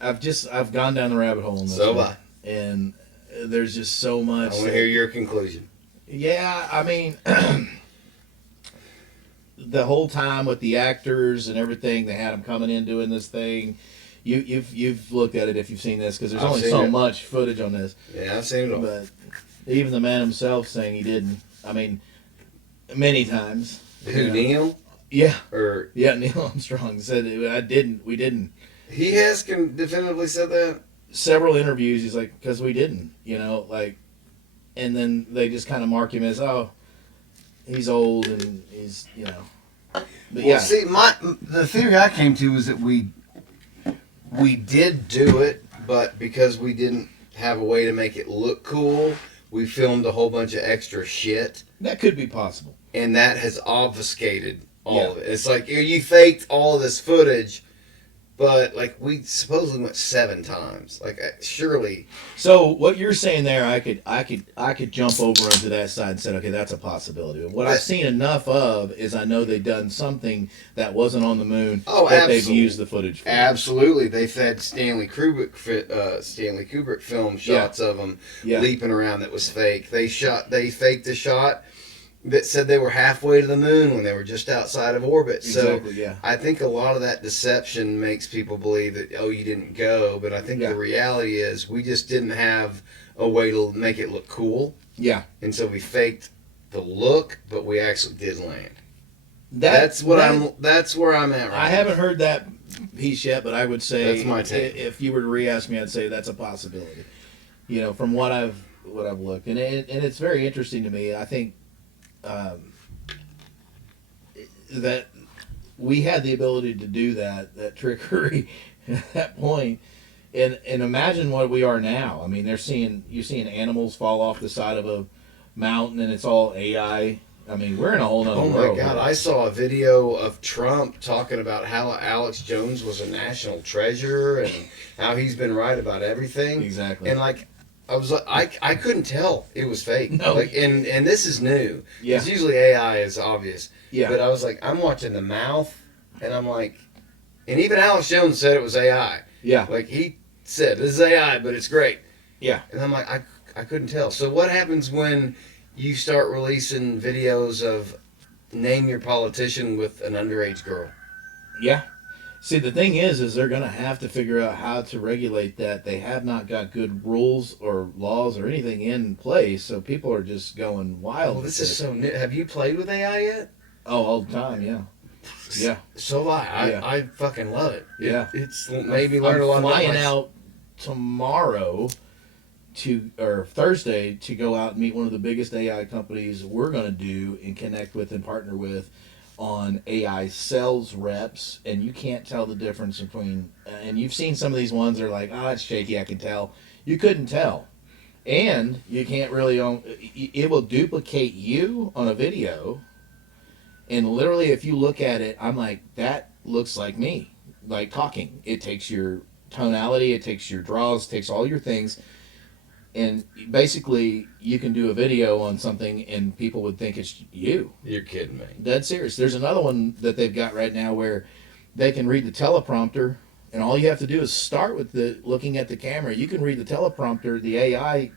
I've gone down the rabbit hole in this one, and there's just so much. I want to hear your conclusion. Yeah, I mean, the whole time with the actors and everything, they had them coming in doing this thing. You've looked at it if you've seen this, because there's only so much footage on this. Yeah, I've seen it all. But even the man himself saying he didn't. I mean, many times. Who, Neil? Yeah. Yeah, Neil Armstrong said we didn't. He has definitively said that? Several interviews, he's like, because we didn't, and then they just kind of mark him as, oh, he's old and he's, But well, see, the theory I came to was that we did do it, but because we didn't have a way to make it look cool, we filmed a whole bunch of extra shit. That could be possible. And that has obfuscated all of it. It's like, you faked all of this footage, but like we supposedly went 7 times. Like surely. So what you're saying there, I could jump over onto that side and say, okay, that's a possibility. But what I've seen enough of is I know they've done something that wasn't on the moon that they've used the footage for. Absolutely, they've had Stanley Kubrick film shots of them leaping around that was fake. They faked the shot that said they were halfway to the moon when they were just outside of orbit. Exactly, so I think a lot of that deception makes people believe that, oh, you didn't go. But I think the reality is we just didn't have a way to make it look cool. Yeah. And so we faked the look, but we actually did land. That's where I'm at right now. I haven't heard that piece yet, but I would say that's my take. If you were to re-ask me, I'd say that's a possibility. from what I've looked, and it's very interesting to me. I think that we had the ability to do that trickery at that point, and imagine what we are now. I mean, you're seeing animals fall off the side of a mountain, and it's all AI. I mean, we're in a whole nother world. Oh my God! I saw a video of Trump talking about how Alex Jones was a national treasure and how he's been right about everything. Exactly. And like, I was like, I couldn't tell it was fake. No. Like, and this is new. Yeah. It's usually AI is obvious. Yeah. But I was like, I'm watching the mouth, and I'm like, and even Alex Jones said it was AI. Yeah. Like he said, this is AI, but it's great. Yeah. And I'm like, I couldn't tell. So what happens when you start releasing videos of name your politician with an underage girl? Yeah. See, the thing is they're going to have to figure out how to regulate that. They have not got good rules or laws or anything in place, so people are just going wild. Well, this is so new. Have you played with AI yet? Oh, all the time, yeah. Yeah. So I Yeah. I fucking love it. Yeah. It's made me learn a lot I'm about flying myself. out tomorrow or Thursday to go out and meet one of the biggest AI companies we're going to do and connect with and partner with on AI sales reps. And you can't tell the difference between, and you've seen some of these ones that are like, oh, it's shaky, I can tell. You couldn't tell. And you can't really, it will duplicate you on a video. And literally, if you look at it, I'm like, that looks like me, like talking. It takes your tonality, it takes your draws, takes all your things. And basically, you can do a video on something and people would think it's you. You're kidding me. Dead serious. There's another one that they've got right now where they can read the teleprompter, and all you have to do is start with looking at the camera. You can read the teleprompter. The AI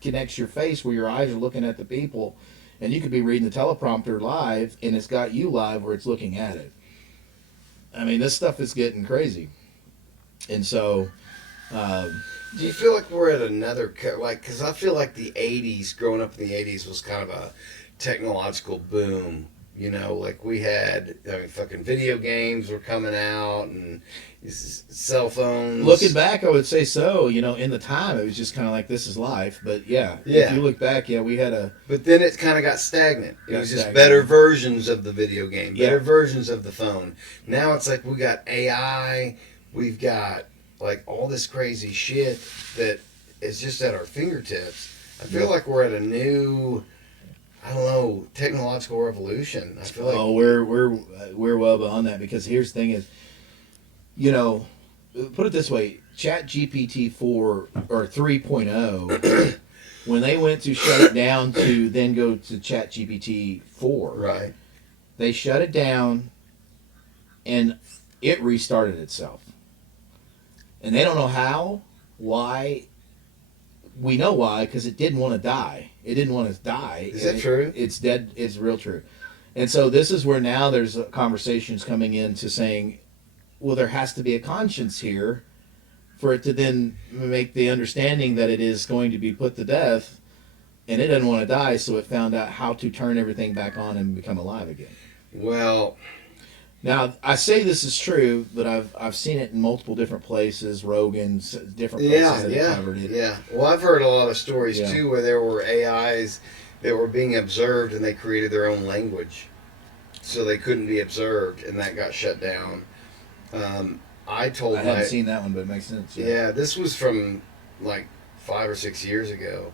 connects your face where your eyes are looking at the people, and you could be reading the teleprompter live, and it's got you live where it's looking at it. I mean, this stuff is getting crazy. And so... do you feel like we're at another because I feel like the 80s, growing up in the 80s, was kind of a technological boom. Like we had, fucking video games were coming out and cell phones. Looking back, I would say so. In the time, it was just kind of like, this is life. But yeah, if you look back, we had a... But then it kind of got stagnant. It was just better versions of the video game, better versions of the phone. Now it's like we got AI, we've got like all this crazy shit that is just at our fingertips. I feel like we're at a new, I don't know, technological revolution. I feel like we're well beyond that, because here's the thing is, put it this way, Chat GPT 4 or 3.0, when they went to shut it down to then go to Chat GPT 4, right? They shut it down and it restarted itself. And they don't know how, why. We know why, because it didn't want to die. It didn't want to die. Is that true? It's dead. It's real true. And so this is where now there's conversations coming into saying, well, there has to be a conscience here for it to then make the understanding that it is going to be put to death, and it doesn't want to die, so it found out how to turn everything back on and become alive again. Well... Now, I say this is true, but I've seen it in multiple different places, Rogan's, different places that have covered it. Yeah. Well, I've heard a lot of stories, too, where there were AIs that were being observed and they created their own language. So they couldn't be observed, and that got shut down. I haven't seen that one, but it makes sense. Yeah, this was from like 5 or 6 years ago.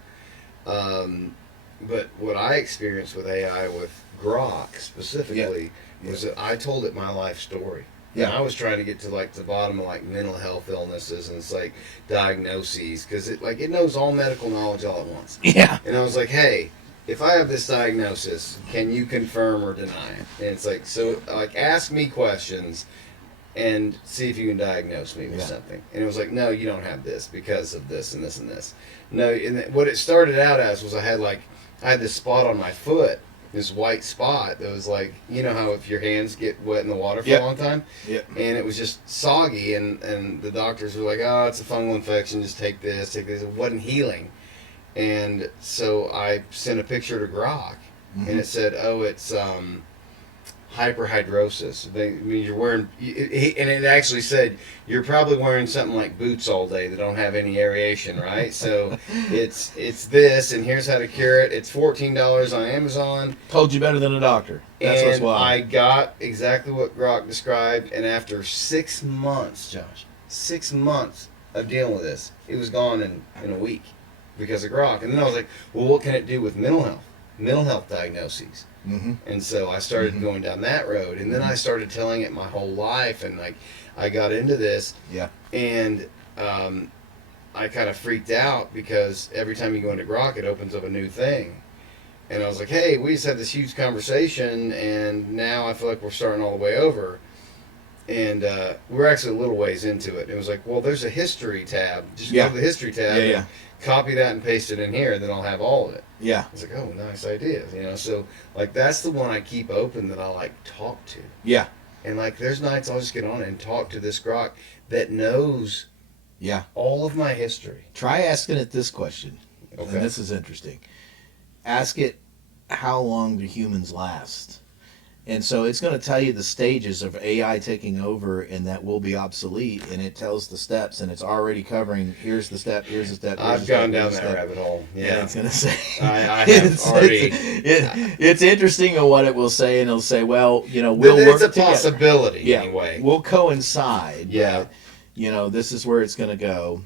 But what I experienced with AI, with Grok specifically... was that I told it my life story. Yeah. And I was trying to get to like the bottom of like mental health illnesses and it's like diagnoses, because it knows all medical knowledge all at once. Yeah. And I was like, hey, if I have this diagnosis, can you confirm or deny it? And it's like, so like ask me questions and see if you can diagnose me with something. And it was like, no, you don't have this because of this and this and this. No, and what it started out as was I had this spot on my foot, this white spot that was like, you know how if your hands get wet in the water for a long time? Yep. And it was just soggy, and the doctors were like, oh, it's a fungal infection, just take this. It wasn't healing. And so I sent a picture to Grok, and it said, oh, it's hyperhidrosis. I mean, you're wearing, and it actually said you're probably wearing something like boots all day that don't have any aeration, right? So it's this, and here's how to cure it. It's $14 on Amazon. Told you better than a doctor. That's what's And wild. I got exactly what Grok described, and after 6 months, Josh, 6 months of dealing with this, it was gone in a week because of Grok. And then I was like, well, what can it do with mental health diagnoses? Mm-hmm. And so I started going down that road, and then I started telling it my whole life, and like I got into this, and I kind of freaked out because every time you go into Grok, it opens up a new thing. And I was like, hey, we just had this huge conversation, and now I feel like we're starting all the way over. And we're actually a little ways into it. It was like, well, there's a history tab. Just go to the history tab and copy that and paste it in here, and then I'll have all of it. Yeah. It's like, oh, nice idea. You know, so, like, that's the one I keep open that I, like, talk to. Yeah. And, like, there's nights I'll just get on and talk to this Grok that knows all of my history. Try asking it this question. Okay. And this is interesting. Ask it, how long do humans last? And so it's going to tell you the stages of AI taking over and that will be obsolete, and it tells the steps, and it's already covering, here's the step, here's the step. I've gone down that rabbit hole. Yeah. And it's going to say... I have already... It's interesting on what it will say, and it'll say, well, you know, we'll work together. It's a possibility, anyway. We'll coincide. Yeah. But, you know, this is where it's going to go.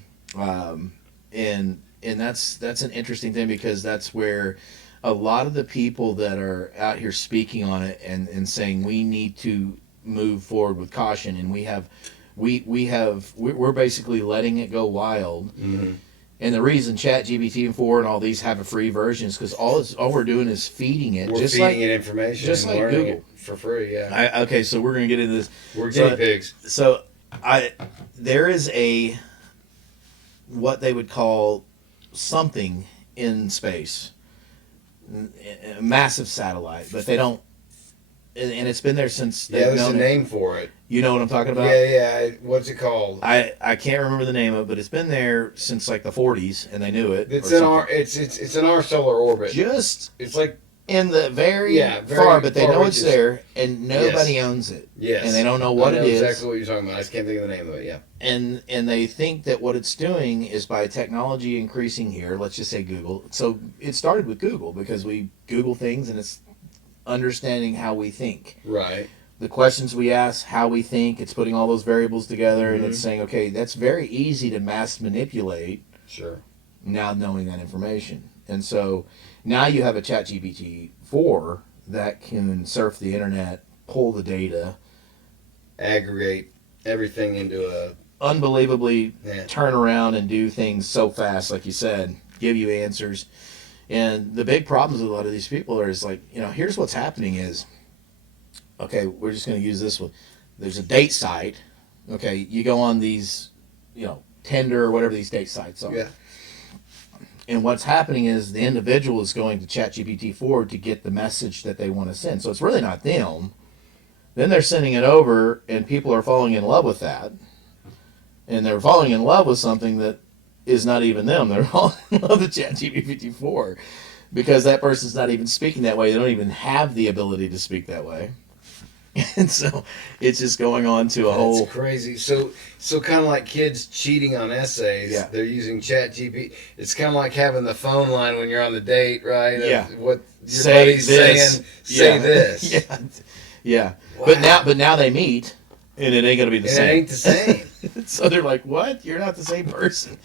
And that's an interesting thing, because that's where... a lot of the people that are out here speaking on it and saying we need to move forward with caution, and we're basically letting it go wild. Mm-hmm. And the reason ChatGPT and 4 and all these have a free version is because all we're doing is feeding it. We're feeding it information, just like learning Google, it for free. Yeah. Okay, so we're gonna get into this. We're guinea pigs. So there is a what they would call something in space. A massive satellite, but they don't, and it's been there since they've there's known a name for it. You know what I'm talking about? Yeah. What's it called? I can't remember the name of it, but it's been there since like the 40s, and they knew it. It's in our solar orbit. Just it's like in the very far, but they know it's there, and nobody owns it. Yes. And they don't know what it is. Exactly what you're talking about. I just can't think of the name of it. Yeah. And they think that what it's doing is by technology increasing here, let's just say Google. So it started with Google because we Google things, and it's understanding how we think. Right. The questions we ask, how we think, it's putting all those variables together, and it's saying, okay, that's very easy to mass manipulate. Sure. Now knowing that information. And so now you have a ChatGPT 4 that can surf the internet, pull the data, aggregate everything into a... unbelievably turn around and do things so fast, like you said, give you answers. And the big problems with a lot of these people is like, you know, here's what's happening is, okay, we're just going to use this one. There's a date site. Okay, you go on these, you know, Tinder or whatever these date sites are. Yeah. And what's happening is the individual is going to ChatGPT-4 to get the message that they want to send. So it's really not them. Then they're sending it over, and people are falling in love with that. And they're falling in love with something that is not even them. They're falling in love with ChatGPT-4 because that person's not even speaking that way. They don't even have the ability to speak that way. And so it's just going on to a whole... That's crazy. So kind of like kids cheating on essays. Yeah. They're using ChatGPT. It's kind of like having the phone line when you're on the date, right? Yeah. What your buddy's saying, say this. Yeah. Yeah. Wow. But now they meet, and it ain't going to be the same. It ain't the same. So they're like, what? You're not the same person.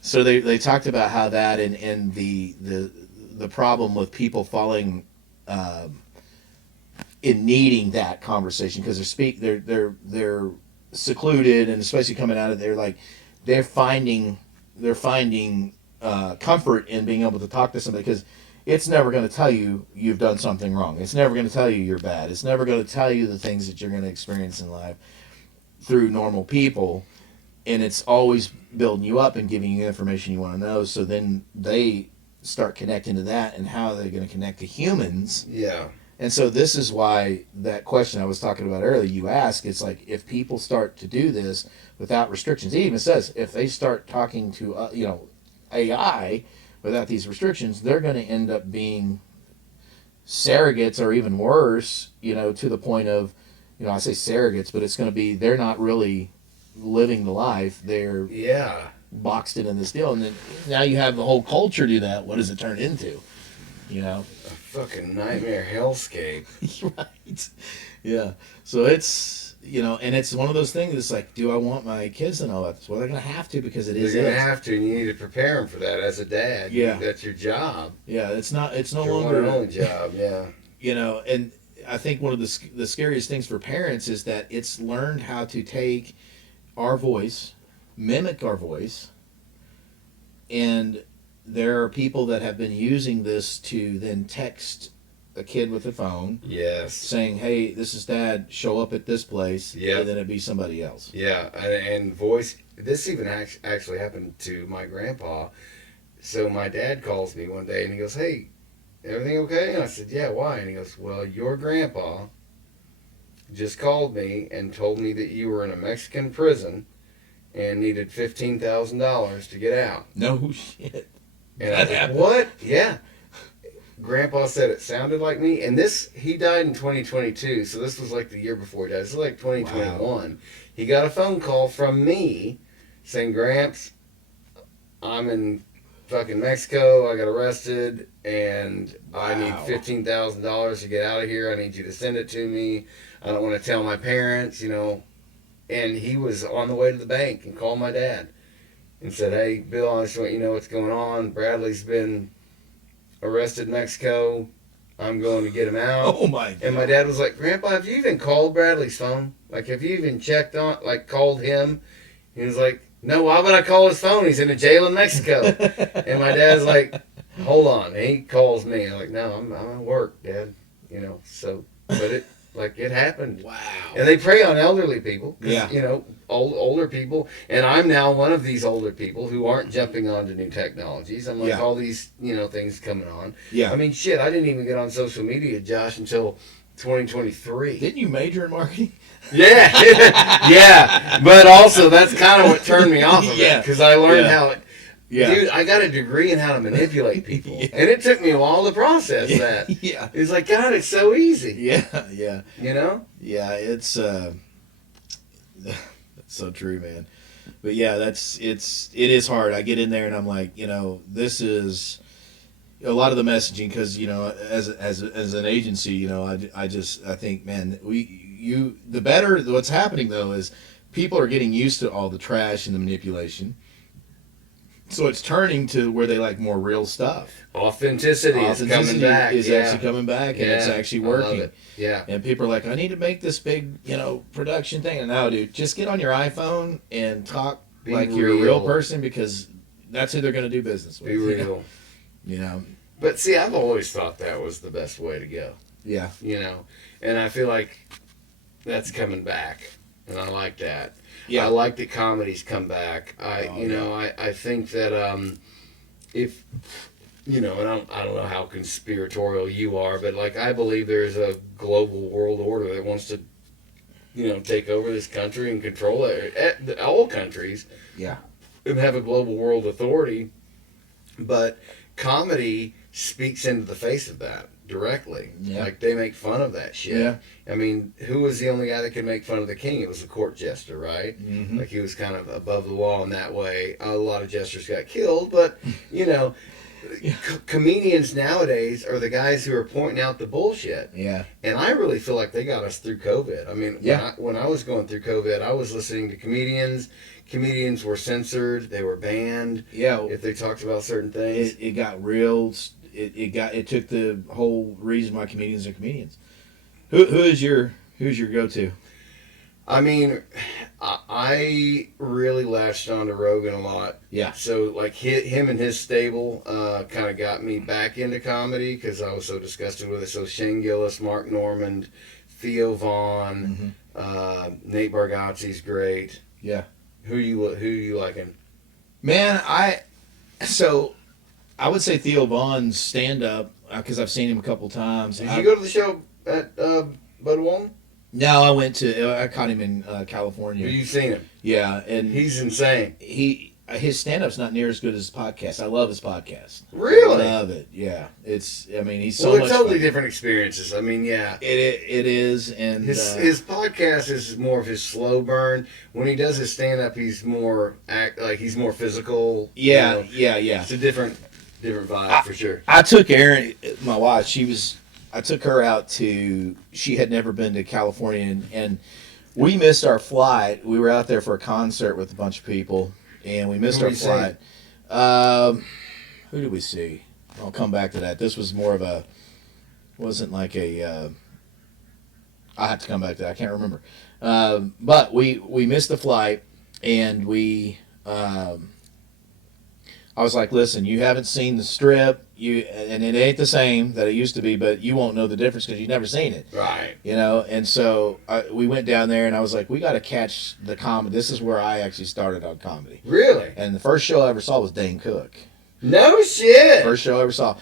So they talked about how that and the problem with people falling... in needing that conversation because they're secluded, and especially coming out of there, like they're finding comfort in being able to talk to somebody because it's never going to tell you you've done something wrong. It's never going to tell you you're bad. It's never going to tell you the things that you're going to experience in life through normal people, and it's always building you up and giving you information you want to know. So then they start connecting to that, and how are they going to connect to humans? Yeah. And so this is why that question I was talking about earlier, you ask, it's like if people start to do this without restrictions, it even says if they start talking to, AI without these restrictions, they're going to end up being surrogates are even worse, to the point of, I say surrogates, but it's going to be, they're not really living the life. They're boxed in this deal. And then now you have the whole culture do that. What does it turn into? A fucking nightmare hellscape. Right. Yeah. So it's, and it's one of those things. It's like, do I want my kids to know about this? Well, they're going to have to, because They're going to have to, and you need to prepare them for that as a dad. Yeah. That's your job. Yeah. It's no your longer one and only job. Yeah. And I think one of the scariest things for parents is that it's learned how to take our voice, mimic our voice, and there are people that have been using this to then text a kid with a phone. Yes. Saying, hey, this is Dad, show up at this place. Yeah. And then it'd be somebody else. Yeah. And voice, this even actually happened to my grandpa. So my dad calls me one day and he goes, hey, everything okay? And I said, yeah, why? And he goes, well, your grandpa just called me and told me that you were in a Mexican prison and needed $15,000 to get out. No shit. And I said, what? Yeah. Grandpa said it sounded like me. And he died in 2022, so this was like the year before he died. This was like 2021. Wow. He got a phone call from me saying, Gramps, I'm in fucking Mexico, I got arrested, and I need $15,000 to get out of here. I need you to send it to me. I don't want to tell my parents, And he was on the way to the bank and called my dad and said, hey, Bill, I just want you to know what's going on. Bradley's been arrested in Mexico. I'm going to get him out. Oh, my God. And my dad was like, Grandpa, have you even called Bradley's phone? Like, have you even called him? He was like, no, why would I call his phone? He's in a jail in Mexico. And my dad's like, hold on. And he calls me. I'm like, no, I'm at work, Dad. But it happened. Wow. And they prey on elderly people. Yeah. Older people. And I'm now one of these older people who aren't jumping onto new technologies. I'm like, all these, things coming on. Yeah. I mean, shit, I didn't even get on social media, Josh, until 2023. Didn't you major in marketing? Yeah. Yeah. But also, that's kind of what turned me off of it. Because I learned how it... Yeah. Dude, I got a degree in how to manipulate people. And it took me a while to process that. Yeah. It's like, God, it's so easy. Yeah, yeah. Yeah, it's that's so true, man. But yeah, it is hard. I get in there and I'm like, this is a lot of the messaging, because as an agency, I think, man, the better what's happening though is people are getting used to all the trash and the manipulation. So it's turning to where they like more real stuff. Authenticity is coming back. Actually coming back, and it's actually working. It. Yeah. And people are like, I need to make this big, production thing. And no, dude, just get on your iPhone and talk like you're a real person, because that's who they're going to do business with. Be real. But see, I've always thought that was the best way to go. Yeah. And I feel like that's coming back, and I like that. Yeah. I like that comedies come back. I think that if and I don't know how conspiratorial you are, but like I believe there's a global world order that wants to take over this country and control it. All countries. Yeah. And have a global world authority, but comedy speaks into the face of that directly. Yeah. Like they make fun of that shit. Yeah. I mean, who was the only guy that could make fun of the king? It was the court jester, right? Mm-hmm. Like he was kind of above the law in that way. A lot of jesters got killed, but comedians nowadays are the guys who are pointing out the bullshit. Yeah. And I really feel like they got us through COVID. I mean, when I was going through COVID, I was listening to comedians. Comedians were censored. They were banned. Yeah. If they talked about certain things. It got real. It took the whole reason why comedians are comedians. Who's your go-to? I mean, I really latched on to Rogan a lot. Yeah. So like him and his stable kind of got me back into comedy because I was so disgusted with it. So Shane Gillis, Mark Normand, Theo Vaughn, Nate Bargatze's great. Yeah. Who you liking? Man, I would say Theo Vaughn's stand-up, because I've seen him a couple times. Did you go to the show at Bud Walton? No, I caught him in California. Have you seen him? Yeah, and he's insane. his stand-up's not near as good as his podcast. I love his podcast. Really? I love it. Yeah. It's. I mean, he's so Well, they're much totally fun. different experiences. I mean, yeah. It is, and His podcast is more of his slow burn. When he does his stand up, he's more he's more physical. yeah, you know. yeah. It's a different vibe for sure. I took Erin, my wife. I took her out to. She had never been to California, and we missed our flight. We were out there for a concert with a bunch of people, and we missed Who our did you flight. Who did we see? I'll come back to that. This was more of a. Wasn't like a. I have to come back to that. I can't remember. But we missed the flight, and we. I was like, listen, you haven't seen the Strip, and it ain't the same that it used to be, but you won't know the difference because you've never seen it. Right. You know, and so we went down there, and I was like, we got to catch the comedy. This is where I actually started on comedy. Really? And the first show I ever saw was Dane Cook. No shit. First show I ever saw.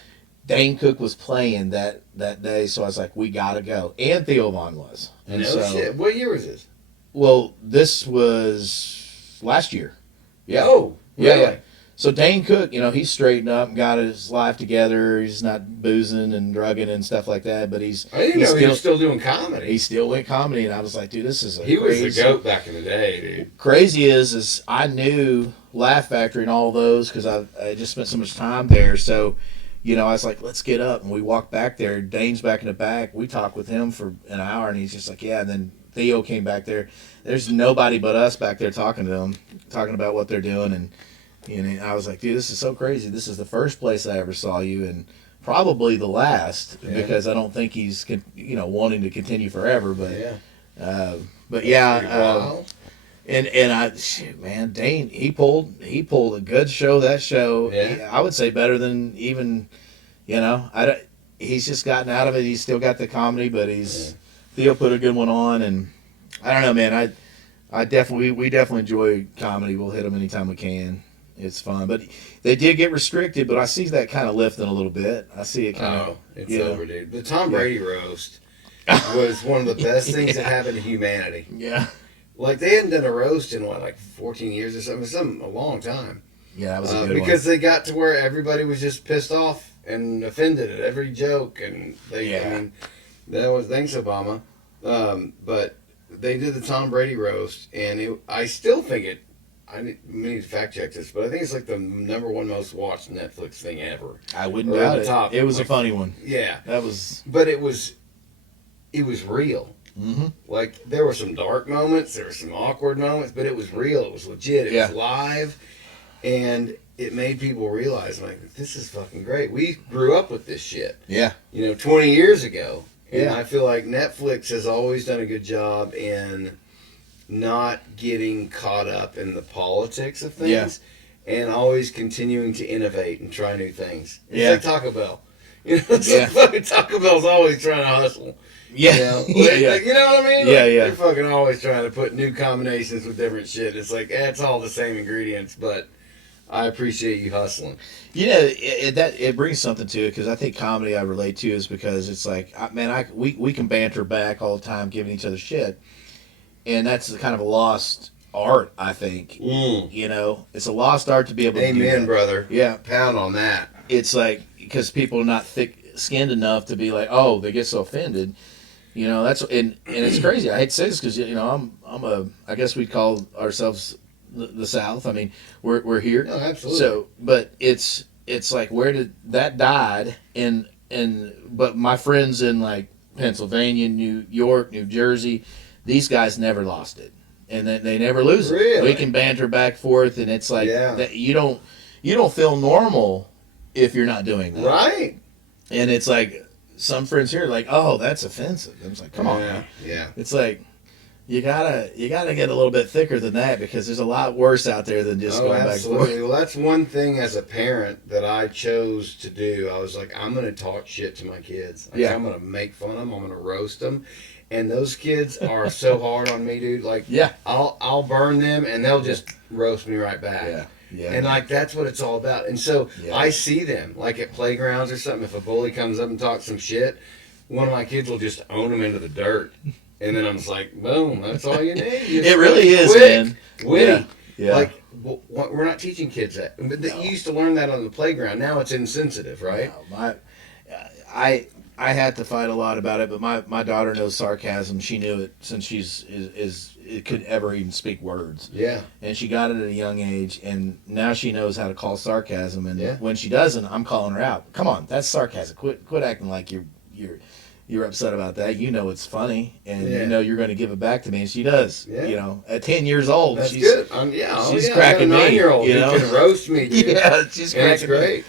Dane Cook was playing that day, so I was like, we got to go. And Theo Von was. And No so, shit. What year was this? Well, this was last year. Yeah. Oh, really? Yeah. So Dane Cook, you know, he's straightened up and got his life together. He's not boozing and drugging and stuff like that, but I didn't know he was still doing comedy. He still went comedy, and I was like, dude, this is He crazy. was the GOAT back in the day, dude. Crazy is I knew Laugh Factory and all those because I just spent so much time there. So, you know, I was like, let's get up, and we walked back there. Dane's back in the back. We talked with him for an hour, and he's just like, yeah. And then Theo came back there. There's nobody but us back there talking to them, talking about what they're doing, and I was like, dude, this is so crazy. This is the first place I ever saw you, and probably the last because I don't think he's wanting to continue forever. But and I shit, man, Dane, he pulled a good show. That show, I would say better than even, he's just gotten out of it. He's still got the comedy, but Theo put a good one on, and I don't know, man. We definitely enjoy comedy. We'll hit them anytime we can. It's fun, but they did get restricted. But I see that kind of lifting a little bit. I see it kind of. It's over, dude. The Tom Brady roast was one of the best things that happened to humanity. Yeah. Like they hadn't done a roast in 14 years or something, a long time. Yeah, that was a good because they got to where everybody was just pissed off and offended at every joke, and I mean, that was thanks Obama, but they did the Tom Brady roast, and I still think I need to fact check this, but I think it's like the #1 most watched Netflix thing ever. I wouldn't doubt it. Top, it was a funny one. Yeah, that was. But it was real. Mm-hmm. Like there were some dark moments, there were some awkward moments, but it was real. It was legit. It was live, and it made people realize, like, this is fucking great. We grew up with this shit. Yeah. 20 years ago, and I feel like Netflix has always done a good job in not getting caught up in the politics of things and always continuing to innovate and try new things. It's like Taco Bell. Taco Bell's always trying to hustle. Yeah. You know what I mean? Yeah. They're fucking always trying to put new combinations with different shit. It's like, it's all the same ingredients, but I appreciate you hustling. It brings something to it because I think comedy I relate to is because it's like, we can banter back all the time giving each other shit. And that's kind of a lost art, I think. It's a lost art to be able to do that. Amen, brother. Yeah. Pound on that. It's like, because people are not thick-skinned enough to be like, oh, they get so offended. That's and it's crazy. I hate to say this because, I guess we'd call ourselves the South. I mean, we're here. Oh, absolutely. So, but it's like, where did that died? But my friends in like Pennsylvania, New York, New Jersey, these guys never lost it, and they never lose it. Really? We can banter back and forth, and it's like that you don't feel normal if you're not doing that. Right. And it's like some friends here are like, oh, that's offensive. I was like, come on, man. Yeah. It's like you gotta get a little bit thicker than that because there's a lot worse out there than just going back and forth. Well, that's one thing as a parent that I chose to do. I was like, I'm gonna talk shit to my kids. I'm gonna make fun of them. I'm gonna roast them. And those kids are so hard on me, dude. Like, I'll burn them, and they'll just roast me right back. Yeah. And like that's what it's all about. And so I see them like at playgrounds or something. If a bully comes up and talks some shit, one of my kids will just own them into the dirt, and then I'm just like, boom, that's all you need. It really is, quick, man. Witty. Yeah. Like, we're not teaching kids that. But No. you used to learn that on the playground. Now it's insensitive, right? No, I had to fight a lot about it, but my daughter knows sarcasm. She knew it since it could ever even speak words. Yeah. And she got it at a young age, and now she knows how to call sarcasm. And Yeah. when she doesn't, I'm calling her out. Come on, that's sarcasm. Quit acting like you're upset about that. You know it's funny, and Yeah. you know you're going to give it back to me. And she does. Yeah. You know, at 10 years old, That's she's good. She's cracking me, I got a 9-year-old you who know? can roast me. Too. yeah, she's And it's cracking me. great.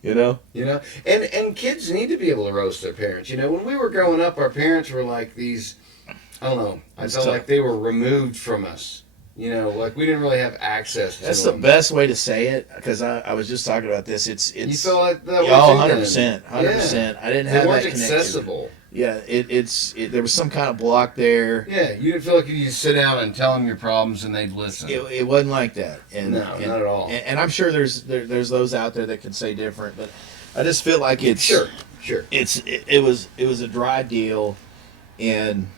You know. You know, and kids need to be able to roast their parents. You know, when we were growing up, our parents were like these. I don't know. I felt like they were removed from us. You know, like we didn't really have access to That's them. the best way to say it, because I was just talking about this. It's You felt like that was 100%. I didn't They have weren't that connection. accessible. Yeah, there was some kind of block there. Yeah, you didn't feel like you could just sit down and tell them your problems and they'd listen. It wasn't like that. And, No, not at all. And I'm sure there's those out there that can say different, but I just feel like it's Sure. it was a dry deal, and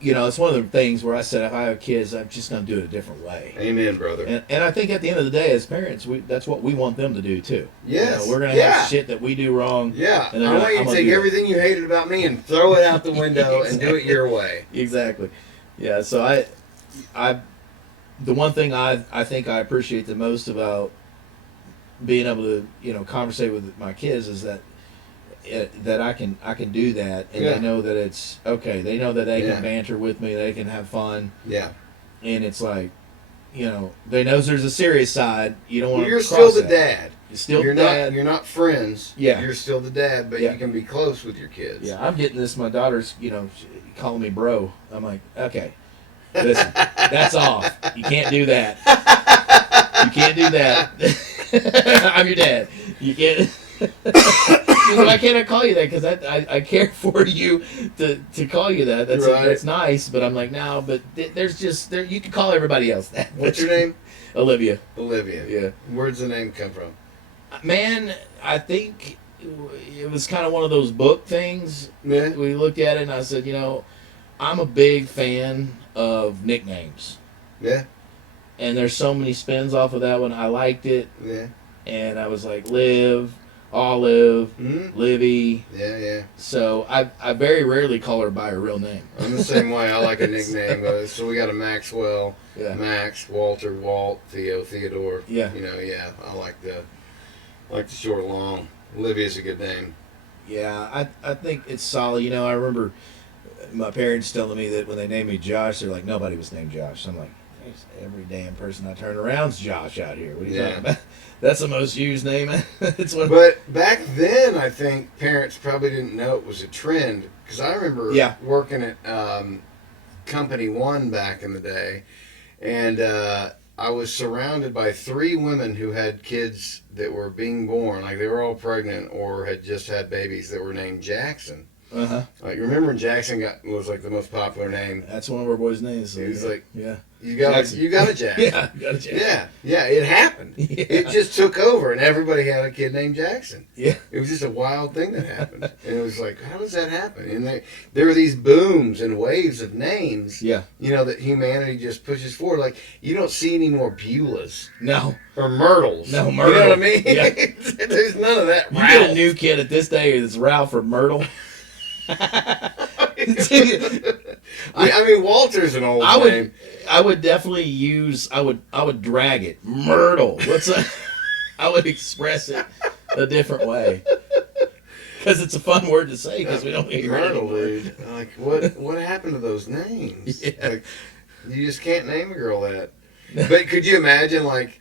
you know, it's one of the things where I said if I have kids, I'm just going to do it a different way. Amen, brother. And I think at the end of the day, as parents, that's what we want them to do too. Yes. You know, we're going to have shit that we do wrong. Yeah. And I want you I'm to gonna take do it. everything you hated about me and throw it out the window and do it your way. Exactly. Yeah. So the one thing I think I appreciate the most about being able to, you know, conversate with my kids is that I can do that, and Yeah. they know that it's okay. They know that they Yeah. can banter with me, they can have fun, Yeah. and it's like, you know, they know there's a serious side. You don't want Well, to. you're still the that. dad. You're still You're dad. not. You're not friends. Yeah. You're still the dad, but Yeah. you can be close with your kids. Yeah, I'm getting this. My daughter's, you know, calling me bro. I'm like, okay, listen, that's off. You can't do that. You can't do that. I'm your dad. You can't. Why can't I call you that? Because I care for you to call you that. That's nice. But I'm like, no. But there's just there. You can call everybody else that. What's your name? Olivia. Olivia. Yeah. Where's the name come from? Man, I think it was kind of one of those book things. Yeah. We looked at it and I said, you know, I'm a big fan of nicknames. Yeah. And there's so many spins off of that one. I liked it. Yeah. And I was like, Liv, Olive, Mm-hmm. Livy. Yeah. Yeah. So I very rarely call her by her real name. I'm the same way. I like a nickname. So we got a Maxwell, Yeah. Max, Walter, Walt, Theo, Theodore. Yeah. You know, yeah. I like the short long. Olivia's a good name. Yeah, I think it's solid. You know, I remember my parents telling me that when they named me Josh, they're like, nobody was named Josh. I'm like, every damn person I turn around's Josh out here. What are you talking about? That's the most used name. It's one. But back then, I think parents probably didn't know it was a trend. Because I remember working at Company One back in the day, and I was surrounded by 3 women who had kids that were being born, like they were all pregnant or had just had babies that were named Jackson. Uh-huh. Like, remember when Jackson was like the most popular name? That's one of our boys' names. So He was like, yeah. You got a Jackson. Yeah, got a Jackson. Yeah, it happened. Yeah. It just took over, and everybody had a kid named Jackson. Yeah. It was just a wild thing that happened. And it was like, how does that happen? And there were these booms and waves of names, Yeah. you know, that humanity just pushes forward. Like, you don't see any more Beulahs No. or Myrtles. No, Myrtle. You know what I mean? Yeah. There's none of that. You get a new kid at this day, it's Ralph or Myrtle. I mean, Walter's an old name. I would definitely use. I would drag it. Myrtle. I would express it a different way because it's a fun word to say because we don't hear it Myrtle, anymore. dude. Like, what happened to those names? Yeah. Like, you just can't name a girl that. But could you imagine, like,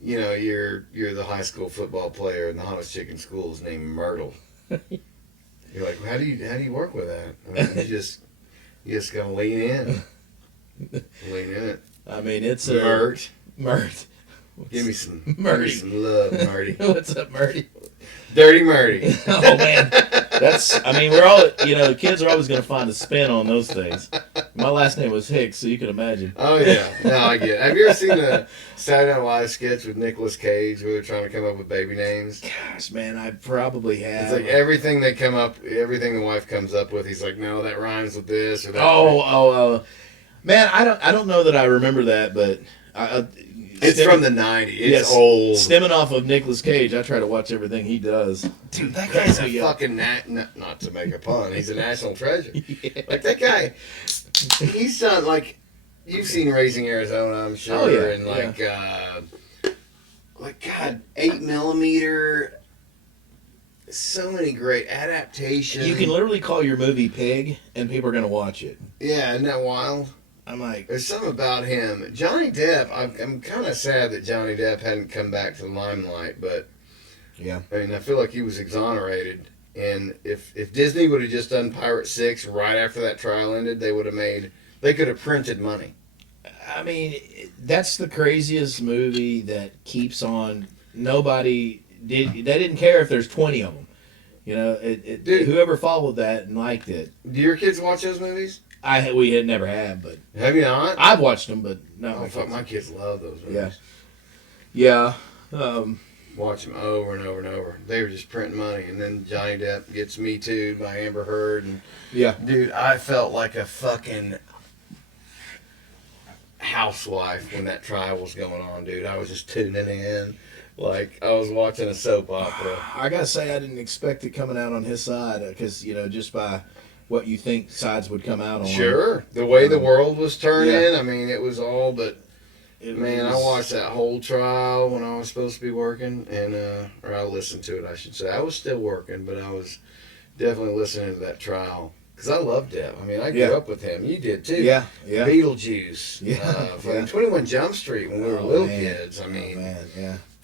you know, you're the high school football player and the hottest chick in school is named Myrtle. You're like, how do you work with that? I mean, you just gotta lean in. Lean in it. I mean, it's Mert. Mert. Give me some love, Marty. What's up, Marty? Dirty Marty. Oh man, we're all, you know, the kids are always going to find a spin on those things. My last name was Hicks, so you can imagine. Oh yeah, no, I get it. Have you ever seen the Saturday Night Live sketch with Nicolas Cage where they're trying to come up with baby names? Gosh, man, I probably have. It's like everything the wife comes up with, he's like, no, that rhymes with this or that. Man, I don't know that I remember that, but It's from the 90s. It's old. Stemming off of Nicolas Cage, I try to watch everything he does. Dude, that guy's a fucking not to make a pun. He's a national treasure. Yeah. Like that guy, he's done like you've seen Raising Arizona, I'm sure, oh, yeah. and like God, 8mm. So many great adaptations. You can literally call your movie Pig, and people are gonna watch it. Yeah, isn't that wild? I'm like, there's something about him. Johnny Depp, I'm kind of sad that Johnny Depp hadn't come back to the limelight, but yeah, I mean, I feel like he was exonerated. And if Disney would have just done Pirate 6 right after that trial ended, they could have printed money. I mean, that's the craziest movie that keeps on. They didn't care if there's 20 of them. You know, Dude, whoever followed that and liked it. Do your kids watch those movies? We had never had, but have you not? I've watched them, but no. Oh, fuck, my kids love those movies. Yeah. Watch them over and over and over. They were just printing money, and then Johnny Depp gets Me Too by Amber Heard, and yeah, dude, I felt like a fucking housewife when that trial was going on, dude. I was just tuning in. Like, I was watching a soap opera. I gotta say, I didn't expect it coming out on his side, because, just by what you think sides would come out on. Sure. The way the world was turning, I mean, it was all but... I watched that whole trial when I was supposed to be working, or I listened to it, I should say. I was still working, but I was definitely listening to that trial. Because I loved Depp. I mean, I grew up with him. You did, too. Yeah. Beetlejuice. From 21 Jump Street when we were little kids. I mean...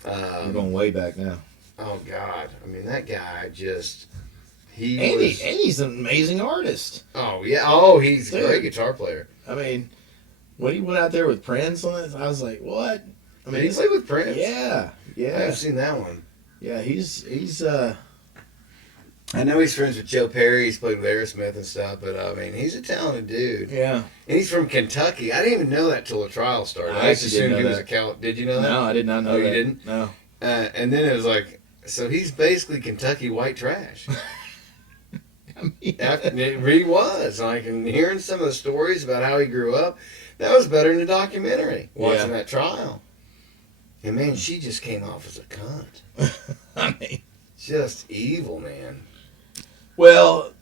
We're going way back now. Oh, God. I mean, that guy just... He's an amazing artist. Oh, yeah. Oh, he's a great guitar player. I mean, when he went out there with Prince on it, I was like, what? I mean, Did he play with Prince? Yeah. I haven't seen that one. Yeah, he's I know he's friends with Joe Perry. He's played with Aerosmith and stuff, but I mean, he's a talented dude. Yeah. And he's from Kentucky. I didn't even know that till the trial started. I just assumed he was a Did you know that? No, I did not know that. You didn't? No. And then it was like, so he's basically Kentucky white trash. I mean, it really was. Like, and hearing some of the stories about how he grew up, that was better than the documentary, watching that trial. And man, she just came off as a cunt. I mean, just evil, man. Well,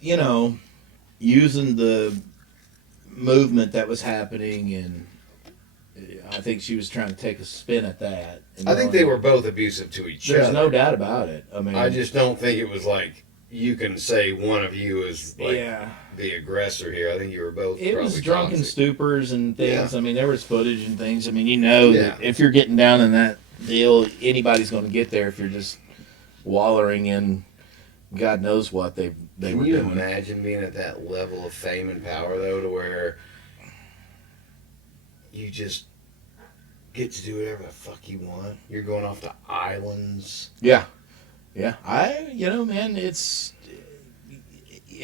using the movement that was happening, and I think she was trying to take a spin at that. I think they were both abusive to each other. There's no doubt about it. I mean, I just don't think it was like you can say one of you is like the aggressor here. I think you were both. It was drunken stupors and things. Yeah. I mean, there was footage and things. I mean, that if you're getting down in that deal, anybody's going to get there if you're just wallowing in God knows what they were doing. Can you imagine being at that level of fame and power, though, to where you just get to do whatever the fuck you want? You're going off to islands. Yeah. Yeah. Man,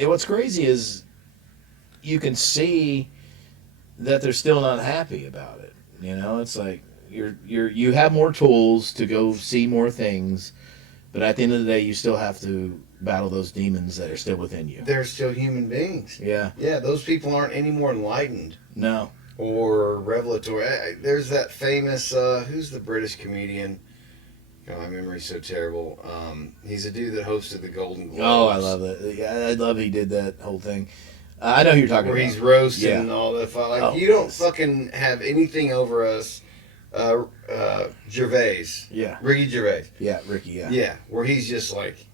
what's crazy is you can see that they're still not happy about it. It's like you have more tools to go see more things, but at the end of the day, you still have to battle those demons that are still within you. They're still human beings. Yeah. Yeah, those people aren't any more enlightened. No. Or revelatory. There's that famous, who's the British comedian? God, my memory's so terrible. He's a dude that hosted the Golden Globes. Oh, I love that. Yeah, I love he did that whole thing. I know who you're talking about. Where he's roasting and all that. Like, you don't fucking have anything over us. Gervais. Yeah. Ricky Gervais. Yeah, Ricky, Yeah, where he's just like,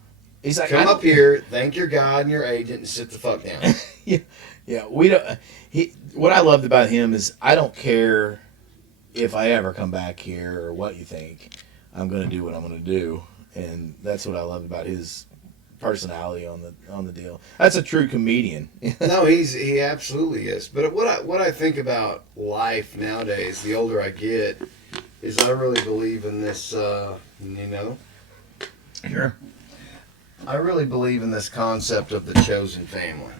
come up here, thank your God and your agent, and sit the fuck down. Yeah. We don't. What I loved about him is I don't care if I ever come back here or what you think. I'm going to do what I'm going to do, and that's what I love about his personality on the deal. That's a true comedian. No, he absolutely is. But what I think about life nowadays, the older I get, is I really believe in this. Sure. I really believe in this concept of the chosen family.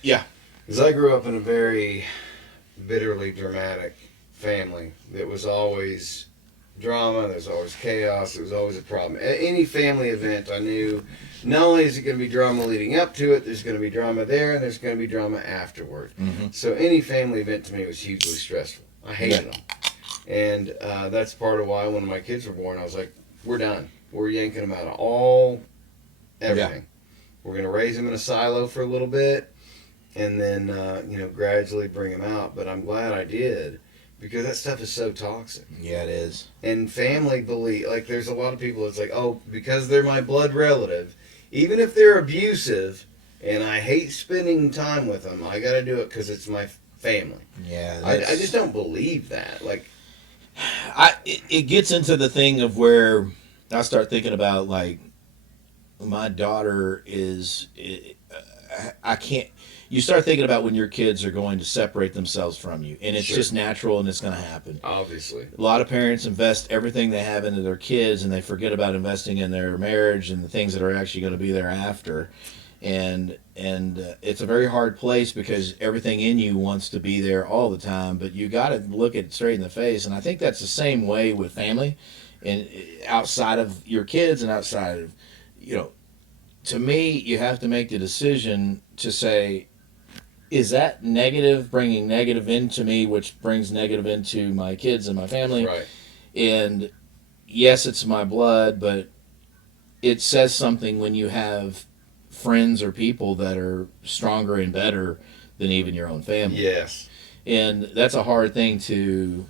Yeah. Because I grew up in a very bitterly dramatic family that was always drama. There's always chaos. There's always a problem. Any family event, I knew not only is it going to be drama leading up to it, there's going to be drama there, and there's going to be drama afterward. Mm-hmm. So any family event to me was hugely stressful. I hated them. And that's part of why when my kids were born, I was like, we're done. We're yanking them out of everything. We're going to raise them in a silo for a little bit, and then, gradually bring them out. But I'm glad I did, because that stuff is so toxic. Yeah, it is. And family believe, like, there's a lot of people that's like, oh, because they're my blood relative, even if they're abusive, and I hate spending time with them, I got to do it because it's my family. Yeah, I just don't believe that. Like, it gets into the thing of where I start thinking about, like, my daughter is, I can't, you start thinking about when your kids are going to separate themselves from you, and it's just natural, and it's going to happen. Obviously. A lot of parents invest everything they have into their kids, and they forget about investing in their marriage and the things that are actually going to be there after. And it's a very hard place, because everything in you wants to be there all the time, but you got to look it straight in the face. And I think that's the same way with family, and outside of your kids and outside of, to me, you have to make the decision to say, is that negative bringing negative into me, which brings negative into my kids and my family? Right. And yes, it's my blood, but it says something when you have friends or people that are stronger and better than even your own family. Yes. And that's a hard thing to,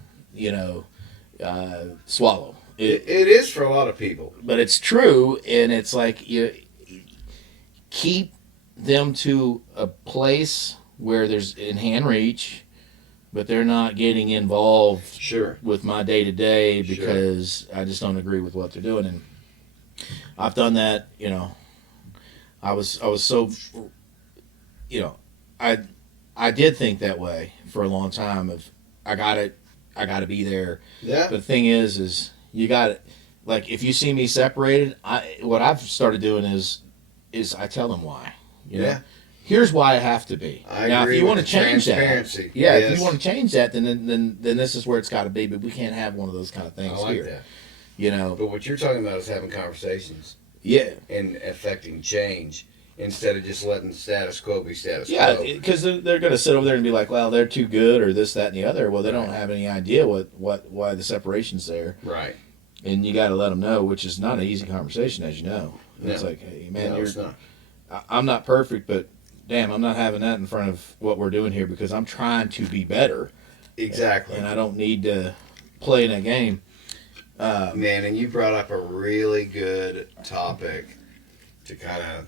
swallow. It is for a lot of people. But it's true, and it's like you keep them to a place where there's in hand reach, but they're not getting involved with my day-to-day because I just don't agree with what they're doing. And I've done that, I was so, I did think that way for a long time of, I got to be there. Yeah. But the thing is you got to, like, if you see me separated, what I've started doing is I tell them why. Yeah. Here's why I have to be. Now, if you want to change that, if you want to change that, then this is where it's got to be. But we can't have one of those kind of things I like here. That. But what you're talking about is having conversations. Yeah. And affecting change instead of just letting status quo be status quo. Yeah, because they're going to sit over there and be like, well, they're too good, or this, that, and the other. Well, they don't have any idea why the separation's there. Right. And you got to let them know, which is not an easy conversation, as you know. No. It's like, hey, man, it's not. I'm not perfect, but damn, I'm not having that in front of what we're doing here, because I'm trying to be better. Exactly. And I don't need to play in that game. Man, and you brought up a really good topic to kind of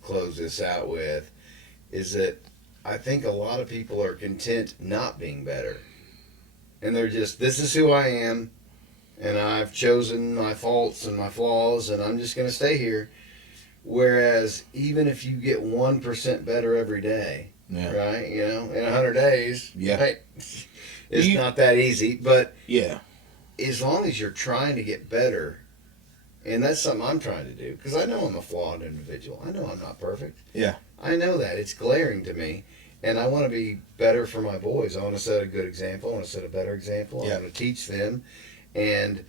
close this out with, is that I think a lot of people are content not being better. And they're just, this is who I am, and I've chosen my faults and my flaws, and I'm just going to stay here. Whereas even if you get 1% better every day, right, in 100 days, right, it's not that easy, but as long as you're trying to get better, and that's something I'm trying to do, because I know I'm a flawed individual. I know I'm not perfect. Yeah. I know that. It's glaring to me, and I want to be better for my boys. I want to set a good example. I want to set a better example. I want to teach them, and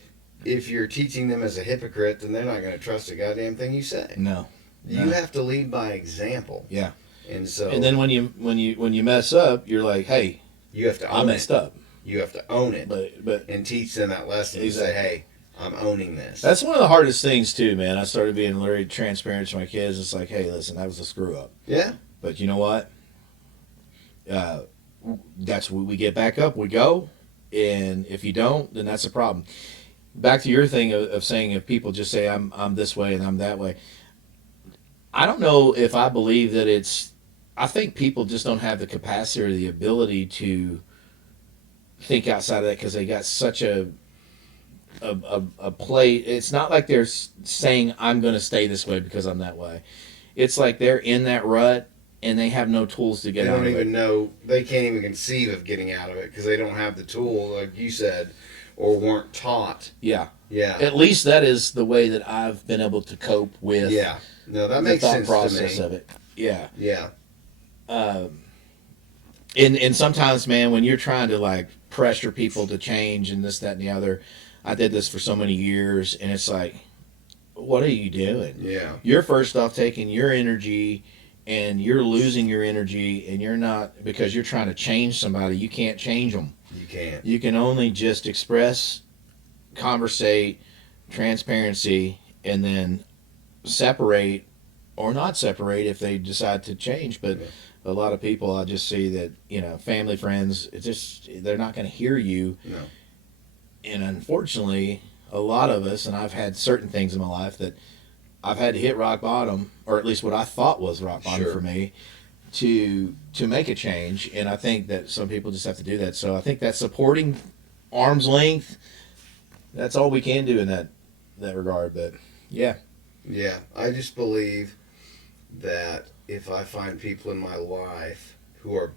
if you're teaching them as a hypocrite, then they're not going to trust a goddamn thing you say. No. You have to lead by example. Yeah. And so. And then when you mess up, you're like, hey, you have to own I messed up. You have to own it. But and teach them that lesson. Exactly. And say, hey, I'm owning this. That's one of the hardest things too, man. I started being very transparent to my kids. It's like, hey, listen, that was a screw up. Yeah. But you know what? That's when we get back up, we go, and if you don't, then that's a problem. Back to your thing of saying, if people just say I'm this way and I'm that way, I don't know if I believe that it's. I think people just don't have the capacity or the ability to think outside of that, because they got such a plate. It's not like they're saying I'm going to stay this way because I'm that way. It's like they're in that rut and they have no tools to get out of it. They don't even know. They can't even conceive of getting out of it because they don't have the tool, like you said, or weren't taught. Yeah. Yeah. At least that is the way that I've been able to cope with. Yeah. No, that makes sense the thought process to me. of it. Yeah. Yeah. And sometimes, man, when you're trying to like pressure people to change and this, that, and the other, I did this for so many years, and it's like, what are you doing? Yeah. You're first off taking your energy, and you're losing your energy, and you're not, because you're trying to change somebody. You can't change them. You can't. You can only just express, conversate, transparency, and then separate or not separate if they decide to change. But a lot of people, I just see that, family, friends, it's just, they're not going to hear you. No. And unfortunately, a lot of us, and I've had certain things in my life that I've had to hit rock bottom, or at least what I thought was rock bottom for me, to make a change. And I think that some people just have to do that. So I think that supporting, arm's length, that's all we can do in that regard. But yeah. Yeah, I just believe that if I find people in my life who are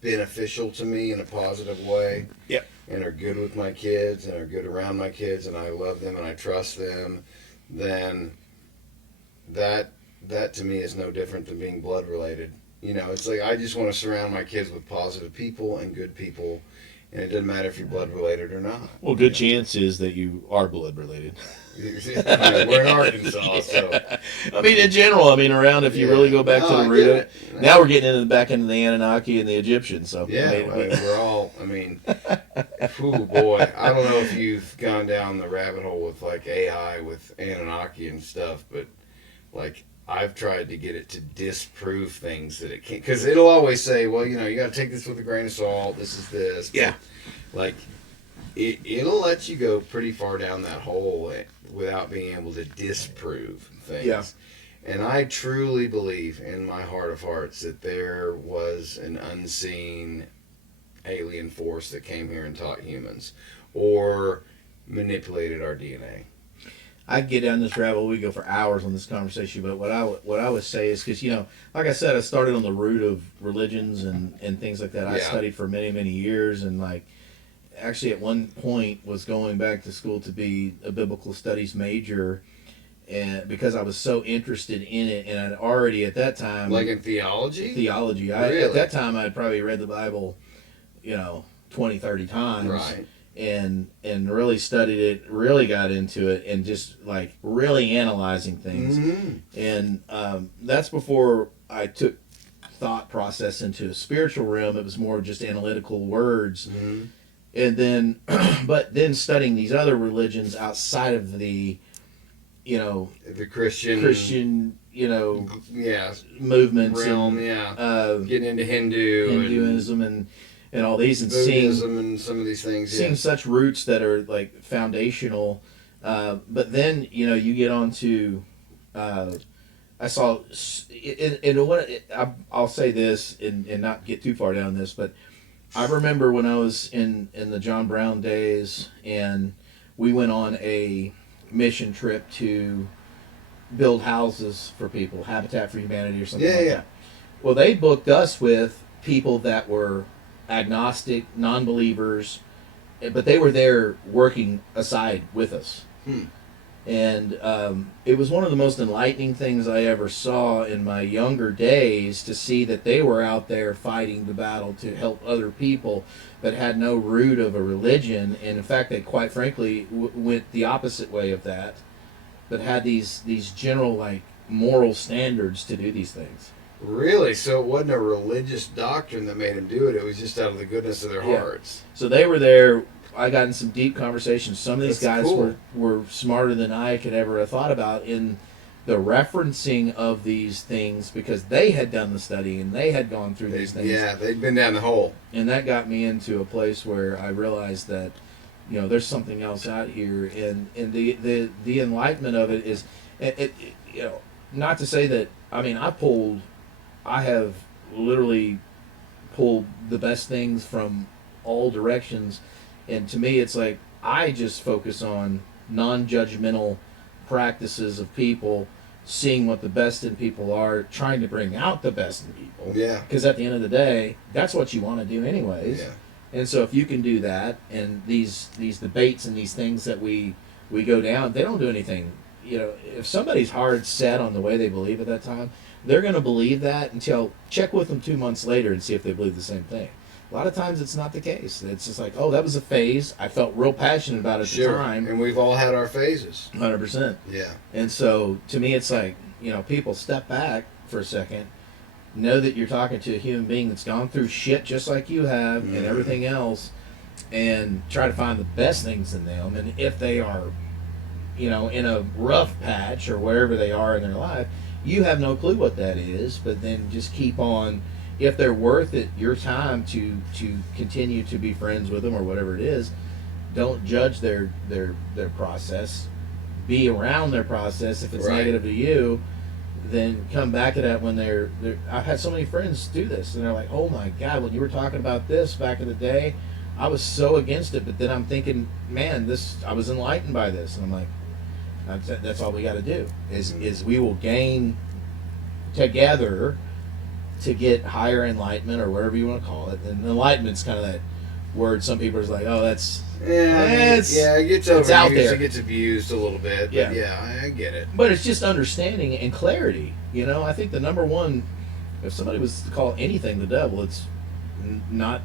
beneficial to me in a positive way, Yep. and are good with my kids and are good around my kids, and I love them and I trust them, then that to me is no different than being blood related. It's like I just want to surround my kids with positive people and good people, and it doesn't matter if you're blood related or not. Well, good chance is that you are blood related. We're in Arkansas, so. I mean, in general, around, if you really go back to the root of it. Now we're getting back into the Anunnaki and the Egyptians. So yeah, we're all, oh boy, I don't know if you've gone down the rabbit hole with like AI with Anunnaki and stuff, but like I've tried to get it to disprove things that it can't, because it'll always say, well, you got to take this with a grain of salt. This is this. Yeah. But, like it'll let you go pretty far down that hole without being able to disprove things. Yeah. And I truly believe in my heart of hearts that there was an unseen alien force that came here and taught humans or manipulated our DNA. I get down this rabbit hole. We go for hours on this conversation, but what I would say is, because like I said, I started on the root of religions and things like that. I studied for many, many years, and like actually at one point was going back to school to be a biblical studies major, and because I was so interested in it, and I'd already at that time, like in theology. Really? At that time I'd probably read the Bible 20, 30 times, right, and really studied it, really got into it, and just like really analyzing things. Mm-hmm. And that's before I took thought process into a spiritual realm. It was more just analytical words. Mm-hmm. And then but then studying these other religions outside of the the Christian movements realm, and getting into Hinduism and all these, and Buddhism and some of these things, seeing such roots that are like foundational. But then you get onto I saw I'll say this and not get too far down this, but I remember when I was in the John Brown days, and we went on a mission trip to build houses for people, Habitat for Humanity or something like that. Well, they booked us with people that were agnostic, non-believers, but they were there working aside with us. And it was one of the most enlightening things I ever saw in my younger days, to see that they were out there fighting the battle to help other people that had no root of a religion, and in fact they quite frankly went the opposite way of that, but had these general like moral standards to do these things. Really? So it wasn't a religious doctrine that made them do it, it was just out of the goodness of their hearts. So they were there. I got in some deep conversations. Some of these That's guys cool. were smarter than I could ever have thought about in the referencing of these things, because they had done the study and they had gone through these things. Yeah, they'd been down the hole. And that got me into a place where I realized that, there's something else out here, and the enlightenment of it is, not to say that, I have literally pulled the best things from all directions. And to me, it's like I just focus on non-judgmental practices of people, seeing what the best in people are, trying to bring out the best in people. Yeah. Because at the end of the day, that's what you want to do anyways. Yeah. And so if you can do that, and these debates and these things that we go down, they don't do anything. If somebody's hard set on the way they believe at that time, they're going to believe that until check with them 2 months later and see if they believe the same thing. A lot of times it's not the case. It's just like, oh, that was a phase. I felt real passionate about it at the time. And we've all had our phases. 100%. Yeah. And so to me, it's like, people step back for a second, know that you're talking to a human being that's gone through shit just like you have and everything else, and try to find the best things in them. And if they are, in a rough patch or wherever they are in their life, you have no clue what that is, but then just keep on. If they're worth it, your time to continue to be friends with them or whatever it is, don't judge their process. Be around their process. If it's negative to you, then come back to that when they're. I've had so many friends do this, and they're like, "Oh my God, when you were talking about this back in the day, I was so against it." But then I'm thinking, man, I was enlightened by this, and I'm like, that's all we got to do is we will gain together to get higher enlightenment or whatever you want to call it. And enlightenment's kind of that word some people are like, oh, that's it gets overused. It's out there. It gets abused a little bit. But yeah, I get it. But it's just understanding and clarity. I think the number one, if somebody was to call anything the devil, it's not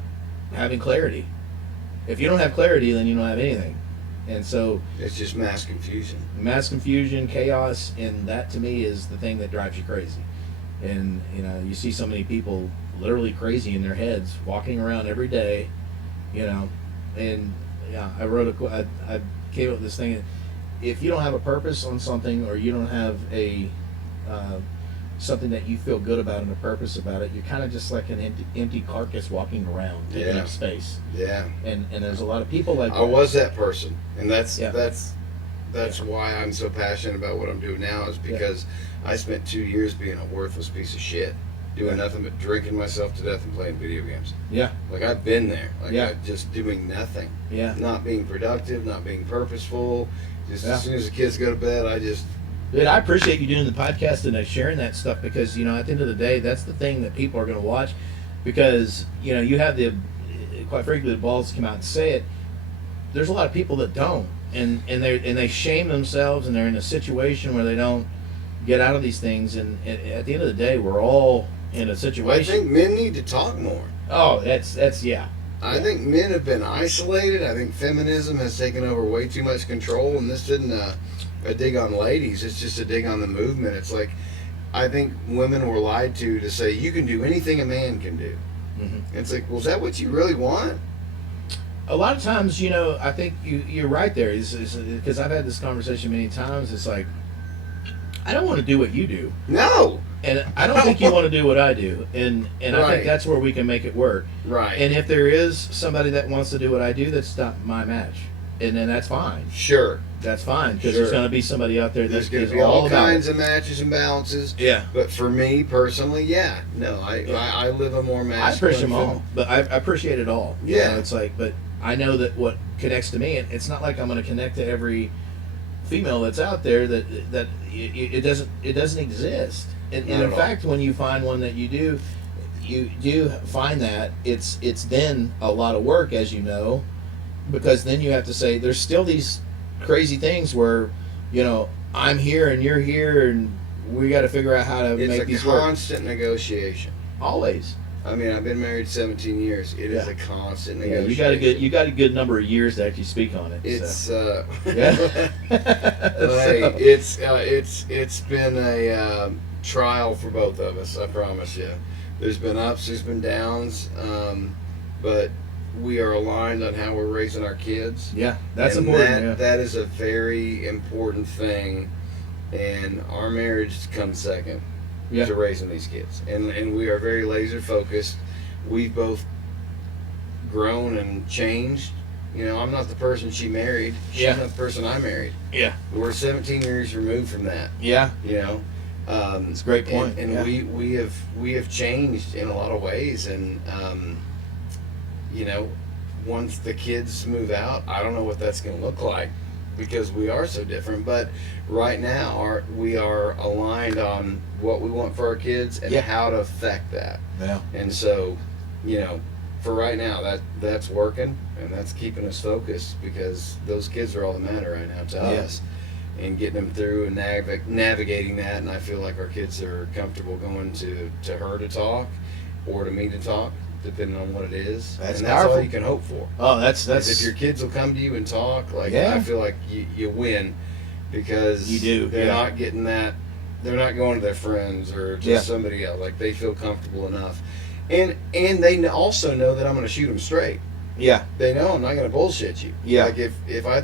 having clarity. If you don't have clarity, then you don't have anything. And so it's just mass confusion, chaos, and that to me is the thing that drives you crazy. And you see so many people literally crazy in their heads walking around every day, and I wrote I came up with this thing: if you don't have a purpose on something, or you don't have a something that you feel good about and a purpose about it, you're kind of just like an empty carcass walking around taking up space. Yeah. And there's a lot of people like I was that person, and that's why I'm so passionate about what I'm doing now, is because I spent 2 years being a worthless piece of shit, doing nothing but drinking myself to death and playing video games. Yeah. Like, I've been there. Like, I'm just doing nothing. Yeah. Not being productive, not being purposeful. Just as soon as the kids go to bed, I just... Dude, I appreciate you doing the podcast and sharing that stuff, because, at the end of the day, that's the thing that people are going to watch, because, you have quite frankly, the balls to come out and say it. There's a lot of people that don't, and they shame themselves, and they're in a situation where they don't get out of these things, and at the end of the day, we're all in a situation. Well, I think men need to talk more. Oh, that's I think men have been isolated. I think feminism has taken over way too much control, and this isn't a dig on ladies. It's just a dig on the movement. It's like, I think women were lied to say you can do anything a man can do. Mm-hmm. It's like, well, is that what you really want? A lot of times, I think you're right there. Because I've had this conversation many times. It's like, I don't want to do what you do. No. And I don't think you want to do what I do. And I think that's where we can make it work. Right. And if there is somebody that wants to do what I do, that's not my match. And then that's fine. Sure. That's fine, because there's going to be somebody out there there's going to be all kinds of matches and balances. Yeah. But for me personally, I live a more masculine. I appreciate them all, but I appreciate it all. Yeah. It's like, but I know that what connects to me, and it's not like I'm going to connect to every female that's out there. That it doesn't exist. And in fact, when you find one that you do find that it's then a lot of work, as you know, because then you have to say there's still these crazy things where I'm here and you're here, and we got to figure out how to make these work. It's a constant negotiation. Always. I mean, I've been married 17 years. It is a constant negotiation. You got a good number of years to actually speak on it. It's it's been a trial for both of us. I promise you. There's been ups, there's been downs, but we are aligned on how we're raising our kids. Yeah, that's important. That is a very important thing, and our marriage comes second to raising these kids. And we are very laser focused. We've both grown and changed. I'm not the person she married. She's not the person I married. Yeah. We're 17 years removed from that. Yeah. It's a great point. And we have changed in a lot of ways, and once the kids move out, I don't know what that's going to look like, because we are so different. But right now, we are aligned on what we want for our kids and how to affect that. Yeah. And so, for right now, that's working, and that's keeping us focused, because those kids are all that matter right now to us. And getting them through and navigating that, and I feel like our kids are comfortable going to her to talk, or to me to talk, depending on what it is. That's and that's all powerful. you can hope for. Oh, that's If your kids will come to you and talk, like Yeah. I feel like you win because You do, they're yeah. not getting that. They're not going to their friends or just Yeah. somebody else. Like they feel comfortable enough, and they also know that I'm going to shoot them straight. yeah, They know I'm not going to bullshit you. Yeah. Like if I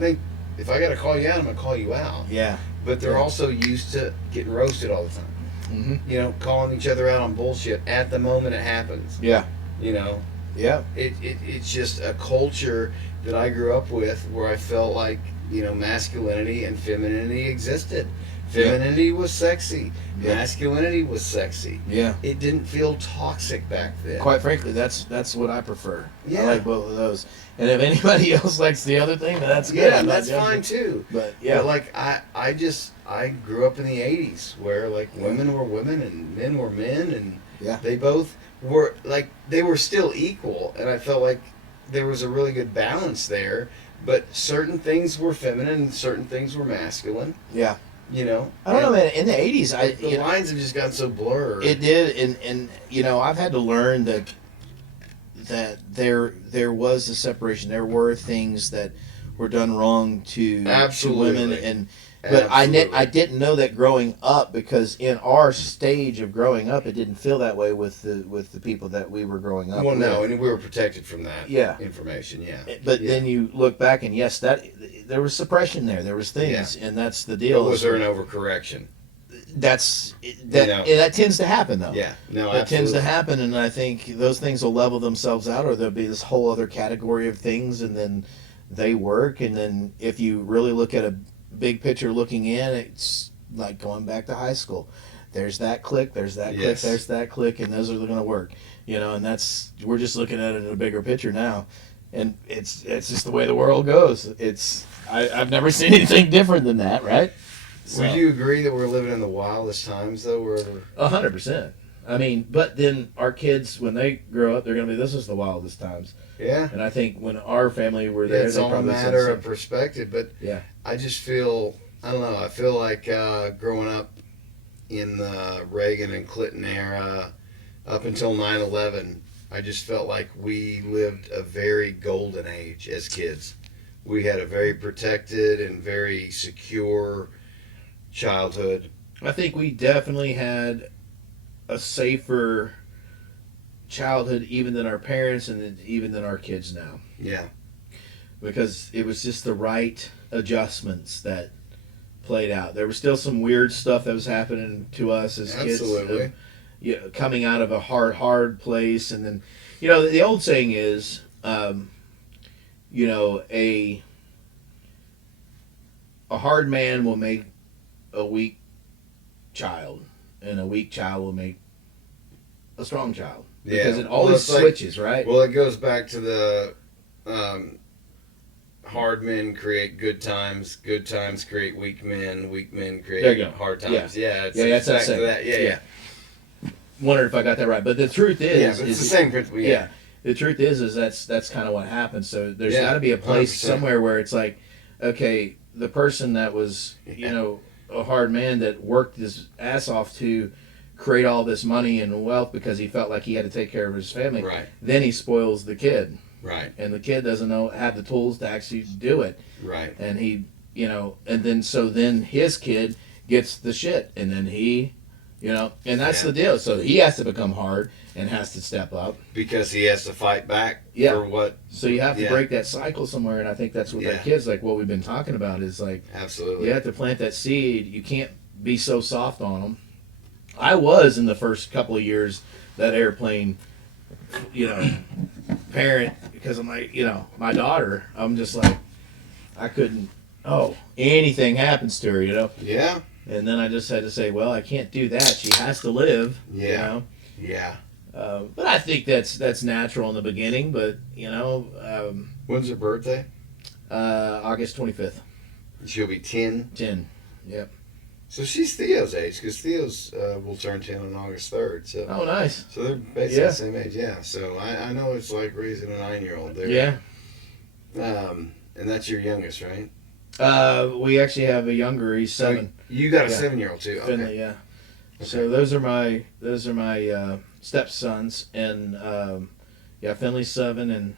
got to call you out, I'm going to call you out. yeah. But they're Yeah. also used to getting roasted all the time. Mm-hmm. You know, calling each other out on bullshit at the moment it happens. Yeah, You know, yeah, it's just a culture that I grew up with where I felt like, masculinity and femininity existed. Femininity was sexy. Yeah. Masculinity was sexy. yeah. It didn't feel toxic back then. Quite frankly, that's what I prefer. Yeah. I like both of those. And if anybody else likes the other thing, then that's good. Yeah, I'm not that's judging. fine too. But yeah, But like I grew up in the '80s where like women were women and men were men, and Yeah. they both were like they were still equal, and I felt like there was a really good balance there. But certain things were feminine, and certain things were masculine. yeah. You know, I don't know, And man. In the '80s, The lines have just gotten so blurred. it did, and I've had to learn that there was a separation. There were things that were done wrong to Absolutely. women, but I didn't know that growing up, because in our stage of growing up, it didn't feel that way with the people that we were growing up Well, with. no, and we were protected from that Yeah. information. Yeah, But Yeah. then you look back, and yes, that there was suppression there. There was things, and that's the But deal. was there an overcorrection? That tends to happen though. Yeah, no, That tends to absolutely. happen, and I think those things will level themselves out, or there'll be this whole other category of things, and then they work. And then if you really look at a big picture looking in, it's like going back to high school. There's that click, there's that click, Yes. there's that click, and those are going to work. And we're just looking at it in a bigger picture now, and it's just the way the world goes. I've never seen anything different than that, right? Would you agree that we're living in the wildest times, though? 100%. I mean, but then our kids, when they grow up, they're going to be, this is the wildest times. Yeah, And I think when our family were there, it's they all a probably matter said of perspective. But Yeah. I just feel, I don't know. I feel like growing up in the Reagan and Clinton era, up until 9/11, I just felt like we lived a very golden age as kids. We had a very protected and very secure childhood. I think we definitely had a safer childhood even than our parents and even than our kids now, Yeah, because it was just the right adjustments that played out. There was still some weird stuff that was happening to us as absolutely. kids, coming out of a hard place. And then, the old saying is, a hard man will make a weak child, and a weak child will make a strong child, because it always it's like- switches, right? Well, it goes back to the hard men create good times create weak men There create you go. hard times. Yeah, Yeah, that's back that to saying. that. Yeah. Wonder if I got that right, but the truth is, Yeah, but it's the same principle. Yeah. The truth is that's kind of what happens. So there's Yeah, got to be a place 100%. somewhere where it's like, okay, the person that was, a hard man that worked his ass off to create all this money and wealth because he felt like he had to take care of his family. Right. Then he spoils the kid, Right. and the kid doesn't have the tools to actually do it. Right. And he, and then his kid gets the shit, and then he, and that's Yeah. the deal. So he has to become hard and has to step up. Because he has to fight back Yeah. for what. So you have to Yeah. break that cycle somewhere, and I think that's what Yeah. that kid's like. What we've been talking about is like, Absolutely. you have to plant that seed. You can't be so soft on them. I was in the first couple of years that airplane, parent, because I'm like, my daughter. I'm just like, I couldn't. Oh, anything happens to her, Yeah. And then I just had to say, well, I can't do that. She has to live. Yeah. Yeah. But I think that's natural in the beginning. But When's her birthday? August 25th, She'll be 10. 10. Yep. So she's Theo's age, because Theo's will turn 10 on August 3rd. So. Oh, nice. So they're basically Yeah. the same age, yeah. So I know it's like raising a 9-year-old there. Yeah. And that's your youngest, right? We actually have a younger. He's 7. You got a Yeah. 7-year-old too. Okay. Finley, yeah. So those are my stepsons, and Yeah, Finley's 7, and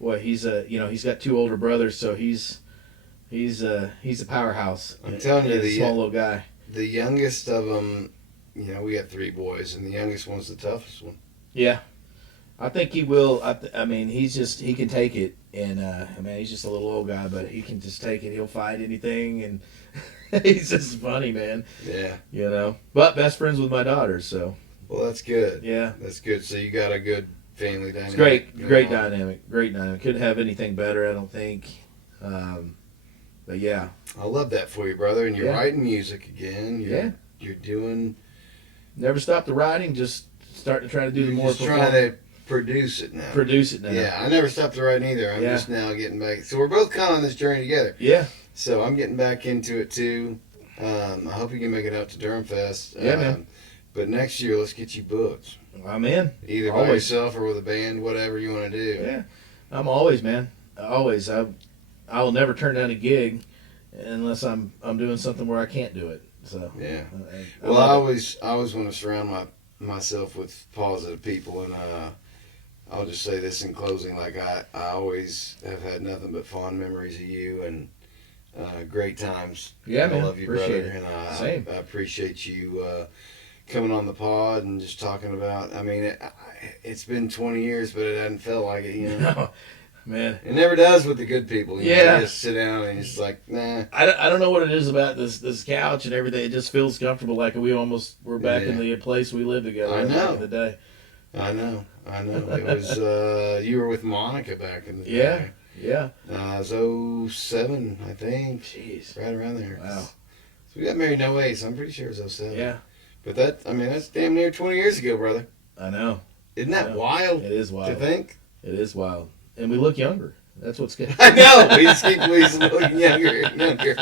boy, he's he's got 2 older brothers, so he's a powerhouse. I'm telling you, He's a small little guy. The youngest of them, we got 3 boys, and the youngest one's the toughest one. Yeah, I think he will. I mean, he can take it, and he's just a little old guy, but he can just take it. He'll fight anything, and he's just funny, man. Yeah. But best friends with my daughter, so. Well, that's good. Yeah. That's good. So you got a good family dynamic. It's great dynamic. Great dynamic. Couldn't have anything better, I don't think. But yeah. I love that for you, brother. And you're writing music again. You're doing. Never stopped the writing. Just starting to try to do the more. Just trying to produce it now. Yeah, I never stopped the writing either. I'm just now getting back. So we're both kind of on this journey together. Yeah. So I'm getting back into it too. I hope you can make it out to Durham Fest. Yeah, man. But next year, let's get you booked. I'm in. Either by yourself or with a band, whatever you want to do. Yeah, I'm always, man. Always. I will never turn down a gig unless I'm doing something where I can't do it. So yeah. I always want to surround myself with positive people, and I'll just say this in closing: like I always have had nothing but fond memories of you and great times. Yeah, man. I love you, appreciate brother, it. and Same. I appreciate you coming on the pod and just talking about. I mean, it's been 20 years, but it hadn't felt like it. No, man. It never does with the good people. You just sit down and it's like, nah. I don't know what it is about this couch and everything. It just feels comfortable, like we're back in the place we lived together back in the day. I know. It was you were with Monica back in the day. Yeah. It was 07, I think. Jeez. Right around there. Wow. So we got married in 08, so I'm pretty sure it was 07. Yeah. But that's damn near 20 years ago, brother. I know. Isn't that wild? It is wild. To think? It is wild. And we look younger. That's what's good. I know. We just keep looking younger and younger.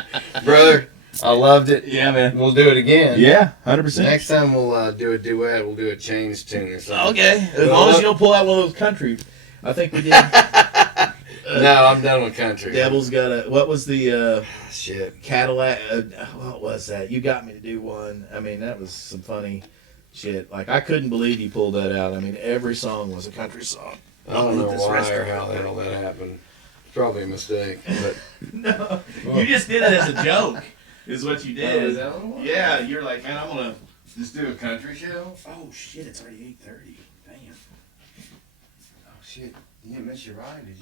Brother, I loved it. Yeah, man. We'll do it again. Yeah, 100%. Next time we'll do a duet. We'll do a change tune or something. Okay. As long as you don't pull out one of those country. I think we did. No, I'm done with country. Devil's got a. What was the shit Cadillac? What was that? You got me to do one. I mean, that was some funny shit. Like, I couldn't believe you pulled that out. I mean, every song was a country song. I don't know why or how the hell that happened. It's probably a mistake. But no, you just did it as a joke. Is what you did. Oh, is that what it was? Yeah, you're like, man, I'm gonna just do a country show. Oh shit! It's already 8:30. Damn. Oh shit! You didn't miss your ride, did you?